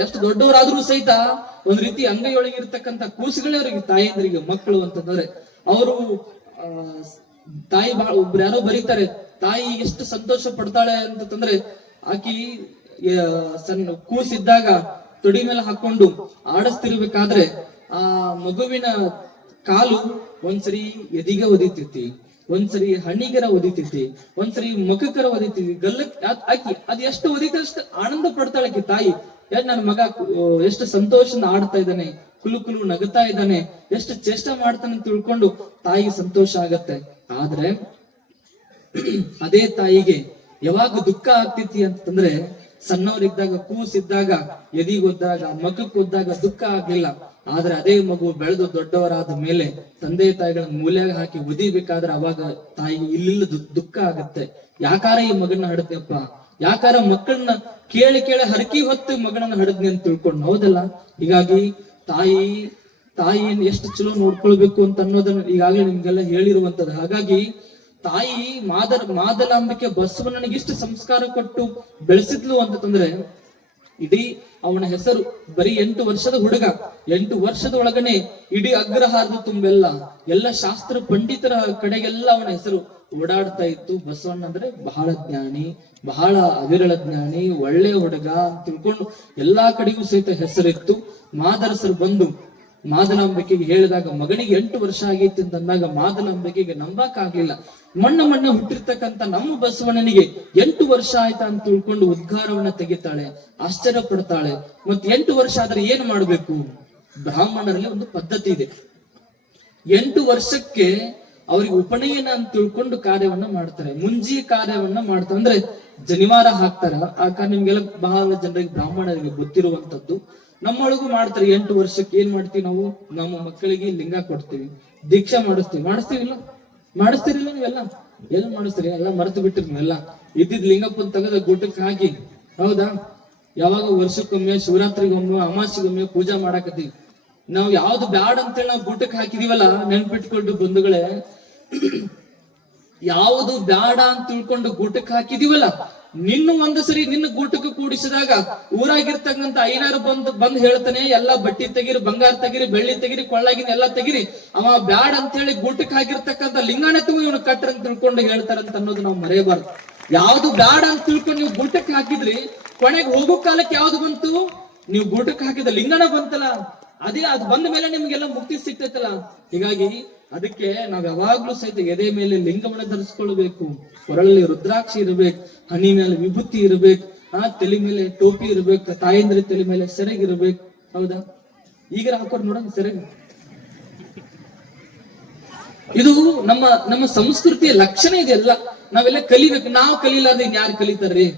ಎಷ್ಟು ದೊಡ್ಡವರಾದ್ರೂ ಸಹಿತ ಒಂದ್ ರೀತಿ ಅಂಗೈಯೊಳಗೆ ಇರ್ತಕ್ಕಂಥ ಕೂಸುಗಳೇ ಅವ್ರಿಗೆ ತಾಯಿಯಂದ್ರಿಗೆ ಮಕ್ಕಳು ಅಂತಂದ್ರೆ ಅವರು ತಾಯಿ ಒಬ್ರು ಯಾರೋ ಬರೀತಾರೆ, ತಾಯಿ ಎಷ್ಟು ಸಂತೋಷ ಪಡ್ತಾಳೆ ಅಂತಂದ್ರೆ ಆಕಿ ಸಣ್ಣ ಕೂಸಿದ್ದಾಗ ತೊಡಿ ಮೇಲೆ ಹಾಕೊಂಡು ಆಡಿಸ್ತಿರ್ಬೇಕಾದ್ರೆ ಆ ಮಗುವಿನ ಕಾಲು ಒಂದ್ಸರಿ ಎದಿಗೆ ಒದಿತೈತಿ, ಒಂದ್ಸರಿ ಹಣ್ಣಿಗರ ಒದಿತೈತಿ, ಒಂದ್ಸರಿ ಮುಖಕರ ಒದಿತೈತಿ, ಗಲ್ಲಕ್ ಆಕಿ ಅದ್ ಎಷ್ಟು ಒದಿತಷ್ಟು ಆನಂದ ಪಡ್ತಾಳೆ ಆಕಿ ತಾಯಿ. ನನ್ನ ಮಗ ಎಷ್ಟು ಸಂತೋಷದಿಂದ ಆಡ್ತಾ ಇದ್ದಾನೆ, ಕುಲು ನಗುತ್ತಾ ಇದ್ದಾನೆ, ಎಷ್ಟು ಚೇಷ್ಟ ಮಾಡ್ತಾನೆ ಅಂತ ತಿಳ್ಕೊಂಡು ತಾಯಿಗೆ ಸಂತೋಷ ಆಗತ್ತೆ. ಆದ್ರೆ ಅದೇ ತಾಯಿಗೆ ಯಾವಾಗ ದುಃಖ ಆಗ್ತೈತಿ ಅಂತಂದ್ರೆ ಸಣ್ಣವರಿದ್ದಾಗ, ಕೂಸಿದ್ದಾಗ, ಎದಿಗೊದ್ದಾಗ, ಮಗಕ್ಕೆ ಒದ್ದಾಗ ದುಃಖ ಆಗ್ಲಿಲ್ಲ. ಆದ್ರೆ ಅದೇ ಮಗು ಬೆಳೆದು ದೊಡ್ಡವರಾದ ಮೇಲೆ ತಂದೆ ತಾಯಿಗಳನ್ನ ಮೂಲ್ಯಾಗ ಹಾಕಿ ಒದಿಬೇಕಾದ್ರೆ ಅವಾಗ ತಾಯಿಗೆ ಇಲ್ಲಿಲ್ಲ ದುಃಖ ಆಗತ್ತೆ. ಯಾಕಾರ ಈ ಮಗನ ಹಡದ್ನಪ್ಪ, ಯಾಕಾರ ಮಕ್ಕಳನ್ನ ಕೇಳಿ ಹರಕಿ ಹೊತ್ತು ಮಗನನ್ನ ಹಡದ್ನಿ ಅಂತ ತಿಳ್ಕೊಂಡು, ಹೌದಲ್ಲ? ಹೀಗಾಗಿ ತಾಯಿಯನ್ನು ಎಷ್ಟು ಚಲೋ ನೋಡ್ಕೊಳ್ಬೇಕು ಅಂತ ಅನ್ನೋದನ್ನ ಈಗಾಗಲೇ ನಿಮ್ಗೆಲ್ಲ ಹೇಳಿರುವಂತದ್ದು. ಹಾಗಾಗಿ ತಾಯಿ ಮಾದಲಾಂಬಿಕೆ ಬಸವಣ್ಣನಿಗೆ ಇಷ್ಟು ಸಂಸ್ಕಾರ ಕೊಟ್ಟು ಬೆಳೆಸಿದ್ಲು ಅಂತಂದ್ರೆ, ಇಡೀ ಅವನ ಹೆಸರು ಬರೀ 8 ವರ್ಷದ ಹುಡುಗ, 8 ವರ್ಷದ ಒಳಗನೆ ಇಡೀ ಅಗ್ರಹಾರದ ಎಲ್ಲ ಶಾಸ್ತ್ರ ಪಂಡಿತರ ಕಡೆಗೆಲ್ಲ ಅವನ ಹೆಸರು ಓಡಾಡ್ತಾ ಇತ್ತು. ಬಸವಣ್ಣ ಅಂದ್ರೆ ಬಹಳ ಜ್ಞಾನಿ, ಬಹಳ ಅವಿರಳ ಜ್ಞಾನಿ, ಒಳ್ಳೆ ಹುಡುಗ ಅಂತ ತಿಳ್ಕೊಂಡು ಎಲ್ಲಾ ಕಡೆಗೂ ಸಹಿತ ಹೆಸರಿತ್ತು. ಮಾದರಸರು ಬಂದು ಮಾದಲಾಂಬಿಕೆಗೆ ಹೇಳಿದಾಗ ಮಗನಿಗೆ 8 ವರ್ಷ ಆಗೈತಿ ಅಂತಂದಾಗ ಮಾದಲಾಂಬಿಕೆಗೆ ನಂಬಕ್ ಆಗ್ಲಿಲ್ಲ. ಮೊನ್ನೆ ಹುಟ್ಟಿರ್ತಕ್ಕಂಥ ನಮ್ಮ ಬಸವಣ್ಣನಿಗೆ 8 ವರ್ಷ ಆಯ್ತಾ ಅಂತ ತಿಳ್ಕೊಂಡು ಉದ್ಗಾರವನ್ನ ತೆಗಿತಾಳೆ, ಆಶ್ಚರ್ಯ ಪಡ್ತಾಳೆ. ಮತ್ತೆ 8 ವರ್ಷ ಆದ್ರೆ ಏನ್ ಮಾಡ್ಬೇಕು? ಬ್ರಾಹ್ಮಣರಲ್ಲಿ ಒಂದು ಪದ್ಧತಿ ಇದೆ. 8 ವರ್ಷಕ್ಕೆ ಅವ್ರಿಗೆ ಉಪನಯನ ಅಂತ ತಿಳ್ಕೊಂಡು ಕಾರ್ಯವನ್ನ ಮಾಡ್ತಾರೆ, ಮುಂಜಿ ಕಾರ್ಯವನ್ನ ಮಾಡ್ತಾರೆ. ಅಂದ್ರೆ ಜನಿವಾರ ಹಾಕ್ತಾರ. ಆ ಕಾರಣ ನಿಮ್ಗೆಲ್ಲ ಬಹಳ ಜನರಿಗೆ ಬ್ರಾಹ್ಮಣರಿಗೆ ಗೊತ್ತಿರುವಂತದ್ದು. ನಮ್ಮೊಳಗೂ ಮಾಡ್ತಾರೆ. 8 ವರ್ಷಕ್ಕೆ ಏನ್ ಮಾಡ್ತೀವಿ ನಾವು? ನಮ್ಮ ಮಕ್ಕಳಿಗೆ ಲಿಂಗ ಕೊಡ್ತೀವಿ, ದೀಕ್ಷಾ ಮಾಡಿಸ್ತೀವಿಲ್ಲ ನೀವೆಲ್ಲ ಎಲ್ಲ ಮಾಡಿಸ್ತೀರಿ? ಎಲ್ಲ ಮರೆತು ಬಿಟ್ಟಿರಿ ನೀವೆಲ್ಲ. ಇದ್ದಿದ್ ಲಿಂಗಪ್ಪನ್ ತೆಗೆದ ಗುಟ್ಟಕ್ಕೆ ಹಾಕಿ, ಹೌದಾ? ಯಾವಾಗ ವರ್ಷಕ್ಕೊಮ್ಮೆ, ಶಿವರಾತ್ರಿಗೊಮ್ಮೆ, ಅಮಾಸಿಗೊಮ್ಮೆ ಪೂಜಾ ಮಾಡಾಕತ್ತೀವಿ. ನಾವು ಯಾವ್ದು ಬ್ಯಾಡ್ ಅಂತೇಳಿ ನಾವು ಗುಟ್ಟಕ್ಕೆ ಹಾಕಿದೀವಲ್ಲ, ನೆನ್ಪಿಟ್ಕೊಂಡು ಬಂಧುಗಳೇ, ಯಾವುದು ಬ್ಯಾಡ ಅಂತ ತಿಳ್ಕೊಂಡು ಗೂಟಕ್ಕೆ ಹಾಕಿದೀವಲ್ಲ, ಒಂದು ಸರಿ ನಿನ್ನ ಗೂಟಕ್ಕೆ ಕೂಡಿಸಿದಾಗ ಊರಾಗಿರ್ತಕ್ಕಂಥ ಐನಾರು ಬಂದ್ ಹೇಳ್ತಾನೆ, ಎಲ್ಲಾ ಬಟ್ಟಿ ತೆಗಿರಿ, ಬಂಗಾರ ತೆಗಿರಿ, ಬೆಳ್ಳಿ ತೆಗಿರಿ, ಕೊಳ್ಳಾಗಿನ ಎಲ್ಲಾ ತೆಗಿರಿ, ಅವ ಬ್ಯಾಡ್ ಅಂತ ಹೇಳಿ ಗೂಟಕ್ಕೆ ಹಾಕಿರ್ತಕ್ಕಂಥ ಲಿಂಗಾನೆ ತಗೋ ಇವನು ಕಟ್ರ ಅಂತ ತಿಳ್ಕೊಂಡು ಹೇಳ್ತಾರಂತ ಅನ್ನೋದು ನಾವು ಮರೆಯಬಾರ್ದು. ಯಾವ್ದು ಬ್ಯಾಡ ಅಂತ ತಿಳ್ಕೊಂಡು ನೀವು ಗೂಟಕ್ಕೆ ಹಾಕಿದ್ರಿ, ಕೊನೆಗೆ ಹೋಗೋ ಕಾಲಕ್ಕೆ ಯಾವ್ದು ಬಂತು? ನೀವು ಗೂಟಕ್ಕೆ ಹಾಕಿದ ಲಿಂಗನ ಬಂತಲ್ಲ, ಅದೇ ಅದು ಬಂದ ಮೇಲೆ ನಿಮ್ಗೆಲ್ಲ ಮುಕ್ತಿ ಸಿಗ್ತೈತಲ್ಲ. ಹೀಗಾಗಿ ಅದಕ್ಕೆ ನಾವ್ ಯಾವಾಗ್ಲೂ ಸಹಿತ ಎದೆ ಮೇಲೆ ಲಿಂಗವನ್ನ ಧರಿಸ್ಕೊಳ್ಬೇಕು, ಕೊರಳಲ್ಲಿ ರುದ್ರಾಕ್ಷಿ ಇರ್ಬೇಕು, ಹನಿ ಮೇಲೆ ವಿಭೂತಿ ಇರ್ಬೇಕು, ತಲೆ ಮೇಲೆ ಟೋಪಿ ಇರ್ಬೇಕು, ತಾಯಂದ್ರಿ ತಲೆ ಮೇಲೆ ಸೆರಗ್ ಇರ್ಬೇಕು. ಹೌದಾ? ಈಗ ಹಾಕೋರ್ ನೋಡೋಣ ಸೆರಗ್. ಇದು ನಮ್ಮ ಸಂಸ್ಕೃತಿಯ ಲಕ್ಷಣ ಇದೆಲ್ಲ. ನಾವೆಲ್ಲ ಕಲಿಬೇಕು. ನಾವು ಕಲೀಲಾದ ಇನ್ ಯಾರು ಕಲಿತಾರ್ರಿ?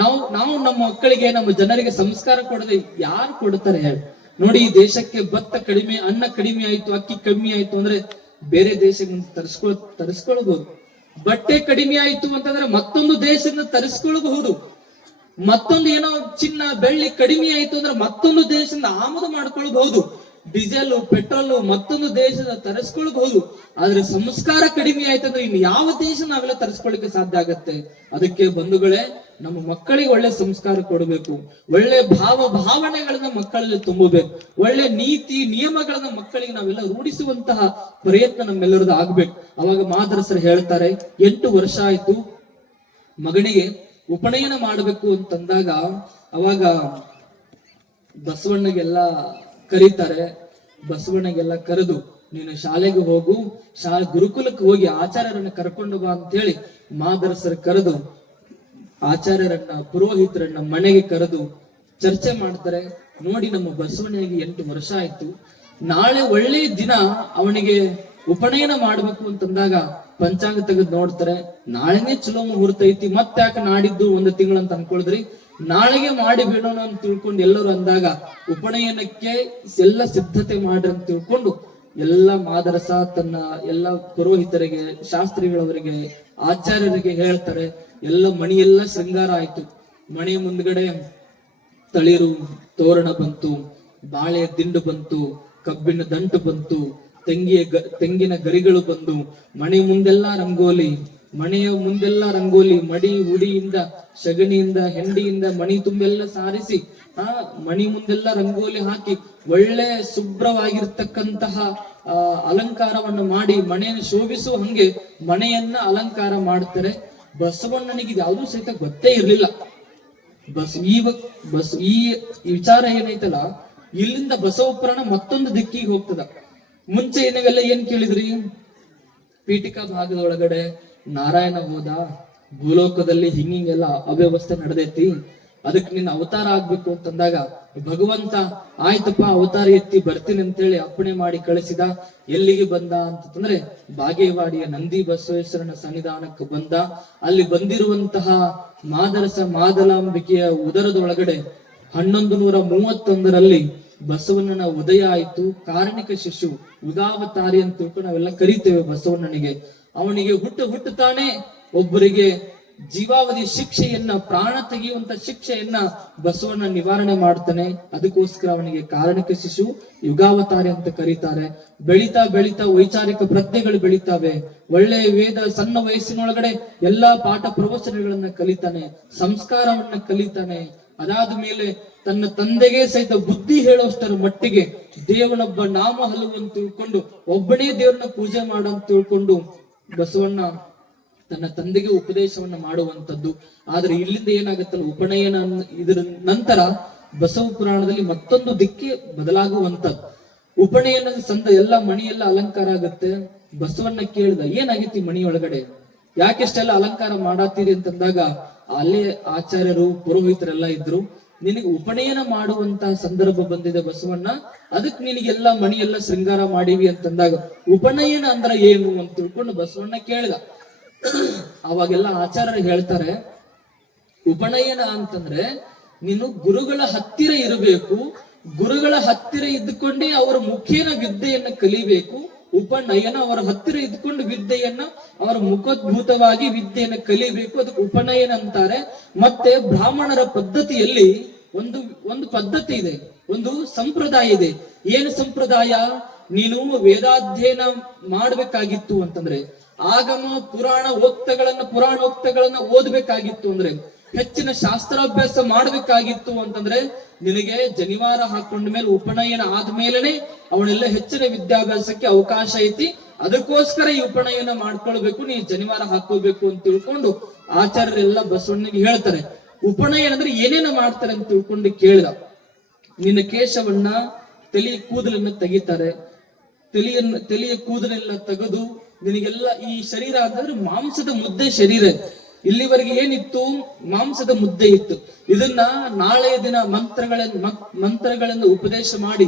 ನಾವು ನಮ್ಮ ಮಕ್ಕಳಿಗೆ, ನಮ್ಮ ಜನರಿಗೆ ಸಂಸ್ಕಾರ ಕೊಡದೆ ಯಾರು ಕೊಡ್ತಾರೆ ಹೇಳಿ? ನೋಡಿ, ಈ ದೇಶಕ್ಕೆ ಭತ್ತ ಕಡಿಮೆ, ಅನ್ನ ಕಡಿಮೆ ಆಯ್ತು, ಅಕ್ಕಿ ಕಡಿಮೆ ಆಯ್ತು ಅಂದ್ರೆ ಬೇರೆ ದೇಶಕ್ಕೆ ತರಿಸ್ಕೊಳ್ಬಹುದು. ಬಟ್ಟೆ ಕಡಿಮೆ ಆಯ್ತು ಅಂತಂದ್ರೆ ಮತ್ತೊಂದು ದೇಶದಿಂದ ತರಿಸ್ಕೊಳ್ಬಹುದು. ಮತ್ತೊಂದು ಏನೋ ಚಿನ್ನ ಬೆಳ್ಳಿ ಕಡಿಮೆ ಆಯ್ತು ಅಂದ್ರೆ ಮತ್ತೊಂದು ದೇಶದಿಂದ ಆಮದು ಮಾಡ್ಕೊಳ್ಬಹುದು. ಡೀಸೆಲ್, ಪೆಟ್ರೋಲ್ ಮತ್ತೊಂದು ದೇಶದ ತರಿಸ್ಕೊಳ್ಬಹುದು. ಆದ್ರೆ ಸಂಸ್ಕಾರ ಕಡಿಮೆ ಆಯ್ತಂದ್ರೆ ಇನ್ನು ಯಾವ ದೇಶ ನಾವೆಲ್ಲ ತರಿಸ್ಕೊಳ್ಳಿಕ್ಕೆ ಸಾಧ್ಯ ಆಗತ್ತೆ? ಅದಕ್ಕೆ ಬಂಧುಗಳೇ, ನಮ್ಮ ಮಕ್ಕಳಿಗೆ ಒಳ್ಳೆ ಸಂಸ್ಕಾರ ಕೊಡಬೇಕು, ಒಳ್ಳೆ ಭಾವನೆಗಳನ್ನ ಮಕ್ಕಳಲ್ಲಿ ತುಂಬಬೇಕು, ಒಳ್ಳೆ ನೀತಿ ನಿಯಮಗಳನ್ನ ಮಕ್ಕಳಿಗೆ ನಾವೆಲ್ಲ ರೂಢಿಸುವಂತಹ ಪ್ರಯತ್ನ ನಮ್ಮೆಲ್ಲರದ್ದು ಆಗ್ಬೇಕು. ಅವಾಗ ಮಾದರಸರು ಹೇಳ್ತಾರೆ, 8 ವರ್ಷ ಆಯ್ತು, ಮಗನಿಗೆ ಉಪನಯನ ಮಾಡಬೇಕು ಅಂತಂದಾಗ ಅವಾಗ ಬಸವಣ್ಣಗೆಲ್ಲ ಕರೀತಾರೆ. ಬಸವಣ್ಣಗೆಲ್ಲ ಕರೆದು, ನೀನು ಶಾಲೆಗೆ ಹೋಗು, ಗುರುಕುಲಕ್ಕೆ ಹೋಗಿ ಆಚಾರ್ಯರನ್ನ ಕರ್ಕೊಂಡು ಬಾ ಅಂತ ಹೇಳಿ ಮಾದರಸರು ಕರೆದು ಆಚಾರ್ಯರನ್ನ, ಪುರೋಹಿತರನ್ನ ಮನೆಗೆ ಕರೆದು ಚರ್ಚೆ ಮಾಡ್ತಾರೆ. ನೋಡಿ, ನಮ್ಮ ಬಸವಣ್ಣನಿಗೆ 8 ವರ್ಷ ಆಯ್ತು, ನಾಳೆ ಒಳ್ಳೆ ದಿನ ಅವನಿಗೆ ಉಪನಯನ ಮಾಡ್ಬೇಕು ಅಂತಂದಾಗ ಪಂಚಾಂಗ ತೆಗೆದು ನೋಡ್ತಾರೆ. ನಾಳೆನೇ ಚಲೋ ಮುಹೂರ್ತ ಐತಿ, ಮತ್ತೆ ಯಾಕೆ ನಾಡಿದ್ದು 1 ತಿಂಗಳು ಅಂತ ಅನ್ಕೊಳಿದ್ರಿ, ನಾಳೆಗೆ ಮಾಡಿ ಬಿಡೋಣ ಅಂತ ತಿಳ್ಕೊಂಡು ಎಲ್ಲರೂ ಅಂದಾಗ ಉಪನಯನಕ್ಕೆ ಎಲ್ಲ ಸಿದ್ಧತೆ ಮಾಡ್ರಿ ಅಂತ ತಿಳ್ಕೊಂಡು ಎಲ್ಲ ಮಾದರಸ ತನ್ನ ಎಲ್ಲ ಪುರೋಹಿತರಿಗೆ, ಶಾಸ್ತ್ರಿಗಳವರಿಗೆ, ಆಚಾರ್ಯರಿಗೆ ಹೇಳ್ತಾರೆ. ಎಲ್ಲ ಮಣಿಯೆಲ್ಲ ಶೃಂಗಾರ ಆಯ್ತು. ಮಣಿ ಮುಂದ್ಗಡೆ ತಳಿರು ತೋರಣ ಬಂತು, ಬಾಳೆ ದಿಂಡು ಬಂತು, ಕಬ್ಬಿನ ದಂಟು ಬಂತು, ತೆಂಗಿನ ಗರಿಗಳು ಬಂದು, ಮಣಿ ಮುಂದೆಲ್ಲ ರಂಗೋಲಿ, ಮನೆಯ ಮುಂದೆಲ್ಲ ರಂಗೋಲಿ, ಮಡಿ ಹುಡಿಯಿಂದ, ಸಗಣಿಯಿಂದ, ಹೆಂಡಿಯಿಂದ ಮಣಿ ತುಂಬೆಲ್ಲ ಸಾರಿಸಿ ಮಣಿ ಮುಂದೆಲ್ಲ ರಂಗೋಲಿ ಹಾಕಿ ಒಳ್ಳೆ ಶುಭ್ರವಾಗಿರ್ತಕ್ಕಂತಹ ಅಲಂಕಾರವನ್ನು ಮಾಡಿ ಮನೆಯನ್ನು ಶೋಭಿಸುವ ಹಂಗೆ ಮನೆಯನ್ನ ಅಲಂಕಾರ ಮಾಡ್ತಾರೆ. ಬಸವಣ್ಣನಿಗೆ ಯಾವುದೂ ಸಹಿತ ಗೊತ್ತೇ ಇರ್ಲಿಲ್ಲ. ಈ ವಿಚಾರ ಏನೈತಲ್ಲ, ಇಲ್ಲಿಂದ ಬಸವ ಪುರಾಣ ಮತ್ತೊಂದು ದಿಕ್ಕಿಗೆ ಹೋಗ್ತದ. ಮುಂಚೆ ನೀವೆಲ್ಲ ಏನ್ ಕೇಳಿದ್ರಿ? ಪೀಠಿಕಾ ಭಾಗದ ಒಳಗಡೆ ನಾರಾಯಣ ಹೋದ, ಭೂಲೋಕದಲ್ಲಿ ಹಿಂಗೆಲ್ಲ ಅವ್ಯವಸ್ಥೆ ನಡೆದೈತಿ, ಅದಕ್ಕೆ ನಿನ್ನ ಅವತಾರ ಆಗ್ಬೇಕು ಅಂತಂದಾಗ ಭಗವಂತ ಆಯ್ತಪ್ಪ ಅವತಾರ ಎತ್ತಿ ಬರ್ತೀನಿ ಅಂತೇಳಿ ಅಪ್ಪಣೆ ಮಾಡಿ ಕಳಿಸಿದ. ಎಲ್ಲಿಗೆ ಬಂದ ಅಂತಂದ್ರೆ ಬಾಗೇವಾಡಿಯ ನಂದಿ ಬಸವೇಶ್ವರನ ಸನ್ನಿಧಾನಕ್ಕೆ ಬಂದ. ಅಲ್ಲಿ ಬಂದಿರುವಂತಹ ಮಾದರಸ ಮಾದಲಾಂಬಿಕೆಯ ಉದರದೊಳಗಡೆ 1131 ಬಸವಣ್ಣನ ಉದಯ ಆಯಿತು. ಕಾರಣಿಕ ಶಿಶು ಉದಾವತಾರಿ ಅಂತ ತಿಳ್ಕೊಂಡು ನಾವೆಲ್ಲ ಕರಿತೇವೆ ಬಸವಣ್ಣನಿಗೆ. ಅವನಿಗೆ ಹುಟ್ಟುತ್ತಾನೆ ಒಬ್ಬರಿಗೆ ಜೀವಾವಧಿ ಶಿಕ್ಷೆಯನ್ನ, ಪ್ರಾಣ ತೆಗೆಯುವಂತ ಶಿಕ್ಷೆಯನ್ನ ಬಸವಣ್ಣ ನಿವಾರಣೆ ಮಾಡ್ತಾನೆ. ಅದಕ್ಕೋಸ್ಕರ ಅವನಿಗೆ ಕಾರಣಿಕ ಶಿಶು, ಯುಗಾವತಾರಿ ಅಂತ ಕರೀತಾರೆ. ಬೆಳಿತಾ ಬೆಳಿತಾ ವೈಚಾರಿಕ ಪ್ರಜ್ಞೆಗಳು ಬೆಳಿತಾವೆ. ಒಳ್ಳೆಯ ವೇದ ಸಣ್ಣ ವಯಸ್ಸಿನೊಳಗಡೆ ಎಲ್ಲಾ ಪಾಠ ಪ್ರವಚನಗಳನ್ನ ಕಲಿತಾನೆ, ಸಂಸ್ಕಾರವನ್ನ ಕಲಿತಾನೆ. ಅದಾದ ಮೇಲೆ ತನ್ನ ತಂದೆಗೆ ಸಹಿತ ಬುದ್ಧಿ ಹೇಳೋಷ್ಟರ ಮಟ್ಟಿಗೆ ದೇವನೊಬ್ಬ ನಾಮ ಹಲವು ಅಂತ ತಿಳ್ಕೊಂಡು ಒಬ್ಬನೇ ದೇವರನ್ನ ಪೂಜೆ ಮಾಡೋ ಅಂತ ತಿಳ್ಕೊಂಡು ಬಸವಣ್ಣ ತನ್ನ ತಂದೆಗೆ ಉಪದೇಶವನ್ನ ಮಾಡುವಂತದ್ದು. ಆದ್ರೆ ಇಲ್ಲಿಂದ ಏನಾಗುತ್ತಲ್ಲ, ಉಪನಯನ ಇದರ ನಂತರ ಬಸವ ಪುರಾಣದಲ್ಲಿ ಮತ್ತೊಂದು ದಿಕ್ಕೆ ಬದಲಾಗುವಂತದ್ದು. ಉಪನಯನದ ಸಂದ ಎಲ್ಲ ಮಣಿಯೆಲ್ಲ ಅಲಂಕಾರ ಆಗುತ್ತೆ. ಬಸವಣ್ಣ ಕೇಳಿದ, ಏನಾಗಿತ್ತು ಮಣಿಯೊಳಗಡೆ, ಯಾಕೆಷ್ಟೆಲ್ಲ ಅಲಂಕಾರ ಮಾಡಾತೀರಿ ಅಂತಂದಾಗ ಅಲ್ಲೇ ಆಚಾರ್ಯರು ಪುರೋಹಿತರೆಲ್ಲ ಇದ್ರು. ನಿನಗೆ ಉಪನಯನ ಮಾಡುವಂತಹ ಸಂದರ್ಭ ಬಂದಿದೆ ಬಸವಣ್ಣ, ಅದಕ್ಕೆ ನಿನಗೆಲ್ಲ ಮಣಿಯೆಲ್ಲ ಶೃಂಗಾರ ಮಾಡಿವಿ ಅಂತಂದಾಗ ಉಪನಯನ ಅಂದ್ರ ಏನು ಅಂತ ತಿಳ್ಕೊಂಡು ಬಸವಣ್ಣ ಕೇಳಿದ. ಅವಾಗೆಲ್ಲ ಆಚಾರ್ಯರು ಹೇಳ್ತಾರೆ, ಉಪನಯನ ಅಂತಂದ್ರೆ ನೀನು ಗುರುಗಳ ಹತ್ತಿರ ಇರಬೇಕು, ಗುರುಗಳ ಹತ್ತಿರ ಇದ್ದುಕೊಂಡೇ ಅವರ ಮುಖೇನ ವಿದ್ಯೆಯನ್ನ ಕಲಿಬೇಕು. ಉಪನಯನ ಅವರ ಹತ್ತಿರ ಇದ್ಕೊಂಡು ವಿದ್ಯೆಯನ್ನ, ಅವರ ಮುಖೋದ್ಭೂತವಾಗಿ ವಿದ್ಯೆಯನ್ನ ಕಲಿಬೇಕು, ಅದಕ್ಕೆ ಉಪನಯನ ಅಂತಾರೆ. ಮತ್ತೆ ಬ್ರಾಹ್ಮಣರ ಪದ್ಧತಿಯಲ್ಲಿ ಒಂದು ಪದ್ಧತಿ ಇದೆ, ಒಂದು ಸಂಪ್ರದಾಯ ಇದೆ. ಏನು ಸಂಪ್ರದಾಯ? ನೀನು ವೇದಾಧ್ಯಯನ ಮಾಡ್ಬೇಕಾಗಿತ್ತು ಅಂತಂದ್ರೆ, ಆಗಮ ಪುರಾಣೋಕ್ತಗಳನ್ನ ಓದ್ಬೇಕಾಗಿತ್ತು ಅಂದ್ರೆ, ಹೆಚ್ಚಿನ ಶಾಸ್ತ್ರಾಭ್ಯಾಸ ಮಾಡ್ಬೇಕಾಗಿತ್ತು ಅಂತಂದ್ರೆ ನಿನಗೆ ಜನಿವಾರ ಹಾಕೊಂಡ ಮೇಲೆ, ಉಪನಯನ ಆದ್ಮೇಲೆನೆ ಅವನೆಲ್ಲ ಹೆಚ್ಚಿನ ವಿದ್ಯಾಭ್ಯಾಸಕ್ಕೆ ಅವಕಾಶ ಐತಿ. ಅದಕ್ಕೋಸ್ಕರ ಈ ಉಪನಯನ ಮಾಡ್ಕೊಳ್ಬೇಕು, ನೀ ಜನಿವಾರ ಹಾಕೋಬೇಕು ಅಂತ ತಿಳ್ಕೊಂಡು ಆಚಾರ್ಯರೆಲ್ಲ ಬಸವಣ್ಣನಿಗೆ ಹೇಳ್ತಾರೆ. ಉಪನಯನ ಅಂದ್ರೆ ಏನೇನ ಮಾಡ್ತಾರೆ ಅಂತ ತಿಳ್ಕೊಂಡು ಕೇಳಿದ. ನಿನ್ನ ಕೇಶವನ್ನ, ತಲೆಯ ಕೂದಲನ್ನ ತೆಗಿತಾರೆ. ತಲೆಯ ಕೂದಲೆಲ್ಲ ತೆಗೆದು ನಿನಗೆಲ್ಲ ಈ ಶರೀರ ಅಂತಂದ್ರೆ ಮಾಂಸದ ಮುದ್ದೆ ಶರೀರ. ಇಲ್ಲಿವರೆಗೆ ಏನಿತ್ತು? ಮಾಂಸದ ಮುದ್ದೆ ಇತ್ತು. ಇದನ್ನ ನಾಳೆಯ ದಿನ ಮಂತ್ರಗಳಿಂದ ಉಪದೇಶ ಮಾಡಿ,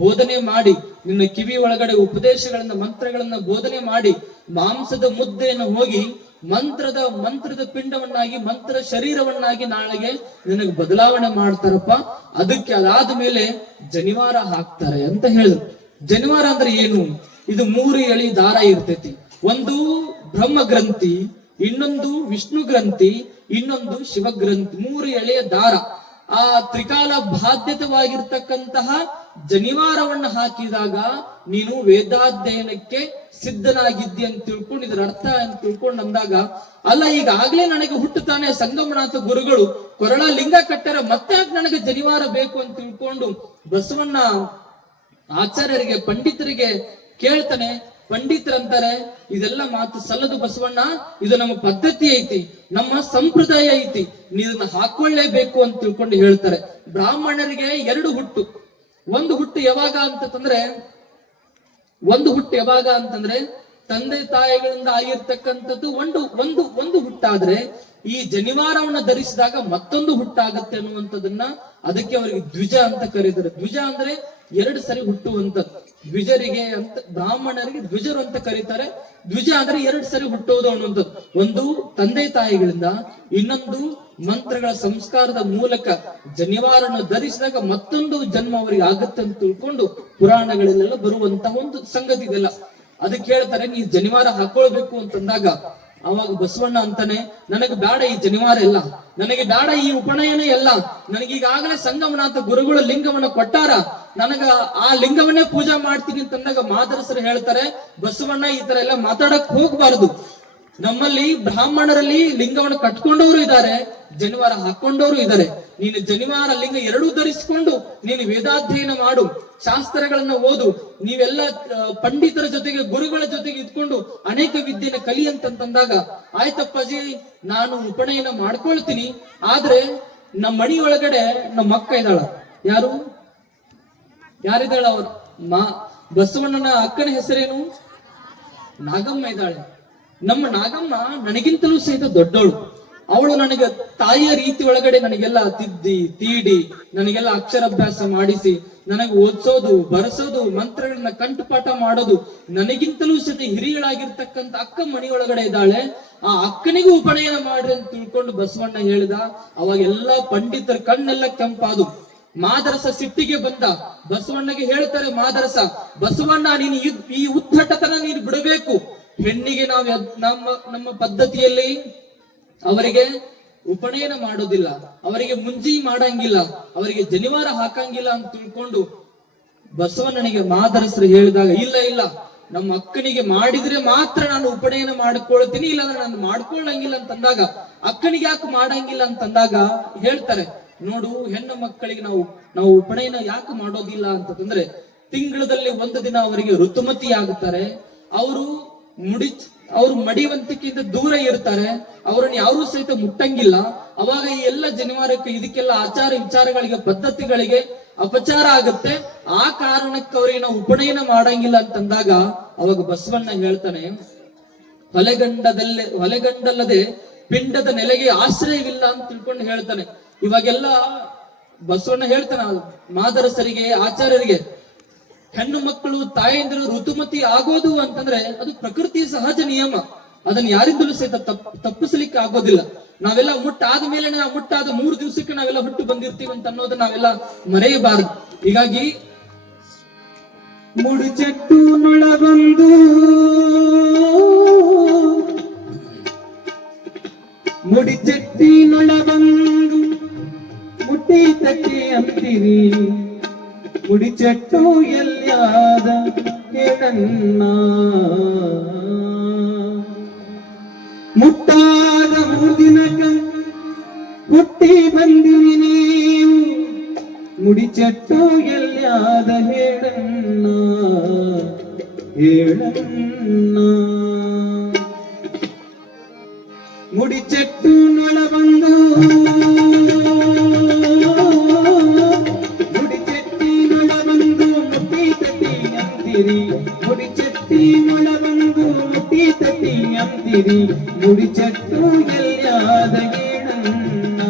ಬೋಧನೆ ಮಾಡಿ, ನಿನ್ನ ಕಿವಿ ಒಳಗಡೆ ಉಪದೇಶಗಳನ್ನ, ಮಂತ್ರಗಳನ್ನ ಬೋಧನೆ ಮಾಡಿ, ಮಾಂಸದ ಮುದ್ದೆಯನ್ನು ಹೋಗಿ ಮಂತ್ರದ ಪಿಂಡವನ್ನಾಗಿ, ಮಂತ್ರ ಶರೀರವನ್ನಾಗಿ ನಾಳೆಗೆ ನಿನಗೆ ಬದಲಾವಣೆ ಮಾಡ್ತಾರಪ್ಪ. ಅದಕ್ಕೆ ಅದಾದ ಮೇಲೆ ಜನಿವಾರ ಹಾಕ್ತಾರೆ ಅಂತ ಹೇಳಿದ್ರು. ಜನಿವಾರ ಅಂದ್ರೆ ಏನು? ಇದು 3 ಎಳಿ ದಾರ ಇರ್ತೈತಿ. ಒಂದು ಬ್ರಹ್ಮ ಗ್ರಂಥಿ, ಇನ್ನೊಂದು ವಿಷ್ಣು ಗ್ರಂಥಿ, ಇನ್ನೊಂದು ಶಿವಗ್ರಂಥಿ. 3 ಎಳೆಯ ದಾರ. ಆ ತ್ರಿಕಾಲ ಬಾಧ್ಯತವಾಗಿರ್ತಕ್ಕಂತಹ ಜನಿವಾರವನ್ನ ಹಾಕಿದಾಗ ನೀನು ವೇದಾಧ್ಯಯನಕ್ಕೆ ಸಿದ್ಧನಾಗಿದ್ದಿ ಅಂತ ತಿಳ್ಕೊಂಡು, ಇದರ ಅರ್ಥ ಅಂತ ತಿಳ್ಕೊಂಡು ಅಂದಾಗ, ಅಲ್ಲ ಈಗಾಗ್ಲೇ ನನಗೆ ಹುಟ್ಟುತ್ತಾನೆ ಸಂಗಮನಾಥ ಗುರುಗಳು ಕೊರಳ ಲಿಂಗ ಕಟ್ಟರ, ಮತ್ತೆ ನನಗೆ ಜನಿವಾರ ಬೇಕು ಅಂತ ತಿಳ್ಕೊಂಡು ಬಸವಣ್ಣ ಆಚಾರ್ಯರಿಗೆ, ಪಂಡಿತರಿಗೆ ಕೇಳ್ತಾನೆ. ಪಂಡಿತರಂತಾರೆ, ಇದೆಲ್ಲ ಮಾತು ಸಲ್ಲದು ಬಸವಣ್ಣ, ಇದು ನಮ್ಮ ಪದ್ಧತಿ ಐತಿ, ನಮ್ಮ ಸಂಪ್ರದಾಯ ಐತಿ, ನೀರನ್ನ ಹಾಕೊಳ್ಳೇಬೇಕು ಅಂತ ತಿಳ್ಕೊಂಡು ಹೇಳ್ತಾರೆ. ಬ್ರಾಹ್ಮಣರಿಗೆ 2 ಹುಟ್ಟು. ಒಂದು ಹುಟ್ಟು ಯಾವಾಗ ಅಂತಂದ್ರೆ ತಂದೆ ತಾಯಿಗಳಿಂದ ಆಗಿರ್ತಕ್ಕಂಥದ್ದು ಒಂದು ಹುಟ್ಟಾದ್ರೆ, ಈ ಜನಿವಾರವನ್ನ ಧರಿಸಿದಾಗ ಮತ್ತೊಂದು ಹುಟ್ಟಾಗತ್ತೆ ಅನ್ನುವಂಥದ್ದನ್ನ, ಅದಕ್ಕೆ ಅವರಿಗೆ ದ್ವಿಜ ಅಂತ ಕರೀತಾರೆ. ದ್ವಿಜ ಅಂದ್ರೆ 2 ಸರಿ ಹುಟ್ಟುವಂಥದ್ದು. ದ್ವಿಜರಿಗೆ ಅಂತ, ಬ್ರಾಹ್ಮಣರಿಗೆ ದ್ವಿಜರು ಅಂತ ಕರೀತಾರೆ. ದ್ವಿಜ ಅಂದ್ರೆ 2 ಸರಿ ಹುಟ್ಟುವುದು ಅನ್ನುವಂಥದ್ದು. ಒಂದು ತಂದೆ ತಾಯಿಗಳಿಂದ, ಇನ್ನೊಂದು ಮಂತ್ರಗಳ ಸಂಸ್ಕಾರದ ಮೂಲಕ ಜನಿವಾರನ ಧರಿಸಿದಾಗ ಮತ್ತೊಂದು ಜನ್ಮ ಅವರಿಗೆ ಆಗುತ್ತೆ ಅಂತ ತಿಳ್ಕೊಂಡು ಪುರಾಣಗಳಲ್ಲೆಲ್ಲ ಬರುವಂತಹ ಒಂದು ಸಂಗತಿ ಇದೆಲ್ಲ. ಅದಕ್ಕೆ ಹೇಳ್ತಾರೆ, ನೀ ಜನಿವಾರ ಹಾಕೊಳ್ಬೇಕು ಅಂತಂದಾಗ ಅವಾಗ ಬಸವಣ್ಣ ಅಂತಾನೆ, ನನಗೆ ಬೇಡ ಈ ಜನಿವಾರ ಎಲ್ಲ, ನನಗೆ ಬೇಡ ಈ ಉಪನಯನ ಎಲ್ಲ, ನನಗೀಗಾಗಲೇ ಸಂಗಮನಾಥ ಗುರುಗಳು ಲಿಂಗವನ್ನ ಕೊಟ್ಟಾರ, ನನಗ ಆ ಲಿಂಗವನ್ನೇ ಪೂಜಾ ಮಾಡ್ತೀನಿ ಅಂತಂದಾಗ ಮಾದರಸರು ಹೇಳ್ತಾರೆ, ಬಸವಣ್ಣ ಈ ತರ ಎಲ್ಲ ಮಾತಾಡಕ್ ಹೋಗ್ಬಾರ್ದು. ನಮ್ಮಲ್ಲಿ ಬ್ರಾಹ್ಮಣರಲ್ಲಿ ಲಿಂಗವನ್ನು ಕಟ್ಕೊಂಡವರು ಇದ್ದಾರೆ, ಜನಿವಾರ ಹಾಕೊಂಡವರು ಇದ್ದಾರೆ. ನೀನು ಜನಿವಾರ ಲಿಂಗ ಎರಡೂ ಧರಿಸಿಕೊಂಡು ನೀನು ವೇದಾಧ್ಯಯನ ಮಾಡು, ಶಾಸ್ತ್ರಗಳನ್ನ ಓದು, ನೀವೆಲ್ಲ ಪಂಡಿತರ ಜೊತೆಗೆ ಗುರುಗಳ ಜೊತೆಗೆ ಇದ್ಕೊಂಡು ಅನೇಕ ವಿದ್ಯೆನ ಕಲಿ ಅಂತಂದಾಗ, ಆಯ್ತಪ್ಪಾಜಿ ನಾನು ಉಪನಯನ ಮಾಡ್ಕೊಳ್ತೀನಿ, ಆದ್ರೆ ನಮ್ಮ ಮಣಿ ಒಳಗಡೆ ನಮ್ಮ ಅಕ್ಕ ಇದ್ದಾಳ. ಯಾರಿದ್ದಾಳ? ಅವ್ರ ಬಸವಣ್ಣನ ಅಕ್ಕನ ಹೆಸರೇನು? ನಾಗಮ್ಮ ಇದ್ದಾಳೆ. ನಮ್ಮ ನಾಗಮ್ಮ ನನಗಿಂತಲೂ ಸಹಿತ ದೊಡ್ಡವಳು. ಅವಳು ನನಗೆ ತಾಯಿಯ ರೀತಿ ಒಳಗಡೆ ನನಗೆಲ್ಲ ತಿದ್ದಿ ತೀಡಿ ನನಗೆಲ್ಲ ಅಕ್ಷರಾಭ್ಯಾಸ ಮಾಡಿಸಿ ನನಗೆ ಓದಿಸೋದು, ಬರೆಸೋದು, ಮಂತ್ರಗಳನ್ನ ಕಂಠಪಾಠ ಮಾಡೋದು, ನನಗಿಂತಲೂ ಸಹಿತ ಹಿರಿಯಳಾಗಿರ್ತಕ್ಕಂಥ ಅಕ್ಕ ಮಣಿ ಒಳಗಡೆ ಇದ್ದಾಳೆ. ಆ ಅಕ್ಕನಿಗೂ ಉಪನಯನ ಮಾಡ್ರಿ ಅಂತ ತಿಳ್ಕೊಂಡು ಬಸವಣ್ಣ ಹೇಳಿದ. ಅವಾಗ ಎಲ್ಲಾ ಪಂಡಿತರ ಕಣ್ಣೆಲ್ಲ ಕೆಂಪಾದು. ಮಾದರಸ ಸಿಟ್ಟಿಗೆ ಬಂದ. ಬಸವಣ್ಣಗೆ ಹೇಳ್ತಾರೆ ಮಾದರಸ, ಬಸವಣ್ಣ ನೀನು ಈ ಉದ್ದಟತನ ನೀನು ಬಿಡಬೇಕು. ಹೆಣ್ಣಿಗೆ ನಾವು ನಮ್ಮ ಪದ್ಧತಿಯಲ್ಲಿ ಅವರಿಗೆ ಉಪನಯನ ಮಾಡೋದಿಲ್ಲ, ಅವರಿಗೆ ಮುಂಜಿ ಮಾಡಂಗಿಲ್ಲ, ಅವರಿಗೆ ಜನಿವಾರ ಹಾಕಂಗಿಲ್ಲ ಅಂತ ತಿಳ್ಕೊಂಡು ಬಸವಣ್ಣನಿಗೆ ಮಾದರಸರು ಹೇಳಿದಾಗ, ಇಲ್ಲ ನಮ್ಮ ಅಕ್ಕನಿಗೆ ಮಾಡಿದ್ರೆ ಮಾತ್ರ ನಾನು ಉಪನಯನ ಮಾಡ್ಕೊಳ್ತೀನಿ, ಇಲ್ಲಾಂದ್ರೆ ನಾನು ಮಾಡ್ಕೊಳ್ಳಂಗಿಲ್ಲ ಅಂತಂದಾಗ, ಅಕ್ಕನಿಗೆ ಯಾಕೆ ಮಾಡಂಗಿಲ್ಲ ಅಂತಂದಾಗ ಹೇಳ್ತಾರೆ, ನೋಡು ಹೆಣ್ಣು ಮಕ್ಕಳಿಗೆ ನಾವು ಉಪನಯನ ಯಾಕೆ ಮಾಡೋದಿಲ್ಲ ಅಂತಂದ್ರೆ, ತಿಂಗಳಲ್ಲಿ ಒಂದು ದಿನ ಅವರಿಗೆ ಋತುಮತಿ ಆಗುತ್ತಾರೆ, ಅವರು ಮಡಿವಂತಿಕೆಯಿಂದ ದೂರ ಇರ್ತಾರೆ, ಅವರನ್ನು ಯಾರೂ ಸಹಿತ ಮುಟ್ಟಂಗಿಲ್ಲ. ಅವಾಗ ಈ ಎಲ್ಲ ಜನಿವಾರಕ್ಕೆ ಇದಕ್ಕೆಲ್ಲ ಆಚಾರ ವಿಚಾರಗಳಿಗೆ ಪದ್ಧತಿಗಳಿಗೆ ಅಪಚಾರ ಆಗುತ್ತೆ. ಆ ಕಾರಣಕ್ಕೆ ಅವರಿಗೆ ನಾವು ಉಪನಯನ ಮಾಡಂಗಿಲ್ಲ ಅಂತಂದಾಗ ಅವಾಗ ಬಸವಣ್ಣ ಹೇಳ್ತಾನೆ, ಹೊಲೆಗಂಡಲ್ಲದೆ ಪಿಂಡದ ನೆಲೆಗೆ ಆಶ್ರಯವಿಲ್ಲ ಅಂತ ತಿಳ್ಕೊಂಡು ಹೇಳ್ತಾನೆ. ಇವಾಗೆಲ್ಲ ಬಸವಣ್ಣ ಹೇಳ್ತಾನೆ ಮಾದರಸರಿಗೆ, ಆಚಾರ್ಯರಿಗೆ, ಹೆಣ್ಣು ಮಕ್ಕಳು ತಾಯಂದಿರು ಋತುಮತಿ ಆಗೋದು ಅಂತಂದ್ರೆ ಅದು ಪ್ರಕೃತಿ ಸಹಜ ನಿಯಮ, ಅದನ್ನ ಯಾರಿಂದಲೂ ಸಹಿತ ತಪ್ಪಿಸಲಿಕ್ಕೆ ಆಗೋದಿಲ್ಲ. ನಾವೆಲ್ಲ ಮುಟ್ಟಾದ ಮೇಲೆ ಮುಟ್ಟಾದ 3 ದಿವಸಕ್ಕೆ ನಾವೆಲ್ಲ ಹುಟ್ಟು ಬಂದಿರ್ತೀವಿ ಅಂತ ಅನ್ನೋದನ್ನ ನಾವೆಲ್ಲ ಮರೆಯಬಾರದು. ಹೀಗಾಗಿ ಮುಡಿಚೆಟ್ಟು ನೊಳಗೊಂದು ಮುಡಿಚೆಟ್ಟಿನೊಳಗೊಂದು ಮುಟ್ಟಿ ತಟ್ಟಿ ಅಂತಿರಿ, ಮುಡಿಚೆಟ್ಟು ಎಲ್ಯಾದ ಹೇಳಣ್ಣ, ಮುಟ್ಟಾದ 3 ದಿನಕ ಹುಟ್ಟಿ ಬಂದಿರಿ ನೀವು, ಮುಡಿಚೆಟ್ಟು ಎಲ್ಯಾದ ಹೇಳಣ್ಣ ಹೇಳಣ್ಣ. ಮುಡಿಚೆಟ್ಟು ನೊಳಗೊಂದು ಮುಡಿಚೆಟ್ಟಿನೊಳಗೊಂದು ಮುಟ್ಟಿ ತಟ್ಟಿ ಅಂತಿರಿ, ಮುಡಿಚೆಟ್ಟು ಎಲ್ಯಾದ ಗೇಣಣ್ಣ,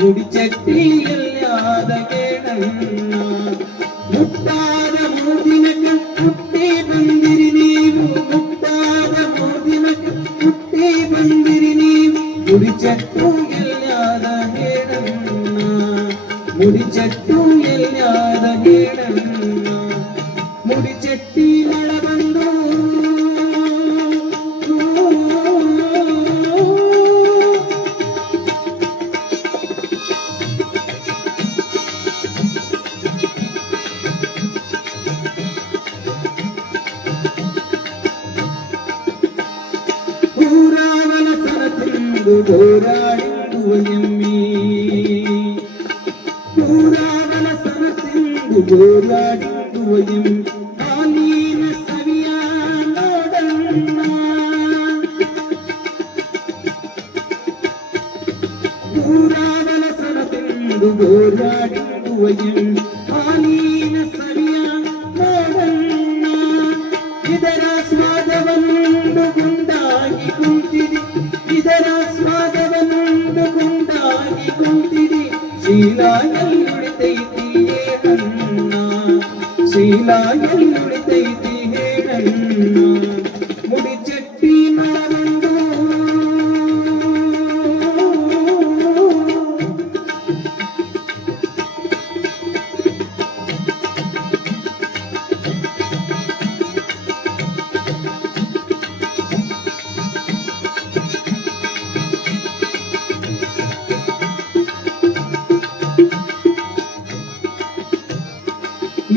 ಮುಡಿಚೆಟ್ಟಿ ಎಲ್ಯಾದ ಗೇಣಣ್ಣ. ಮುಟ್ಟಾದ 3 ದಿನಕ್ಕೆ ಹುಟ್ಟಿ ಬಂದಿರಿ ನೀವು, ಮುಟ್ಟಾದ 3 ದಿನಕ್ಕೆ ಹುಟ್ಟಿ ಬಂದಿರಿ ನೀವು, ಮುಡಿಚೆಟ್ಟು ಎಲ್ಯಾದ ಗೇಣಣ್ಣ, ಮುಡಿಚೆಟ್ಟು ಎಲ್ಯಾದ ಗೇಣಣ್ಣ. ಮುಡಿಚೆಟ್ಟಿನೊಳಗೊಂದು ಊರಾವಲಸನ ತಿಂದು ಹೋರಾಡಿರುವ ಎಮ್ಮಿ, ಊರಾವಲಸನ ತಿಂದು ಹೋರಾಡಿರುವ ಎಮ್ಮಿ, ಹಾಲಿನ ಸವಿಯ ನೋಡಣ್ಣ, ಊರಾವಲಸನ ತಿಂದು ಹೋರಾಡಿರುವ ಎಮ್ಮಿ, ಹಾಲಿನ ಸವಿಯ ನೋಡಣ್ಣ. ಇದರ ಸ್ವಾದವನ್ನು ಗುಂಡಾಗಿ ಕುಂತಿದೆ, ಇದರ ಸ್ವಾದವನ್ನು ಗುಂಡಾಗಿ ಕುಂತಿದೆ, ಶೀಲ ಎಲ್ಲಿಳಿತೈತಿ ಹೇಳಣ್ಣ, ಶೀಲ ಎಲ್ಲಿಳಿತೈತಿ ಹೇಳಣ್ಣ. ಮುಡಿಚೆಟ್ಟಿನೊಳಗೊಂದು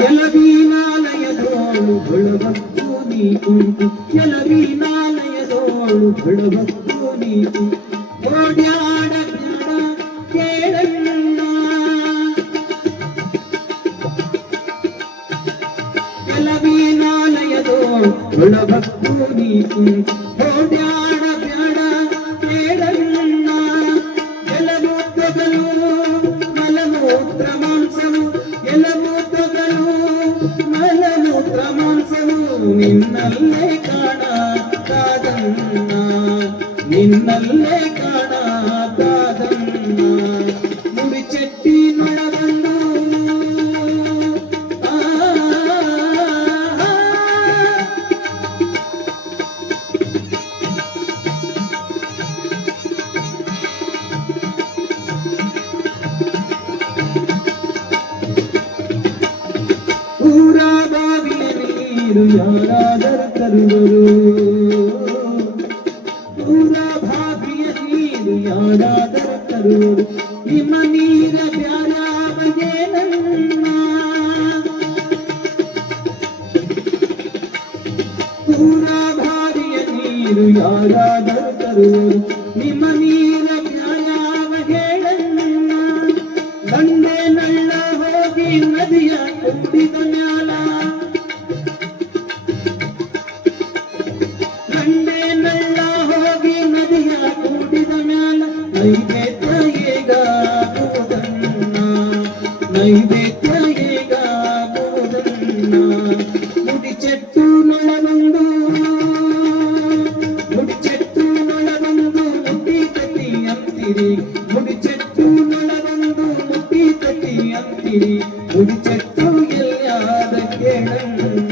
ಎಲವೀನಾಲಯದೋಳು ಒಳಬತ್ತು ನೀ ಕುಂತು, ಎಲವೀನಾಲಯದೋಳು ತೋಳು ಬೆಳಬತ್ತು ನೀತಿ ಓಡ್ಯಾಡ ಕೇಳಣ್ಣ ಕೆಲವೀನಾಲಯದೋ ಬೆಳಬತ್ತು ನೀತಿ ಓಡ್ಯಾಡ ಬ್ಯಾಡ ಕೇಳಣ್ಣ ಕೆಲವು ತೊಗಲು ಮಲಮೂತ್ರ ಮಾಂಸವು ಎಲ್ಲವೂ ತೊಗಲು ಮಲಮೂತ್ರ ಮಾಂಸವು ನಿನ್ನಲ್ಲೇ ಕಾಣ ಕಾದನ್ನ ನಿನ್ನಲ್ಲೇ ಕಾಣ ಕಾದನ್ನ ಮುಡಿ ಚೆಟ್ಟಿ ನೊಳಗಂದು ಊರ ಬಾವಿಯ ನೀರು ಯಾರಾದರೂ ತರುವರು ಊರ ಬಾವಿಯ ನೀರು ಯಾರಾದರೂ ತರುವರು ನಿಮ್ಮ ನೀರ ಬ್ಯಾರಾವಗೆ ನನ್ನ ಊರ ಬಾವಿಯ ನೀರು ಯಾರಾದರೂ ತರುವರು ನಿಮ್ಮ ನೀರ ಬ್ಯಾರಾವಗೆ ನನ್ನ ಬಂಡೆ ನಳ್ಳ ಹೋಗಿ ನದಿಯ ಕುಡಿದ ಮ್ಯಾಲ ಬಂಡೆ ನಳ್ಳ ಹೋಗಿ ನದಿಯ ಕುಡಿದ ಮ್ಯಾಲ ನೈವೇದ್ಯ ಹೇಗಾಗುವುದನ್ನ ನೈವೇದ್ಯ ಹೇಗಾಗುವುದನ್ನ ಮುಡಿ ಚೆಟ್ಟು ನೊಳಗೊಂದು ಮುಡಿ ಚೆಟ್ಟು ನೊಳಗೊಂದು ಮುಟ್ಟಿ ತಟ್ಟಿ ಅಂತಿರಿ ಮುಡಿ ಚೆಟ್ಟು ನೊಳಗೊಂದು ಮುಟ್ಟಿ ತಟ್ಟಿ ಅಂತಿರಿ ಮುಡಿ ಚೆಟ್ಟು ಎಲ್ಲಾದ ಕೇಳಣ್ಣ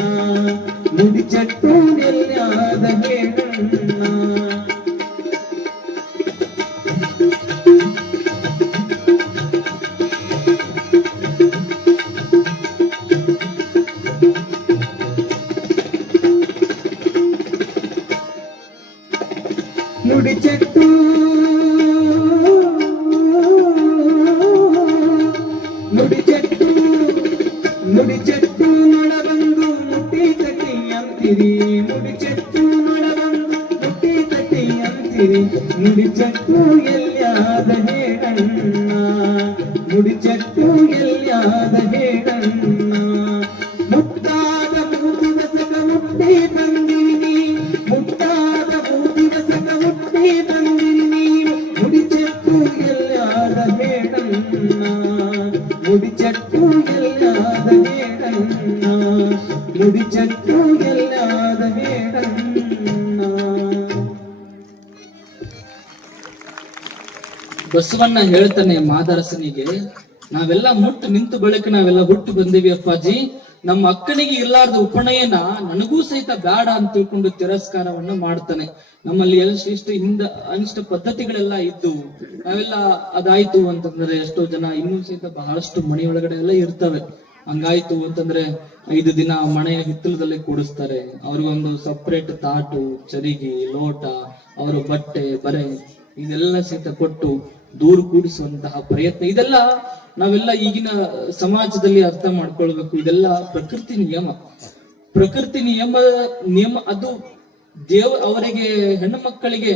ಮುಡಿ ಚೆಟ್ಟು ಎಲ್ಲಾದ ಕೇಳಣ್ಣ ನುಡಿ ಚೆಟ್ಟು ನುಡಿ ಚೆಟ್ಟು ನುಡಿ ಚೆಟ್ಟು ನೊಳಬಂದು ಮುಟ್ಟಿ ತಟ್ಟಿ ಅಂತಿರಿ ನುಡಿ ಚೆಟ್ಟು ನೊಳಬಂದು ಮುಟ್ಟಿ ತಟ್ಟಿ ಅಂತಿರಿ ನುಡಿ ಚೆಟ್ಟು ಎಲ್ಯಾದ ಹೇಳಣ್ಣ ನುಡಿ ಚೆಟ್ಟು ಎಲ್ಯಾದ ಹೇಳಣ್ಣ ಮುಟ್ಟಾದ ಮೂತಿ ಬಸಕ ಮುಟ್ಟಿ ಬಂದಿರಿ ಮುಟ್ಟಾದ ಮೂತಿ ಬಸಕ ಮುಟ್ಟಿ ಬಂದಿರಿ ನೀನು ಮುಡಿ ಚೆಟ್ಟು ಎಲ್ಲಾದ ಹೇಳಣ್ಣ ಮುಡಿ ಚೆಟ್ಟು ಎಲ್ಲಾದ ಹೇಳಣ್ಣ ಮುಡಿ ಚೆಟ್ಟು ಎಲ್ಲಾದ ಹೇಳಣ್ಣ ಬಸವಣ್ಣ ಹೇಳ್ತಾನೆ ಮಾದರಸನಿಗೆ, ನಾವೆಲ್ಲ ಮುಟ್ಟು ನಿಂತು ಬಳಿಕ ನಾವೆಲ್ಲ ಹುಟ್ಟು ಬಂದಿವಿ ಅಪ್ಪಾಜಿ, ನಮ್ಮ ಅಕ್ಕನಿಗೆ ಇರ್ಲಾರ್ದ ಉಪನಯನ ನನಗೂ ಸಹಿತ ಬೇಡ ಅಂತ ತಿಳ್ಕೊಂಡು ತಿರಸ್ಕಾರವನ್ನ ಮಾಡ್ತಾನೆ. ನಮ್ಮಲ್ಲಿ ಇಷ್ಟು ಅನಿಷ್ಟ ಪದ್ಧತಿಗಳೆಲ್ಲ ಇದ್ದು ನಾವೆಲ್ಲ ಅದಾಯ್ತು ಅಂತಂದ್ರೆ ಎಷ್ಟೋ ಜನ ಇನ್ನೂ ಸಹಿತ ಬಹಳಷ್ಟು ಮನೆಯೊಳಗಡೆ ಎಲ್ಲ ಇರ್ತವೆ. ಹಂಗಾಯ್ತು ಅಂತಂದ್ರೆ 5 ದಿನ ಮನೆಯ ಹಿತ್ತಲದಲ್ಲಿ ಕೂಡಿಸ್ತಾರೆ. ಅವ್ರಿಗೊಂದು ಸಪ್ರೇಟ್ ತಾಟು, ಚರಿಗಿ, ಲೋಟ, ಅವರ ಬಟ್ಟೆ ಬರೆ ಇದೆಲ್ಲ ಸಹಿತ ಕೊಟ್ಟು ದೂರ ಕೂಡಿಸುವಂತಹ ಪ್ರಯತ್ನ, ಇದೆಲ್ಲ ನಾವೆಲ್ಲ ಈಗಿನ ಸಮಾಜದಲ್ಲಿ ಅರ್ಥ ಮಾಡ್ಕೊಳ್ಬೇಕು. ಇದೆಲ್ಲ ಪ್ರಕೃತಿ ನಿಯಮ. ಪ್ರಕೃತಿ ನಿಯಮ ಅದು ಅವರಿಗೆ ಹೆಣ್ಣು ಮಕ್ಕಳಿಗೆ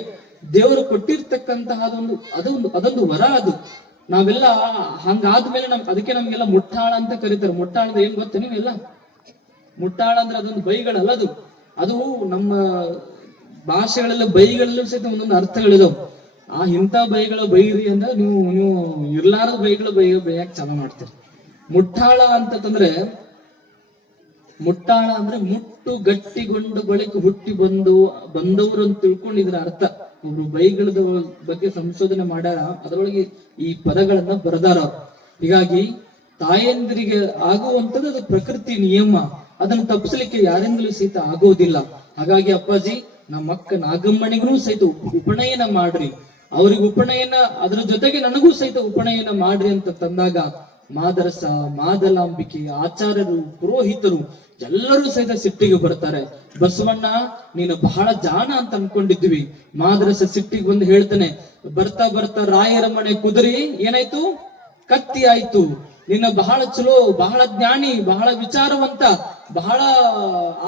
ದೇವರು ಕೊಟ್ಟಿರ್ತಕ್ಕಂತಹ ಅದೊಂದು ವರ. ಅದು ನಾವೆಲ್ಲ ಹಂಗಾದ್ಮೇಲೆ ಅದಕ್ಕೆ ನಮ್ಗೆಲ್ಲ ಮುಟ್ಟಾಳ ಅಂತ ಕರೀತಾರೆ. ಮುಟ್ಟಾಳ ಅಂದ್ರೆ ಏನ್ ಗೊತ್ತ ನೀವೆಲ್ಲ? ಮುಟ್ಟಾಳ ಅಂದ್ರೆ ಅದೊಂದು ಬೈಗಳಲ್ಲ, ಅದು ನಮ್ಮ ಭಾಷೆಗಳೆಲ್ಲ ಬೈಗಳಲ್ಲೂ ಸಹಿತ ಒಂದೊಂದು ಅರ್ಥಗಳಿದಾವ್. ಇಂಥ ಬೈಗಳು ಬೈರಿ ಅಂದ್ರೆ ನೀವು ಇರ್ಲಾರದ ಬೈಗಳು ಬೈಯಕ್ ಚಾಲು ಮಾಡ್ತೀರಿ. ಮುಟ್ಟಾಳ ಅಂತಂದ್ರೆ ಮುಟ್ಟು ಗಟ್ಟಿಗೊಂಡು ಬಳಿಕ ಹುಟ್ಟಿ ಬಂದವರು ಅಂತ ತಿಳ್ಕೊಂಡಿದ್ರ ಅರ್ಥ. ಒಬ್ರು ಬೈಗಳದ ಬಗ್ಗೆ ಸಂಶೋಧನೆ ಮಾಡ್ಯಾರ, ಅದರೊಳಗೆ ಈ ಪದಗಳನ್ನ ಬರೆದಾರ. ಹೀಗಾಗಿ ತಾಯಂದಿರಿಗೆ ಆಗುವಂಥದ್ದು ಅದು ಪ್ರಕೃತಿ ನಿಯಮ. ಅದನ್ನು ತಪ್ಪಿಸಲಿಕ್ಕೆ ಯಾರಿಂದಲೂ ಸಹಿತ ಆಗೋದಿಲ್ಲ. ಹಾಗಾಗಿ ಅಪ್ಪಾಜಿ, ನಮ್ಮ ಅಕ್ಕ ನಾಗಮ್ಮನಿಗೂ ಸಹಿತ ಉಪನಯನ ಮಾಡ್ರಿ, ಅವ್ರಿಗೆ ಉಪನಯನ, ಅದ್ರ ಜೊತೆಗೆ ನನಗೂ ಸಹಿತ ಉಪನಯನ ಮಾಡ್ರಿ ಅಂತ ತಂದಾಗ ಮಾದರಸ, ಮಾದಲಾಂಬಿಕೆ, ಆಚಾರ್ಯರು, ಪುರೋಹಿತರು ಎಲ್ಲರೂ ಸಹಿತ ಸಿಟ್ಟಿಗೆ ಬರ್ತಾರೆ. ಬಸವಣ್ಣ, ನೀನು ಬಹಳ ಜಾಣ ಅಂತ ಅನ್ಕೊಂಡಿದ್ವಿ. ಮಾದರಸ ಸಿಟ್ಟಿಗೆ ಬಂದು ಹೇಳ್ತಾನೆ, ಬರ್ತಾ ಬರ್ತಾ ರಾಯರ ಮನೆ ಕುದುರೆ ಏನಾಯ್ತು? ಕತ್ತಿ ಆಯ್ತು. ನಿನ್ನ ಬಹಳ ಚಲೋ, ಬಹಳ ಜ್ಞಾನಿ, ಬಹಳ ವಿಚಾರವಂತ, ಬಹಳ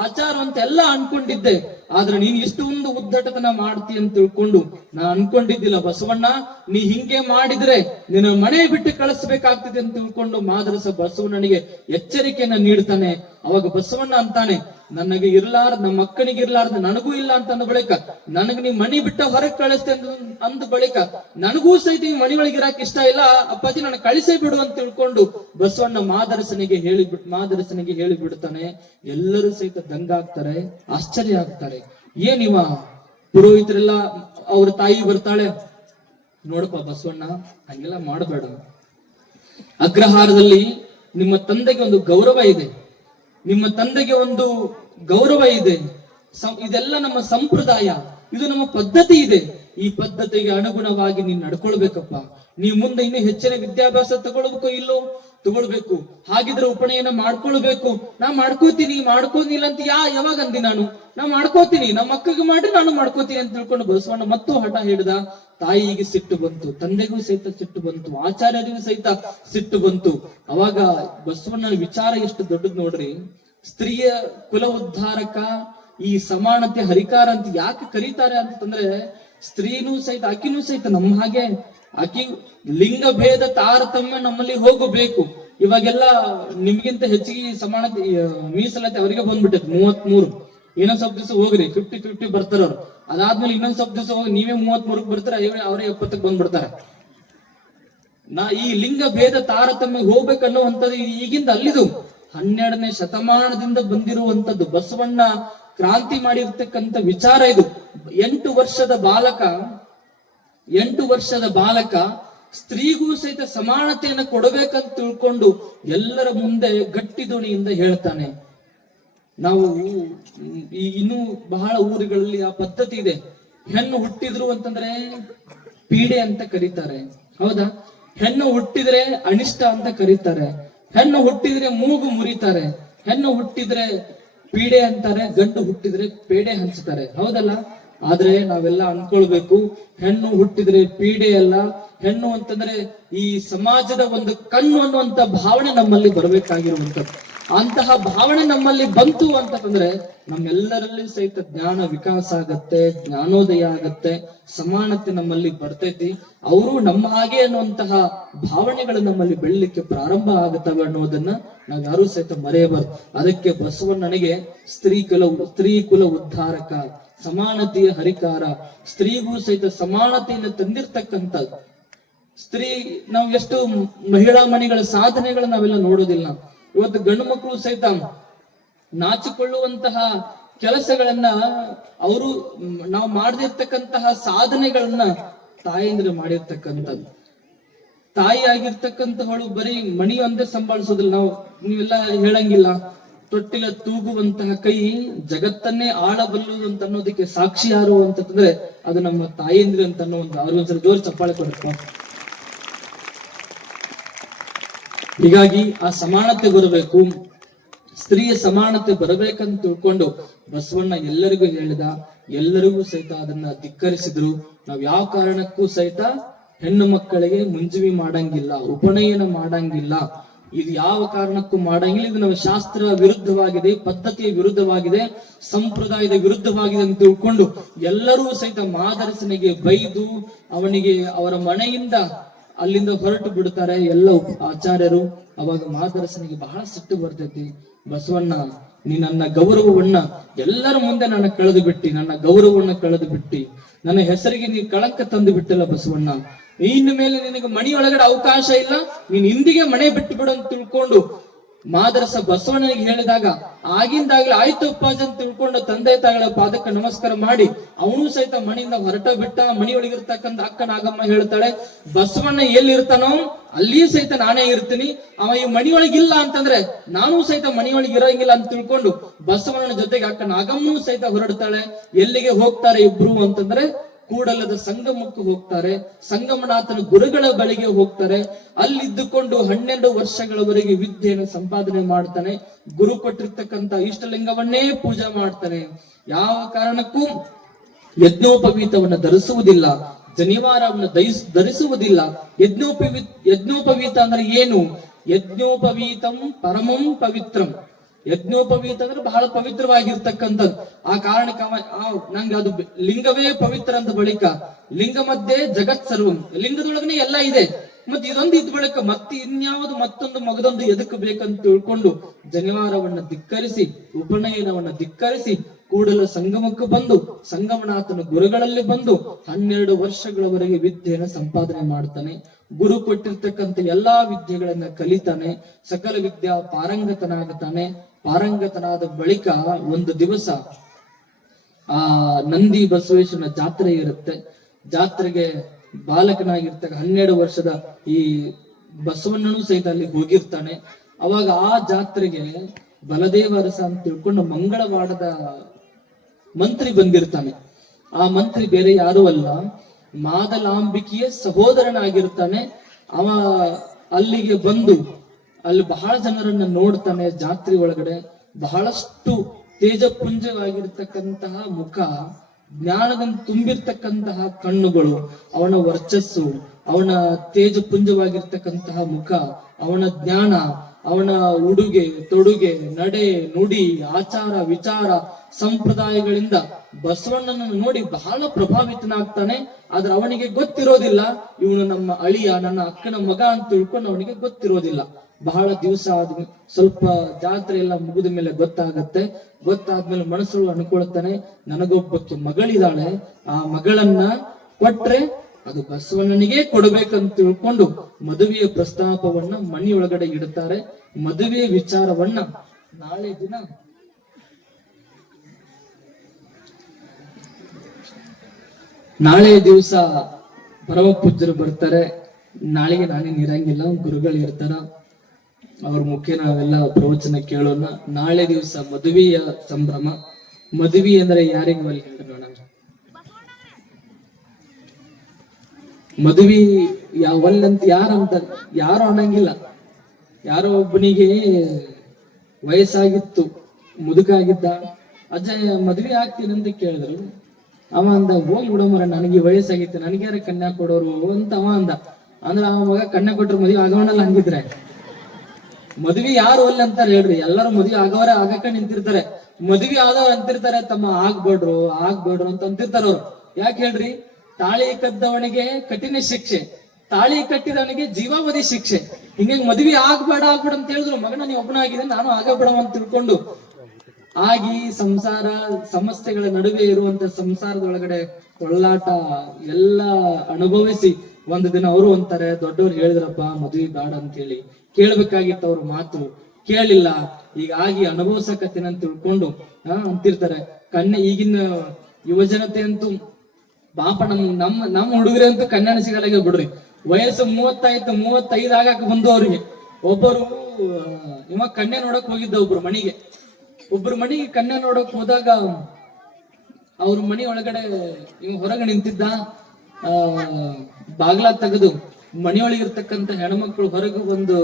ಆಚಾರವಂತ ಎಲ್ಲ ಅನ್ಕೊಂಡಿದ್ದೆ. ಆದ್ರೆ ನೀನ್ ಇಷ್ಟೊಂದು ಉದ್ದಟತನ ಮಾಡ್ತಿ ಅಂತ ತಿಳ್ಕೊಂಡು ನಾ ಅನ್ಕೊಂಡಿದ್ದಿಲ್ಲ ಬಸವಣ್ಣ. ನೀ ಹಿಂಗೆ ಮಾಡಿದ್ರೆ ನಿನ್ನ ಮನೆ ಬಿಟ್ಟು ಕಳಿಸ್ಬೇಕಾಗ್ತದೆ ಅಂತ ತಿಳ್ಕೊಂಡು ಮಾದರಸ ಬಸವಣ್ಣನಿಗೆ ಎಚ್ಚರಿಕೆಯನ್ನ ನೀಡ್ತಾನೆ. ಅವಾಗ ಬಸವಣ್ಣ ಅಂತಾನೆ, ನನಗೆ ಇರ್ಲಾರ್ದ ನಮ್ಮ ಅಕ್ಕನಿಗೆ ಇರ್ಲಾರ್ದ ನನಗೂ ಇಲ್ಲ ಅಂತ ಅಂದ ಬಳಿಕ ನನಗ್ ನೀ ಮನಿ ಬಿಟ್ಟ ಹೊರಗೆ ಕಳಿಸ್ತೆ ಅಂದ ಬಳಿಕ ನನಗೂ ಸಹಿತ ಈ ಮನಿ ಒಳಗೆ ಇರಾಕ್ ಇಷ್ಟ ಇಲ್ಲ ಅಪ್ಪಾಜಿ, ನನ್ನ ಕಳಿಸೇ ಬಿಡು ಅಂತ ತಿಳ್ಕೊಂಡು ಬಸವಣ್ಣ ಮಾದರಸನಿಗೆ ಹೇಳಿಬಿಡ್ತಾನೆ. ಎಲ್ಲರೂ ಸಹಿತ ದಂಗಾಗ್ತಾರೆ, ಆಶ್ಚರ್ಯ ಆಗ್ತಾರೆ. ಏನಿವ ಪುರೋಹಿತರೆಲ್ಲ ಅವ್ರ ತಾಯಿ ಬರ್ತಾಳೆ, ನೋಡಪ್ಪ ಬಸವಣ್ಣ ಹಂಗೆಲ್ಲ ಮಾಡಬೇಡ, ಅಗ್ರಹಾರದಲ್ಲಿ ನಿಮ್ಮ ತಂದೆಗೆ ಒಂದು ಗೌರವ ಇದೆ, ನಿಮ್ಮ ತಂದೆಗೆ ಒಂದು ಗೌರವ ಇದೆ, ಇದೆಲ್ಲ ನಮ್ಮ ಸಂಪ್ರದಾಯ, ಇದು ನಮ್ಮ ಪದ್ಧತಿ ಇದೆ. ಈ ಪದ್ಧತಿಗೆ ಅನುಗುಣವಾಗಿ ನೀನ್ ನಡ್ಕೊಳ್ಬೇಕಪ್ಪ. ನೀವು ಮುಂದೆ ಇನ್ನು ಹೆಚ್ಚಿನ ವಿದ್ಯಾಭ್ಯಾಸ ತಗೊಳ್ಬೇಕೋ ಇಲ್ಲೋ ತಗೊಳ್ಬೇಕು, ಹಾಗಿದ್ರೆ ಉಪನಯನ ಮಾಡ್ಕೊಳ್ಬೇಕು. ನಾ ಮಾಡ್ಕೋತಿಲ್ಲ ಅಂತ ಯಾವಾಗ ಅಂದಿ ನಾನು? ನಾ ಮಾಡ್ಕೋತೀನಿ, ನಮ್ಮ ಅಕ್ಕಗೆ ಮಾಡಿ ನಾನು ಮಾಡ್ಕೋತೀನಿ ಅಂತ ತಿಳ್ಕೊಂಡು ಬಸವಣ್ಣ ಮತ್ತು ಹಠ ಹಿಡಿದ. ತಾಯಿಗೆ ಸಿಟ್ಟು ಬಂತು, ತಂದೆಗೂ ಸಹಿತ ಸಿಟ್ಟು ಬಂತು, ಆಚಾರ್ಯರಿಗೂ ಸಹಿತ ಸಿಟ್ಟು ಬಂತು. ಅವಾಗ ಬಸವಣ್ಣನ ವಿಚಾರ ಎಷ್ಟು ದೊಡ್ಡದು ನೋಡ್ರಿ. ಸ್ತ್ರೀಯ ಕುಲ ಉದ್ಧಾರಕ, ಈ ಸಮಾನತೆ ಹರಿಕಾರ ಅಂತ ಯಾಕೆ ಕರೀತಾರೆ ಅಂತಂದ್ರೆ, ಸ್ತ್ರೀನೂ ಸಹಿತ ಆಕಿನೂ ಸಹಿತ ನಮ್ಮ ಹಾಗೆ, ಆಕಿ ಲಿಂಗ ಭೇದ ತಾರತಮ್ಯ ನಮ್ಮಲ್ಲಿ ಹೋಗಬೇಕು. ಇವಾಗೆಲ್ಲ ನಿಮ್ಗಿಂತ ಹೆಚ್ಚಿಗೆ ಸಮಾನತೆ ಮೀಸಲಾತಿ ಅವರಿಗೆ ಬಂದ್ಬಿಟ್ಟೈತೆ 33. ಇನ್ನೊಂದ್ ಸ್ವಲ್ಪ ದಿವಸ ಹೋಗ್ರಿ 50-50 ಬರ್ತಾರ ಅವ್ರು. ಅದಾದ್ಮೇಲೆ ಇನ್ನೊಂದ್ ಸ್ವಲ್ಪ ದಿವಸ ಹೋಗಿ ನೀವೇ 33ಕ್ಕೆ ಬರ್ತಾರೆ, ಅವರೇ 70ಕ್ಕೆ ಬಂದ್ಬಿಡ್ತಾರೆ. ಈ ಲಿಂಗ ಭೇದ ತಾರತಮ್ಯ ಹೋಗ್ಬೇಕನ್ನುವಂಥದ್ದು ಈಗಿಂದ ಅಲ್ಲಿದು 12ನೇ ಶತಮಾನದಿಂದ ಬಂದಿರುವಂತದ್ದು. ಬಸವಣ್ಣ ಕ್ರಾಂತಿ ಮಾಡಿರ್ತಕ್ಕಂಥ ವಿಚಾರ ಇದು. 8 ವರ್ಷದ ಬಾಲಕ ಸ್ತ್ರೀಗೂ ಸಹಿತ ಸಮಾನತೆಯನ್ನು ಕೊಡಬೇಕಂತ ತಿಳ್ಕೊಂಡು ಎಲ್ಲರ ಮುಂದೆ ಗಟ್ಟಿ ಧ್ವನಿಯಿಂದ ಹೇಳ್ತಾನೆ. ನಾವು ಇನ್ನು ಬಹಳ ಊರುಗಳಲ್ಲಿ ಆ ಪದ್ಧತಿ ಇದೆ. ಹೆಣ್ಣು ಹುಟ್ಟಿದ್ರು ಅಂತಂದ್ರೆ ಪೀಡೆ ಅಂತ ಕರೀತಾರೆ, ಹೌದಾ? ಹೆಣ್ಣು ಹುಟ್ಟಿದ್ರೆ ಅನಿಷ್ಟ ಅಂತ ಕರೀತಾರೆ, ಹೆಣ್ಣು ಹುಟ್ಟಿದ್ರೆ ಮೂಗು ಮುರಿತಾರೆ, ಹೆಣ್ಣು ಹುಟ್ಟಿದ್ರೆ ಪೀಡೆ ಅಂತಾರೆ, ಗಂಡು ಹುಟ್ಟಿದ್ರೆ ಪೇಡೆ ಹಂಚ್ತಾರೆ, ಹೌದಲ್ಲ? ಆದ್ರೆ ನಾವೆಲ್ಲ ಅನ್ಕೊಳ್ಬೇಕು, ಹೆಣ್ಣು ಹುಟ್ಟಿದ್ರೆ ಪೀಡೆ ಅಲ್ಲ, ಹೆಣ್ಣು ಅಂತಂದ್ರೆ ಈ ಸಮಾಜದ ಒಂದು ಕಣ್ಣು ಅನ್ನುವಂತ ಭಾವನೆ ನಮ್ಮಲ್ಲಿ ಬರಬೇಕಾಗಿರುವಂತದ್ದು. ಅಂತಹ ಭಾವನೆ ನಮ್ಮಲ್ಲಿ ಬಂತು ಅಂತಂದ್ರೆ ನಮ್ಮೆಲ್ಲರಲ್ಲಿ ಸಹಿತ ಜ್ಞಾನ ವಿಕಾಸ ಆಗತ್ತೆ, ಜ್ಞಾನೋದಯ ಆಗತ್ತೆ, ಸಮಾನತೆ ನಮ್ಮಲ್ಲಿ ಬರ್ತೈತಿ. ಅವರು ನಮ್ಮ ಹಾಗೆ ಅನ್ನುವಂತಹ ಭಾವನೆಗಳು ನಮ್ಮಲ್ಲಿ ಬೆಳಲಿಕ್ಕೆ ಪ್ರಾರಂಭ ಆಗುತ್ತವೆ ಅನ್ನೋದನ್ನ ನಾವ್ ಯಾರು ಸಹಿತ ಮರೆಯಬಾರದು. ಅದಕ್ಕೆ ಬಸವಣ್ಣನಿಗೆ ಸ್ತ್ರೀ ಕುಲ ಉದ್ಧಾರಕ, ಸಮಾನತೆಯ ಹರಿಕಾರ, ಸ್ತ್ರೀಗೂ ಸಹಿತ ಸಮಾನತೆಯನ್ನು ತಂದಿರ್ತಕ್ಕಂಥ ಸ್ತ್ರೀ. ನಾವು ಎಷ್ಟು ಮಹಿಳಾ ಮನೆಗಳ ಸಾಧನೆಗಳು ನಾವೆಲ್ಲ ನೋಡೋದಿಲ್ಲ. ಇವತ್ತು ಗಂಡು ಮಕ್ಕಳು ಸಹಿತ ನಾಚಿಕೊಳ್ಳುವಂತಹ ಕೆಲಸಗಳನ್ನ, ಅವರು ನಾವು ಮಾಡದಿರ್ತಕ್ಕಂತಹ ಸಾಧನೆಗಳನ್ನ ತಾಯಂದ್ರೆ ಮಾಡಿರ್ತಕ್ಕಂಥದ್ದು. ತಾಯಿ ಆಗಿರ್ತಕ್ಕಂಥವಳು ಬರೀ ಮಣಿ ಒಂದೇ ಸಂಭಾಳಿಸೋದಿಲ್ಲ. ನೀವೆಲ್ಲ ಹೇಳಂಗಿಲ್ಲ, ತೊಟ್ಟಿಲ ತೂಗುವಂತಹ ಕೈ ಜಗತ್ತನ್ನೇ ಆಳಬಲ್ಲುದು ಅಂತ ಅನ್ನೋದಕ್ಕೆ ಸಾಕ್ಷಿ ಯಾರು ಅಂತಂದ್ರೆ ಅದು ನಮ್ಮ ತಾಯಂದ್ರಿ ಅಂತ ಅನ್ನೋ ಒಂದು ಅವ್ರಿಗೊಂದ್ಸಲ ಜೋರು ಚಪ್ಪಾಳೆ ಕೊಡಪ್ಪ. ಹೀಗಾಗಿ ಆ ಸಮಾನತೆ ಬರಬೇಕು, ಸ್ತ್ರೀಯ ಸಮಾನತೆ ಬರಬೇಕಂತ ತಿಳ್ಕೊಂಡು ಬಸವಣ್ಣ ಎಲ್ಲರಿಗೂ ಹೇಳಿದ. ಎಲ್ಲರಿಗೂ ಸಹಿತ ಅದನ್ನ ಧಿಕ್ಕರಿಸಿದ್ರು. ನಾವ್ ಯಾವ ಕಾರಣಕ್ಕೂ ಸಹಿತ ಹೆಣ್ಣು ಮಕ್ಕಳಿಗೆ ಮುಂಜವಿ ಮಾಡಂಗಿಲ್ಲ, ಉಪನಯನ ಮಾಡಂಗಿಲ್ಲ, ಇದು ಯಾವ ಕಾರಣಕ್ಕೂ ಮಾಡಂಗಿಲ್ಲ. ಇದು ನಮ್ಮ ಶಾಸ್ತ್ರ ವಿರುದ್ಧವಾಗಿದೆ, ಪದ್ಧತಿಯ ವಿರುದ್ಧವಾಗಿದೆ, ಸಂಪ್ರದಾಯದ ವಿರುದ್ಧವಾಗಿದೆ ಅಂತ ತಿಳ್ಕೊಂಡು ಎಲ್ಲರೂ ಸಹಿತ ಮಾದರಸನಿಗೆ ಬೈದು ಅವನಿಗೆ ಅವರ ಮನೆಯಿಂದ ಅಲ್ಲಿಂದ ಹೊರಟು ಬಿಡ್ತಾರೆ ಎಲ್ಲ ಆಚಾರ್ಯರು. ಅವಾಗ ಮಾದರಸನಿಗೆ ಬಹಳ ಸಿಟ್ಟು ಬರ್ತೈತಿ. ಬಸವಣ್ಣ, ನೀ ನನ್ನ ಗೌರವವನ್ನ ಎಲ್ಲರ ಮುಂದೆ ನನ್ನ ಕಳೆದು ಬಿಟ್ಟಿ, ನನ್ನ ಗೌರವವನ್ನ ಕಳೆದು ಬಿಟ್ಟಿ, ನನ್ನ ಹೆಸರಿಗೆ ನೀ ಕಳಂಕ ತಂದು ಬಿಟ್ಟಲ್ಲ ಬಸವಣ್ಣ. ಇನ್ನು ಮೇಲೆ ನಿನಗೆ ಮನೆಯೊಳಗಡೆ ಅವಕಾಶ ಇಲ್ಲ, ನೀನ್ ಇಂದಿಗೆ ಮನೆ ಬಿಟ್ಟು ಬಿಡು ಅಂತ ತಿಳ್ಕೊಂಡು ಮಾದರಸ ಬಸವಣ್ಣನಿಗೆ ಹೇಳಿದಾಗ ಆಗಿಂದಾಗ್ಲೇ ಆಯ್ತು ಉಪವಾಸ ಅಂತ ತಿಳ್ಕೊಂಡು ತಂದೆ ತಾಯಿಗಳ ಪಾದಕ್ಕೆ ನಮಸ್ಕಾರ ಮಾಡಿ ಅವನು ಸಹಿತ ಮನೆಯಿಂದ ಹೊರಟ ಬಿಟ್ಟ. ಮನೆಯೊಳಗಿರ್ತಕ್ಕಂಥ ಅಕ್ಕ ನಾಗಮ್ಮ ಹೇಳ್ತಾಳೆ, ಬಸವಣ್ಣ ಎಲ್ಲಿರ್ತಾನೋ ಅಲ್ಲಿಯೂ ಸಹಿತ ನಾನೇ ಇರ್ತೀನಿ, ಅವ ಈ ಮನೆಯೊಳಗಿಲ್ಲ ಅಂತಂದ್ರೆ ನಾನು ಸಹಿತ ಮನೆಯೊಳಗೆ ಇರಂಗಿಲ್ಲ ಅಂತ ತಿಳ್ಕೊಂಡು ಬಸವಣ್ಣನ ಜೊತೆಗೆ ಅಕ್ಕ ನಾಗಮ್ಮನೂ ಸಹಿತ ಹೊರಡ್ತಾಳೆ. ಎಲ್ಲಿಗೆ ಹೋಗ್ತಾರೆ ಇಬ್ರು ಅಂತಂದ್ರೆ ಕೂಡಲದ ಸಂಗಮಕ್ಕೆ ಹೋಗ್ತಾರೆ. ಸಂಗಮನಾಥನ ಗುರುಗಳ ಬಳಿಗೆ ಹೋಗ್ತಾರೆ. ಅಲ್ಲಿದ್ದುಕೊಂಡು 12 ವರ್ಷಗಳವರೆಗೆ ವಿದ್ಯೆಯನ್ನು ಸಂಪಾದನೆ ಮಾಡ್ತಾನೆ. ಗುರು ಕೊಟ್ಟಿರ್ತಕ್ಕಂಥ ಇಷ್ಟಲಿಂಗವನ್ನೇ ಪೂಜೆ ಮಾಡ್ತಾನೆ. ಯಾವ ಕಾರಣಕ್ಕೂ ಯಜ್ಞೋಪವೀತವನ್ನ ಧರಿಸುವುದಿಲ್ಲ, ಜನಿವಾರವನ್ನು ಧರಿಸುವುದಿಲ್ಲ. ಯಜ್ಞೋಪವೀತ ಅಂದ್ರೆ ಏನು? ಯಜ್ಞೋಪವೀತಂ ಪರಮಂ ಪವಿತ್ರಂ. ಯಜ್ಞೋಪವೀತ ಅಂದ್ರೆ ಬಹಳ ಪವಿತ್ರವಾಗಿರ್ತಕ್ಕಂಥದ್ದು. ಆ ಕಾರಣಕ್ಕೆ ನಂಗೆ ಅದು ಲಿಂಗವೇ ಪವಿತ್ರ ಅಂತ ಬಳಿಕ ಲಿಂಗ ಮಧ್ಯೆ ಜಗತ್ ಸರ್ವಂ, ಲಿಂಗದೊಳಗನೆ ಎಲ್ಲ ಇದೆ. ಮತ್ತೆ ಇದೊಂದು ಇದ್ ಬಳಿಕ ಮತ್ತೆ ಇನ್ಯಾವುದು ಮತ್ತೊಂದು ಮಗದೊಂದು ಎದಕ್ಕೆ ಬೇಕಂತ ತಿಳ್ಕೊಂಡು ಜನಿವಾರವನ್ನ ಧಿಕ್ಕರಿಸಿ, ಉಪನಯನವನ್ನ ಧಿಕ್ಕರಿಸಿ ಕೂಡಲ ಸಂಗಮಕ್ಕೆ ಬಂದು ಸಂಗಮನಾಥನ ಗುರುಗಳಲ್ಲಿ ಬಂದು 12 ವರ್ಷಗಳವರೆಗೆ ವಿದ್ಯೆಯನ್ನು ಸಂಪಾದನೆ ಮಾಡ್ತಾನೆ. ಗುರು ಕೊಟ್ಟಿರ್ತಕ್ಕಂಥ ಎಲ್ಲಾ ವಿದ್ಯೆಗಳನ್ನ ಕಲಿತಾನೆ, ಸಕಲ ವಿದ್ಯಾ ಪಾರಂಗತನಾಗುತ್ತಾನೆ. ಪಾರಂಗತನಾದ ಬಳಿಕ ಒಂದು ದಿವಸ ಆ ನಂದಿ ಬಸವೇಶ್ವರನ ಜಾತ್ರೆ ಇರುತ್ತೆ. ಜಾತ್ರೆಗೆ ಬಾಲಕನಾಗಿರ್ತಕ್ಕ 12 ವರ್ಷದ ಈ ಬಸವಣ್ಣನು ಸಹಿತ ಅಲ್ಲಿ ಹೋಗಿರ್ತಾನೆ. ಅವಾಗ ಆ ಜಾತ್ರೆಗೆ ಬಲದೇವ ಅರಸ ಅಂತ ತಿಳ್ಕೊಂಡು ಮಂಗಳವಾಡದ ಮಂತ್ರಿ ಬಂದಿರ್ತಾನೆ. ಆ ಮಂತ್ರಿ ಬೇರೆ ಯಾರು ಅಲ್ಲ, ಮಾದಲಾಂಬಿಕೆಯ ಸಹೋದರನಾಗಿರ್ತಾನೆ. ಅವ ಅಲ್ಲಿಗೆ ಬಂದು ಅಲ್ಲಿ ಬಹಳ ಜನರನ್ನ ನೋಡ್ತಾನೆ. ಜಾತ್ರೆ ಒಳಗಡೆ ಬಹಳಷ್ಟು ತೇಜಪುಂಜವಾಗಿರ್ತಕ್ಕಂತಹ ಮುಖ, ಜ್ಞಾನದಿಂದ ತುಂಬಿರ್ತಕ್ಕಂತಹ ಕಣ್ಣುಗಳು, ಅವನ ವರ್ಚಸ್ಸು, ಅವನ ತೇಜಪುಂಜವಾಗಿರ್ತಕ್ಕಂತಹ ಮುಖ, ಅವನ ಜ್ಞಾನ, ಅವನ ಉಡುಗೆ ತೊಡುಗೆ, ನಡೆ ನುಡಿ, ಆಚಾರ ವಿಚಾರ ಸಂಪ್ರದಾಯಗಳಿಂದ ಬಸವಣ್ಣನನ್ನು ನೋಡಿ ಬಹಳ ಪ್ರಭಾವಿತನಾಗ್ತಾನೆ. ಆದ್ರೆ ಅವನಿಗೆ ಗೊತ್ತಿರೋದಿಲ್ಲ ಇವನು ನಮ್ಮ ಅಳಿಯ, ನನ್ನ ಅಕ್ಕನ ಮಗ ಅಂತ ತಿಳ್ಕೊಂಡು ಅವನಿಗೆ ಗೊತ್ತಿರೋದಿಲ್ಲ. ಬಹಳ ದಿವಸ ಆದ್ಮೇಲೆ ಸ್ವಲ್ಪ ಜಾತ್ರೆ ಎಲ್ಲ ಮುಗಿದ ಮೇಲೆ ಗೊತ್ತಾಗತ್ತೆ. ಗೊತ್ತಾದ್ಮೇಲೆ ಮನಸ್ಸು ಅನ್ಕೊಳ್ತಾನೆ, ನನಗೊಬ್ಬಕ್ಕೆ ಮಗಳಿದ್ದಾಳೆ, ಆ ಮಗಳನ್ನ ಕೊಟ್ರೆ ಅದು ಬಸವಣ್ಣನಿಗೆ ಕೊಡ್ಬೇಕಂತ ತಿಳ್ಕೊಂಡು ಮದುವೆಯ ಪ್ರಸ್ತಾಪವನ್ನ ಮನೆಯೊಳಗಡೆ ಇಡ್ತಾರೆ. ಮದುವೆಯ ವಿಚಾರವನ್ನ ನಾಳೆ ದಿವಸ ಪರಮ ಪೂಜ್ಯರು ಬರ್ತಾರೆ. ನಾಳೆಗೆ ನಾನೇನ್ ಇರಂಗಿಲ್ಲ, ಗುರುಗಳು ಇರ್ತಾರ, ಅವ್ರ ಮುಖ್ಯ ನಾವೆಲ್ಲ ಪ್ರವಚನ ಕೇಳೋಣ. ನಾಳೆ ದಿವಸ ಮದುವೆಯ ಸಂಭ್ರಮ. ಮದುವೆ ಅಂದ್ರೆ ಯಾರಿಗೆ ಒಲ್ಲಿ ಹೇಳೋಣ? ಮದುವೆ ಒಲ್ಲಂತ ಯಾರಂತಾರೆ? ಯಾರು ಅನ್ನಂಗಿಲ್ಲ. ಯಾರೋ ಒಬ್ಬನಿಗೆ ವಯಸ್ಸಾಗಿತ್ತು, ಮುದುಕಾಗಿದ್ದ, ಅಜ್ಜ ಮದ್ವೆ ಆಗ್ತೀನಿ ಅಂತ ಕೇಳಿದ್ರು. ಅವ ಅಂದ, ಹೋಗಿ ಬಿಡಮರ, ನನಗೆ ವಯಸ್ಸಾಗಿತ್ತು, ನನಗ್ಯಾರ ಕನ್ಯಾ ಕೊಡೋರು ಅಂತ ಅವ ಅಂದ. ಅಂದ್ರೆ ಆ ಮಗ ಕನ್ಯಾ ಕೊಟ್ರು ಮದುವೆ ಆಗವನಲ್ಲ. ಹಂಗಿದ್ರೆ ಮದ್ವಿ ಯಾರು ಒಲ್ಲ ಅಂತಾರೆ ಹೇಳ್ರಿ? ಎಲ್ಲರೂ ಮದ್ವೆ ಆಗವರೇ ಆಗಕ್ಕ ನಿಂತಿರ್ತಾರೆ. ಮದ್ವಿ ಆದವ್ರು ಅಂತಿರ್ತಾರೆ, ತಮ್ಮ ಆಗ್ಬೇಡ್ರು ಅಂತ ಅಂತಿರ್ತಾರ ಅವ್ರು. ಯಾಕೆ ಹೇಳ್ರಿ? ತಾಳಿ ಕದ್ದವನಿಗೆ ಕಠಿಣ ಶಿಕ್ಷೆ, ತಾಳಿ ಕಟ್ಟಿದವನಿಗೆ ಜೀವಾವಧಿ ಶಿಕ್ಷೆ. ಹಿಂಗಾಗಿ ಮದ್ವಿ ಆಗ್ಬೇಡ ಅಂತ ಹೇಳಿದ್ರು. ಮಗನ ನೀವು ಒಬ್ಬನಾಗಿದೆ, ನಾನು ಆಗಬೇಡ ಅಂತ ತಿಳ್ಕೊಂಡು ಆಗಿ ಸಂಸಾರ ಸಮಸ್ಯೆಗಳ ನಡುವೆ ಇರುವಂತ ಸಂಸಾರದೊಳಗಡೆ ತೊಳ್ಳಾಟ ಎಲ್ಲ ಅನುಭವಿಸಿ ಒಂದು ದಿನ ಅವರು ಅಂತಾರೆ, ದೊಡ್ಡವ್ರು ಹೇಳಿದ್ರಪ್ಪ ಮದ್ವಿ ಬೇಡ ಅಂತ ಹೇಳಿ. ಕೇಳ್ಬೇಕಾಗಿತ್ತು ಅವ್ರ ಮಾತು, ಕೇಳಿಲ್ಲ. ಹೀಗಾಗಿ ಅನುಭವಿಸಕತ್ತೇನೆ ಅಂತ ತಿಳ್ಕೊಂಡು ಅಂತಿರ್ತಾರೆ. ಈಗಿನ ಯುವಜನತೆ ಅಂತೂ ಪಾಪ ನಮ್ಮ ಹುಡುಗರೇ ಅಂತೂ ಕನ್ಯಾನ ಸಿಗಲಾಗ ಬಿಡ್ರಿ. ವಯಸ್ಸು 35 ಆಗಾಕ ಬಂದು ಅವ್ರಿಗೆ. ಒಬ್ಬರು ಇವಾಗ ಕನ್ಯಾ ನೋಡಕ್ ಹೋಗಿದ್ದ ಒಬ್ರು ಮನೆಗೆ ಕನ್ಯಾ ನೋಡಕ್ ಹೋದಾಗ ಅವ್ರ ಮನಿ ಒಳಗಡೆ ಹೊರಗೆ ನಿಂತಿದ್ದ. ಬಾಗ್ಲ ತೆಗೆದು ಮನೆಯೊಳಗಿರ್ತಕ್ಕಂಥ ಹೆಣ್ಮಕ್ಳು ಹೊರಗೆ ಬಂದು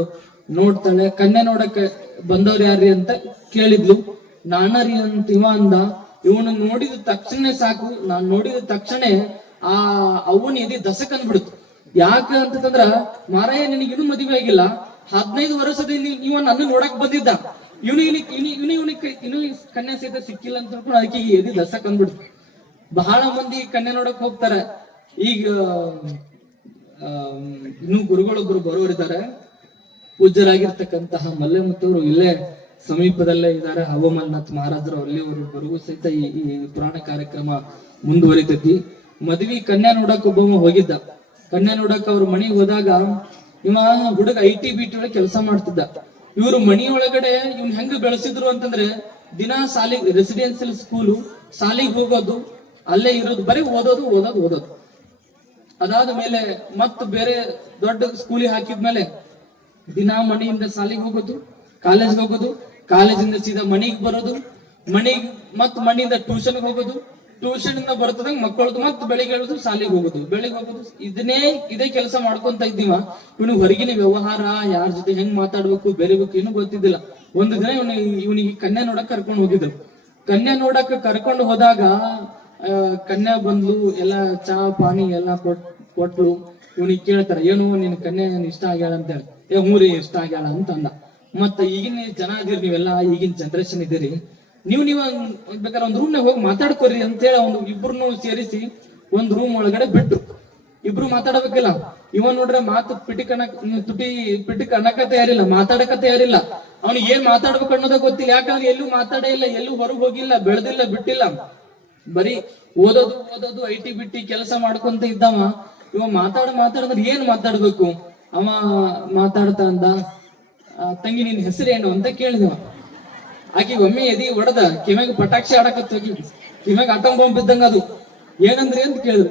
ನೋಡ್ತಾಳೆ. ಕನ್ಯಾ ನೋಡಕ್ಕೆ ಬಂದವ್ರು ಯಾರ್ರಿ ಅಂತ ಕೇಳಿದ್ಲು. ನಾನರಿ ಅಂತ ಇವ ಅಂದ. ಇವನು ನೋಡಿದ ತಕ್ಷಣ ಸಾಕು, ನಾನ್ ನೋಡಿದ ತಕ್ಷಣ ಆ ಅವನ್ ಎದೆ ದಸಕ್ ಅಂದ್ಬಿಡ್ತು. ಯಾಕ ಅಂತಂದ್ರ, ಮಾರಾಯ ನಿನಗಿನ್ನೂ ಮದುವೆ ಆಗಿಲ್ಲ, 15 ವರ್ಷದಿಂದ ನೀವು ನನ್ನ ನೋಡಕ್ ಬಂದಿದ್ದ, ಇವನು ಕನ್ಯಾ ಸಹಿತ ಸಿಕ್ಕಿಲ್ಲ ಅಂತ ತಿಳ್ಕೊಂಡು ಅದಕ್ಕೆ ಎದೆ ದಸಕ್ ಅಂದ್ಬಿಡ್ತು. ಬಹಳ ಮಂದಿ ಕನ್ಯಾ ನೋಡಕ್ ಹೋಗ್ತಾರೆ. ಈಗ ಇನ್ನು ಗುರುಗಳೊಬ್ರು ಬರೋರಿದ್ದಾರೆ, ಪೂಜ್ಯರಾಗಿರ್ತಕ್ಕಂತಹ ಮಲ್ಲೆಮುತ್ತವರು ಇಲ್ಲೇ ಸಮೀಪದಲ್ಲೇ ಇದ್ದಾರೆ. ಹವಮಲ್ನಾಥ್ ಮಹಾರಾಜರು ಅಲ್ಲಿವರೆಗೂ ಸಹಿತ ಈ ಪುರಾಣ ಕಾರ್ಯಕ್ರಮ ಮುಂದುವರಿತೈತಿ. ಮದ್ವಿ ಕನ್ಯಾ ನೋಡಕ್ ಒಬ್ಬ ಹೋಗಿದ್ದ. ಕನ್ಯಾ ನೋಡಕ್ ಅವ್ರ ಮನೆಗೆ ಹೋದಾಗ ಇವ ಹುಡುಗ IT BT ಒಳಗೆ ಕೆಲಸ ಮಾಡ್ತಿದ್ದ. ಇವ್ರು ಮನಿಯೊಳಗಡೆ ಇವ್ನ ಹೆಂಗ ಬೆಳೆಸಿದ್ರು ಅಂತಂದ್ರೆ, ದಿನ ಸಾಲಿಗೆ ರೆಸಿಡೆನ್ಸಿಯಲ್ ಸ್ಕೂಲು, ಸಾಲಿಗೆ ಹೋಗೋದು, ಅಲ್ಲೇ ಇರೋದು, ಬರೀ ಓದೋದು. ಅದಾದ ಮೇಲೆ ಮತ್ ಬೇರೆ ದೊಡ್ಡ ಸ್ಕೂಲಿಗೆ ಹಾಕಿದ್ಮೇಲೆ ದಿನ ಮನೆಯಿಂದ ಸಾಲಿಗೆ ಹೋಗೋದು, ಕಾಲೇಜ್ಗೆ ಹೋಗೋದು, ಕಾಲೇಜಿಂದ ಸೀದಾ ಮನೆಗೆ ಬರೋದು, ಮನೆಯಿಂದ ಟ್ಯೂಷನ್ಗೆ ಹೋಗೋದು, ಟ್ಯೂಷನ್ ಇಂದ ಬರ್ತದಂಗ ಮಕ್ಕಳದು ಮತ್ತೆ ಬೆಳಿಗ್ಗೆ ಹೇಳುದು, ಸಾಲಿಗೆ ಹೋಗೋದು, ಬೆಳಿಗ್ಗೆ ಹೋಗೋದು. ಇದೇ ಕೆಲಸ ಮಾಡ್ಕೊಂತ ಇದ್ದೀವ. ಇವನಿಗೆ ಹೊರಗಿನ ವ್ಯವಹಾರ, ಯಾರ ಜೊತೆ ಹೆಂಗ್ ಮಾತಾಡ್ಬೇಕು, ಬೆಳಿಬೇಕು ಏನು ಗೊತ್ತಿದ್ದಿಲ್ಲ. ಒಂದು ದಿನ ಇವನಿಗೆ ಕನ್ಯಾ ನೋಡಕ್ ಕರ್ಕೊಂಡು ಹೋಗಿದ್ರು. ಕನ್ಯಾ ನೋಡಕ್ ಕರ್ಕೊಂಡು ಹೋದಾಗ ಕನ್ಯಾ ಬಂದ್ಲು, ಎಲ್ಲ ಚಾ ಪಾನಿ ಎಲ್ಲ ಕೊಟ್ಲು. ಇವನಿಗೆ ಕೇಳ್ತಾರ, ಏನು ನಿನ್ ಕನ್ಯಾ ಇಷ್ಟ ಆಗ್ಯಾಳ ಅಂತ ಹೇಳಿ. ಹ್ಞೂ ರೀ ಇಷ್ಟ ಆಗ್ಯಾಳ ಅಂತ ಅಂದ. ಮತ್ತ ಈಗಿನ ಜನ ಅದೀರಿ ನೀವೆಲ್ಲ, ಈಗಿನ ಜನರೇಷನ್ ಇದೀರಿ, ನೀವು ಬೇಕಾದ್ರೆ ಒಂದ್ ರೂಮ್ನಾಗ ಹೋಗಿ ಮಾತಾಡ್ಕೋರಿ ಅಂತೇಳಿ ಒಂದು ಇಬ್ರು ಸೇರಿಸಿ ಒಂದ್ ರೂಮ್ ಒಳಗಡೆ ಬಿಟ್ರು. ಇಬ್ರು ಮಾತಾಡಬೇಕಿಲ್ಲ. ಇವ ನೋಡ್ರೆ ಮಾತು ಪಿಟಿಕ್ ಅನ್ನಕ ತಯಾರಿಲ್ಲ, ಮಾತಾಡಕ ತಯಾರಿಲ್ಲ. ಅವ್ನಿಗೆ ಏನ್ ಮಾತಾಡ್ಬೇಕು ಅನ್ನೋದೇ ಗೊತ್ತಿಲ್ಲ. ಯಾಕಂದ್ರೆ ಎಲ್ಲೂ ಮಾತಾಡೇ ಇಲ್ಲ, ಎಲ್ಲೂ ಹೊರಗೆ ಹೋಗಿಲ್ಲ, ಬೆಳೆದಿಲ್ಲ, ಬಿಟ್ಟಿಲ್ಲ. ಬರೀ ಓದೋದು ಐಟಿ ಬಿಟ್ಟಿ ಕೆಲಸ ಮಾಡ್ಕೊಂತ ಇದ್ದವ. ಇವ ಮಾತಾಡಿದ್ರೆ ಏನ್ ಮಾತಾಡ್ಬೇಕು? ಅವ ಮಾತಾಡ್ತಾ ಅಂದ, ತಂಗಿ ನಿನ್ ಹೆಸರೇನು ಅಂತ ಕೇಳಿದವ. ಆಕಿ ಒಮ್ಮೆ ಎದಿ ಹೊಡೆದ ಕಿವ್ಯಾಗ ಪಟಾಕ್ಷಿ ಆಡಕತ್ತ, ಕಿವ್ಯಾಗ ಅಟಂ ಬಾಂಬ್ ಬಿದ್ದಂಗ ಅದು. ಏನಂದ್ರಿ ಅಂತ ಕೇಳಿದ್ರು.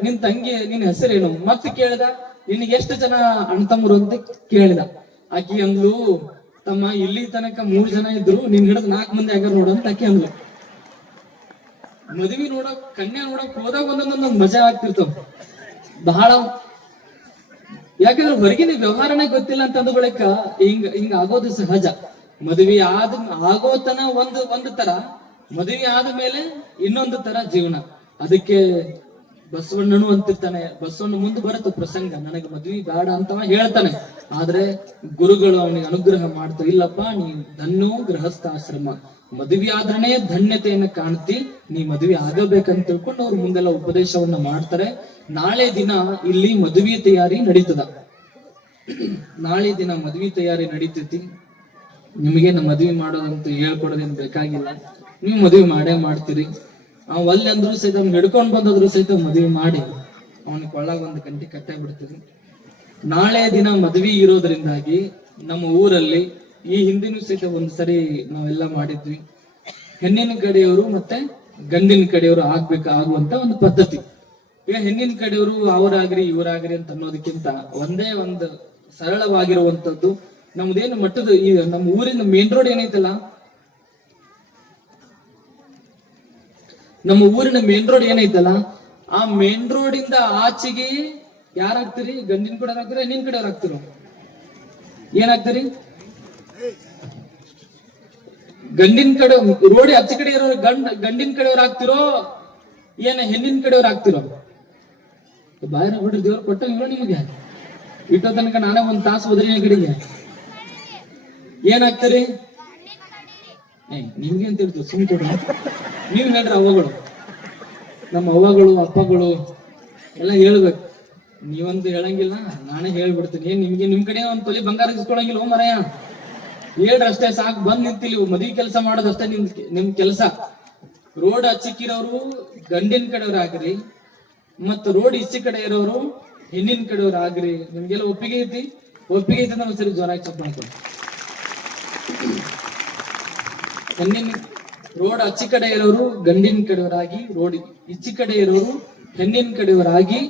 ನಿನ್ ಹೆಸರೇನು ಮತ್ತೆ ಕೇಳಿದ. ನಿನಗೆ ಎಷ್ಟು ಜನ ಅಣ್ತಮ್ಮರು ಅಂತ ಕೇಳಿದ. ಆಕಿ ಅಂದ್ಲು, ತಮ್ಮ ಇಲ್ಲಿ ತನಕ 3 ಜನ ಇದ್ರು, ನಿನ್ ಹಿಡಿದು 4 ಮಂದಿ ಆಗ್ಯಾರ ನೋಡು ಅಂತ ಆಕಿ ಅಂದ್ಲು. ಮದುವೆ ನೋಡಕ್, ಕನ್ಯಾ ನೋಡಕ್ ಹೋದಾಗ ಒಂದೊಂದೊಂದೊಂದು ಮಜಾ ಆಗ್ತಿರ್ತಾವ ಬಹಳ. ಯಾಕಂದ್ರೆ ಹೊರಗಿನ ವ್ಯವಹಾರನೇ ಗೊತ್ತಿಲ್ಲ ಅಂತ ಅಂದ ಬಳಿಕ ಹಿಂಗ ಆಗೋದು ಸಹಜ. ಮದುವೆ ಆಗೋತನ ಒಂದು ತರ, ಮದುವೆ ಆದ ಮೇಲೆ ಇನ್ನೊಂದು ತರ ಜೀವನ. ಅದಕ್ಕೆ ಬಸವಣ್ಣನು ಅಂತಿರ್ತಾನೆ, ಬಸವಣ್ಣ ಮುಂದೆ ಬರುತ್ತೆ ಪ್ರಸಂಗ, ನನಗೆ ಮದ್ವಿ ಬೇಡ ಅಂತವ ಹೇಳ್ತಾನೆ. ಆದ್ರೆ ಗುರುಗಳು ಅವನಿಗೆ ಅನುಗ್ರಹ ಮಾಡ್ತಾರೆ, ಇಲ್ಲಪ್ಪ ನೀ ಧನ್ಯೋ ಗೃಹಸ್ಥಾಶ್ರಮ, ಮದುವೆ ಆದ್ರನೇ ಧನ್ಯತೆಯನ್ನು ಕಾಣ್ತಿ, ನೀ ಮದುವೆ ಆಗಬೇಕಂತ ತಿಳ್ಕೊಂಡು ಅವ್ರು ಮುಂದೆಲ್ಲ ಉಪದೇಶವನ್ನ ಮಾಡ್ತಾರೆ. ನಾಳೆ ದಿನ ಇಲ್ಲಿ ಮದುವೆ ತಯಾರಿ ನಡೀತದ. ನಾಳೆ ದಿನ ಮದುವೆ ತಯಾರಿ ನಡೀತೈತಿ. ನಿಮಗೇನು ಮದುವೆ ಮಾಡೋದಂತ ಹೇಳ್ಕೊಡೋದೇನು ಬೇಕಾಗಿಲ್ಲ, ನೀವು ಮದುವೆ ಮಾಡೇ ಮಾಡ್ತೀರಿ. ಒಲ್ಲೆ ಅಂದ್ರು ಸಹಿತ ಅವ್ನು ಹಿಡ್ಕೊಂಡ್ ಬಂದದ್ರು ಸಹಿತ ಮದುವೆ ಮಾಡಿ ಅವನಿಗೆ ಕೊಳ್ಳಾಗ ಒಂದು ಗಂಟೆ ಕಟ್ಟೆ ಬಿಡ್ತೀವಿ. ನಾಳೆ ದಿನ ಮದುವೆ ಇರೋದ್ರಿಂದಾಗಿ ನಮ್ಮ ಊರಲ್ಲಿ ಈ ಹಿಂದಿನ ಸಹಿತ ಒಂದ್ ಸರಿ ನಾವೆಲ್ಲ ಮಾಡಿದ್ವಿ. ಹೆಣ್ಣಿನ ಕಡೆಯವರು ಮತ್ತೆ ಗಂಡಿನ ಕಡೆಯವರು ಆಗುವಂತ ಒಂದು ಪದ್ಧತಿ. ಈಗ ಹೆಣ್ಣಿನ ಕಡೆಯವರು ಅವರಾಗ್ರಿ ಇವರಾಗ್ರಿ ಅಂತ ಅನ್ನೋದಕ್ಕಿಂತ ಒಂದೇ ಒಂದು ಸರಳವಾಗಿರುವಂತದ್ದು ನಮ್ದೇನು ಮಟ್ಟದ ಈ ನಮ್ಮ ಊರಿನ ಮೇನ್ ರೋಡ್ ಏನೈತಲ್ಲ, ನಮ್ಮ ಊರಿನ ಮೇನ್ ರೋಡ್ ಏನೈತಲ್ಲ, ಆ ಮೇನ್ ರೋಡ್ ಇಂದ ಆಚೆಗೆ ಯಾರಾಗ್ತೀರಿ? ಗಂಡಿನ ಕಡೆ ಆಗ್ತೀರ, ಹೆಣ್ಣಿನ ಕಡೆ ಆಗ್ತಿರೋ? ಏನಾಗ್ತೀರಿ? ಗಂಡಿನ ಕಡೆ ರೋಡ್ ಆಚೆ ಕಡೆ ಇರೋ ಗಂಡಿನ ಕಡೆಯವ್ರು ಆಗ್ತಿರೋ ಏನ ಹೆಣ್ಣಿನ ಕಡೆಯವ್ರು ಆಗ್ತಿರೋ? ಬಾಯ್ರ ಬಿಡ್ರಿ, ದೇವ್ರು ಕೊಟ್ಟ ಇವ ನಿಮಗೆ. ಇಟ್ಟೋ ತನಕ ನಾನೇ ಒಂದ್ ತಾಸು ಹೋದ್ರಿ ಕಡೆಗೆ. ಏನಾಗ್ತೀರಿ? ನಿಮ್ಗೆ ಅಂತ ಹೇಳ್ತೀವಿ, ಸುಮ್ ಕೊಡ. ನೀವ್ ಹೇಳ್ರಿ ಅವ್ವಗಳು, ನಮ್ಮ ಅವ್ವಗಳು ಅಪ್ಪಗಳು ಎಲ್ಲ ಹೇಳ್ಬೇಕು. ನೀವಂತೂ ಹೇಳಂಗಿಲ್ಲ, ನಾನೇ ಹೇಳ್ಬಿಡ್ತೀನಿ. ನಿಮ್ಗೆ ನಿಮ್ ಕಡೆ ಒಂದ್ ತೊಲಿ ಬಂಗಾರ ಇಸ್ಕೊಳಂಗಿಲ್ಲ ಮರಯ್ಯ, ಹೇಳ್ರಿ ಅಷ್ಟೇ ಸಾಕು. ಬಂದ್ ನಿಂತಿಲ್ಲಿ ಮದುವೆ ಕೆಲಸ ಮಾಡೋದಷ್ಟೇ ನಿಮ್ ಕೆಲಸ. ರೋಡ್ ಹಚ್ಚಿಕ್ಕಿರೋರು ಗಂಡಿನ ಕಡೆಯವ್ರು ಆಗ್ರಿ, ಮತ್ತ ರೋಡ್ ಈಚೆ ಕಡೆ ಇರೋರು ಹೆಣ್ಣಿನ ಕಡೆಯವ್ರು ಆಗ್ರಿ. ನಿಮ್ಗೆಲ್ಲ ಒಪ್ಪಿಗೆ ಐತಿ? ಒಪ್ಪಿಗೆ ಐತಿ ಅಂದ್ರೆ ಸರಿ ಜ್ವರ ಚಪ್ಪ ಮಾಡ್ಕೊಂಡು. ರೋಡ್ ಆಚೆ ಕಡೆ ಇರೋರು ಗಂಡಿನ ಕಡೆಯವರಾಗಿ, ರೋಡ್ ಈಚೆ ಕಡೆ ಇರೋರು ಹೆಣ್ಣಿನ ಕಡೆಯವರಾಗಿ,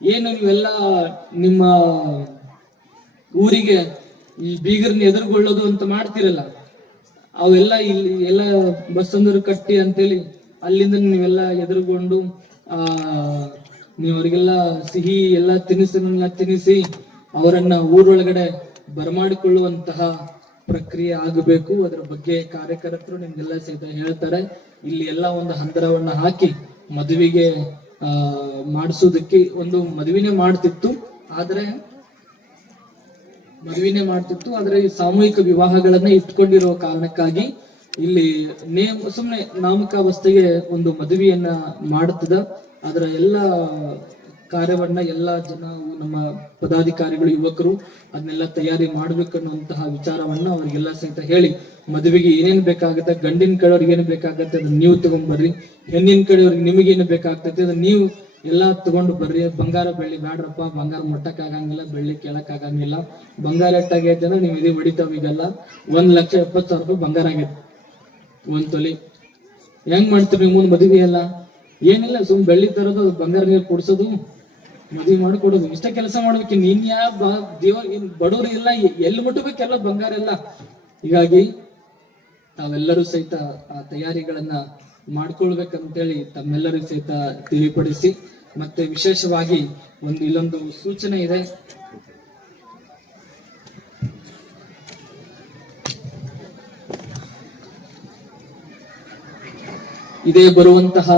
ಏನು ನೀವೆಲ್ಲ ನಿಮ್ಮ ಊರಿಗೆ ಈ ಬೀಗರ್ನ ಎದುರುಗೊಳ್ಳೋದು ಅಂತ ಮಾಡ್ತಿರಲ್ಲ, ಅವೆಲ್ಲ ಇಲ್ಲಿ ಎಲ್ಲ ಬಸ್ಸಂದರು ಕಟ್ಟಿ ಅಂತೇಳಿ ಅಲ್ಲಿಂದ ನೀವೆಲ್ಲ ಎದುರುಗೊಂಡು ನೀವು ಅವರಿಗೆಲ್ಲ ಸಿಹಿ ಎಲ್ಲ ತಿನಿಸಿ ಅವರನ್ನ ಊರೊಳಗಡೆ ಬರಮಾಡಿಕೊಳ್ಳುವಂತಹ ಪ್ರಕ್ರಿಯೆ ಆಗಬೇಕು. ಅದರ ಬಗ್ಗೆ ಕಾರ್ಯಕರ್ತರು ನಿಮ್ಗೆಲ್ಲ ಸಹಿತ ಹೇಳ್ತಾರೆ. ಇಲ್ಲಿ ಎಲ್ಲ ಒಂದು ಹಂದರವನ್ನ ಹಾಕಿ ಮದುವೆಗೆ ಮಾಡಿಸೋದಕ್ಕೆ ಒಂದು ಮದುವೆನೇ ಮಾಡ್ತಿತ್ತು. ಆದ್ರೆ ಈ ಸಾಮೂಹಿಕ ವಿವಾಹಗಳನ್ನ ಇಟ್ಕೊಂಡಿರೋ ಕಾರಣಕ್ಕಾಗಿ ಇಲ್ಲಿ ಸುಮ್ನೆ ನಾಮಕಾವಸ್ಥೆಗೆ ಒಂದು ಮದುವೆಯನ್ನ ಮಾಡುತ್ತದ. ಅದರ ಎಲ್ಲ ಕಾರ್ಯವನ್ನ ಎಲ್ಲ ಜನ, ನಮ್ಮ ಪದಾಧಿಕಾರಿಗಳು, ಯುವಕರು ಅದನ್ನೆಲ್ಲ ತಯಾರಿ ಮಾಡ್ಬೇಕನ್ನುವಂತಹ ವಿಚಾರವನ್ನ ಅವ್ರಿಗೆಲ್ಲ ಸಹಿತ ಹೇಳಿ, ಮದುವೆಗೆ ಏನೇನ್ ಬೇಕಾಗತ್ತೆ, ಗಂಡಿನ ಕಡೆಯವ್ರಿಗೆ ಏನ್ ಬೇಕಾಗತ್ತೆ ಅದನ್ನ ನೀವು ತಗೊಂಡ್ಬರ್ರಿ, ಹೆಣ್ಣಿನ ಕಡೆಯವ್ರಿಗೆ ನಿಮಗೇನು ಬೇಕಾಗ್ತೈತಿ ಅದನ್ನ ನೀವು ಎಲ್ಲಾ ತಗೊಂಡು ಬರ್ರಿ. ಬಂಗಾರ ಬೆಳ್ಳಿ ಬ್ಯಾಡ್ರಪ್ಪ, ಬಂಗಾರ ಮುಟ್ಟಕ್ ಆಗಂಗಿಲ್ಲ, ಬೆಳ್ಳಿ ಕೇಳಕ್ ಆಗಂಗಿಲ್ಲ. ಬಂಗಾರ ಎಟ್ಟಾಗೈತೆ ಅಂದ್ರೆ ನೀವು ಇದೇ ಹೊಡಿತಾವ. ಈಗೆಲ್ಲ 1,70,000 ರೂಪಾಯಿ ಬಂಗಾರ ಆಗೈತೆ ಒಂದ್ ತೊಲಿ. ಹೆಂಗ್ ಮಾಡ್ತೀರಿ ನೀವು ಮುಂದ್ ಮದುವೆ ಎಲ್ಲ? ಏನಿಲ್ಲ, ಸುಮ್ ಬೆಳ್ಳಿ ತರೋದು, ಬಂಗಾರ ನೀರು ಕುಡ್ಸೋದು, ಮದುವೆ ಮಾಡಿಕೊಡೋದು, ಇಷ್ಟ ಕೆಲಸ ಮಾಡ್ಬೇಕು. ನೀನ್ ಬಡವರು ಇಲ್ಲ, ಎಲ್ಲಿ ಮುಟ್ಟಬೇಕೆಲ್ಲ ಬಂಗಾರ ಎಲ್ಲ. ಹೀಗಾಗಿ ತಾವೆಲ್ಲರೂ ಸಹಿತ ಆ ತಯಾರಿಗಳನ್ನ ಮಾಡ್ಕೊಳ್ಬೇಕಂತೇಳಿ ತಮ್ಮೆಲ್ಲರಿಗೂ ಸಹಿತ ತಿಳಿಪಡಿಸಿ, ಮತ್ತೆ ವಿಶೇಷವಾಗಿ ಇಲ್ಲೊಂದು ಸೂಚನೆ ಇದೆ. ಇದೇ ಬರುವಂತಹ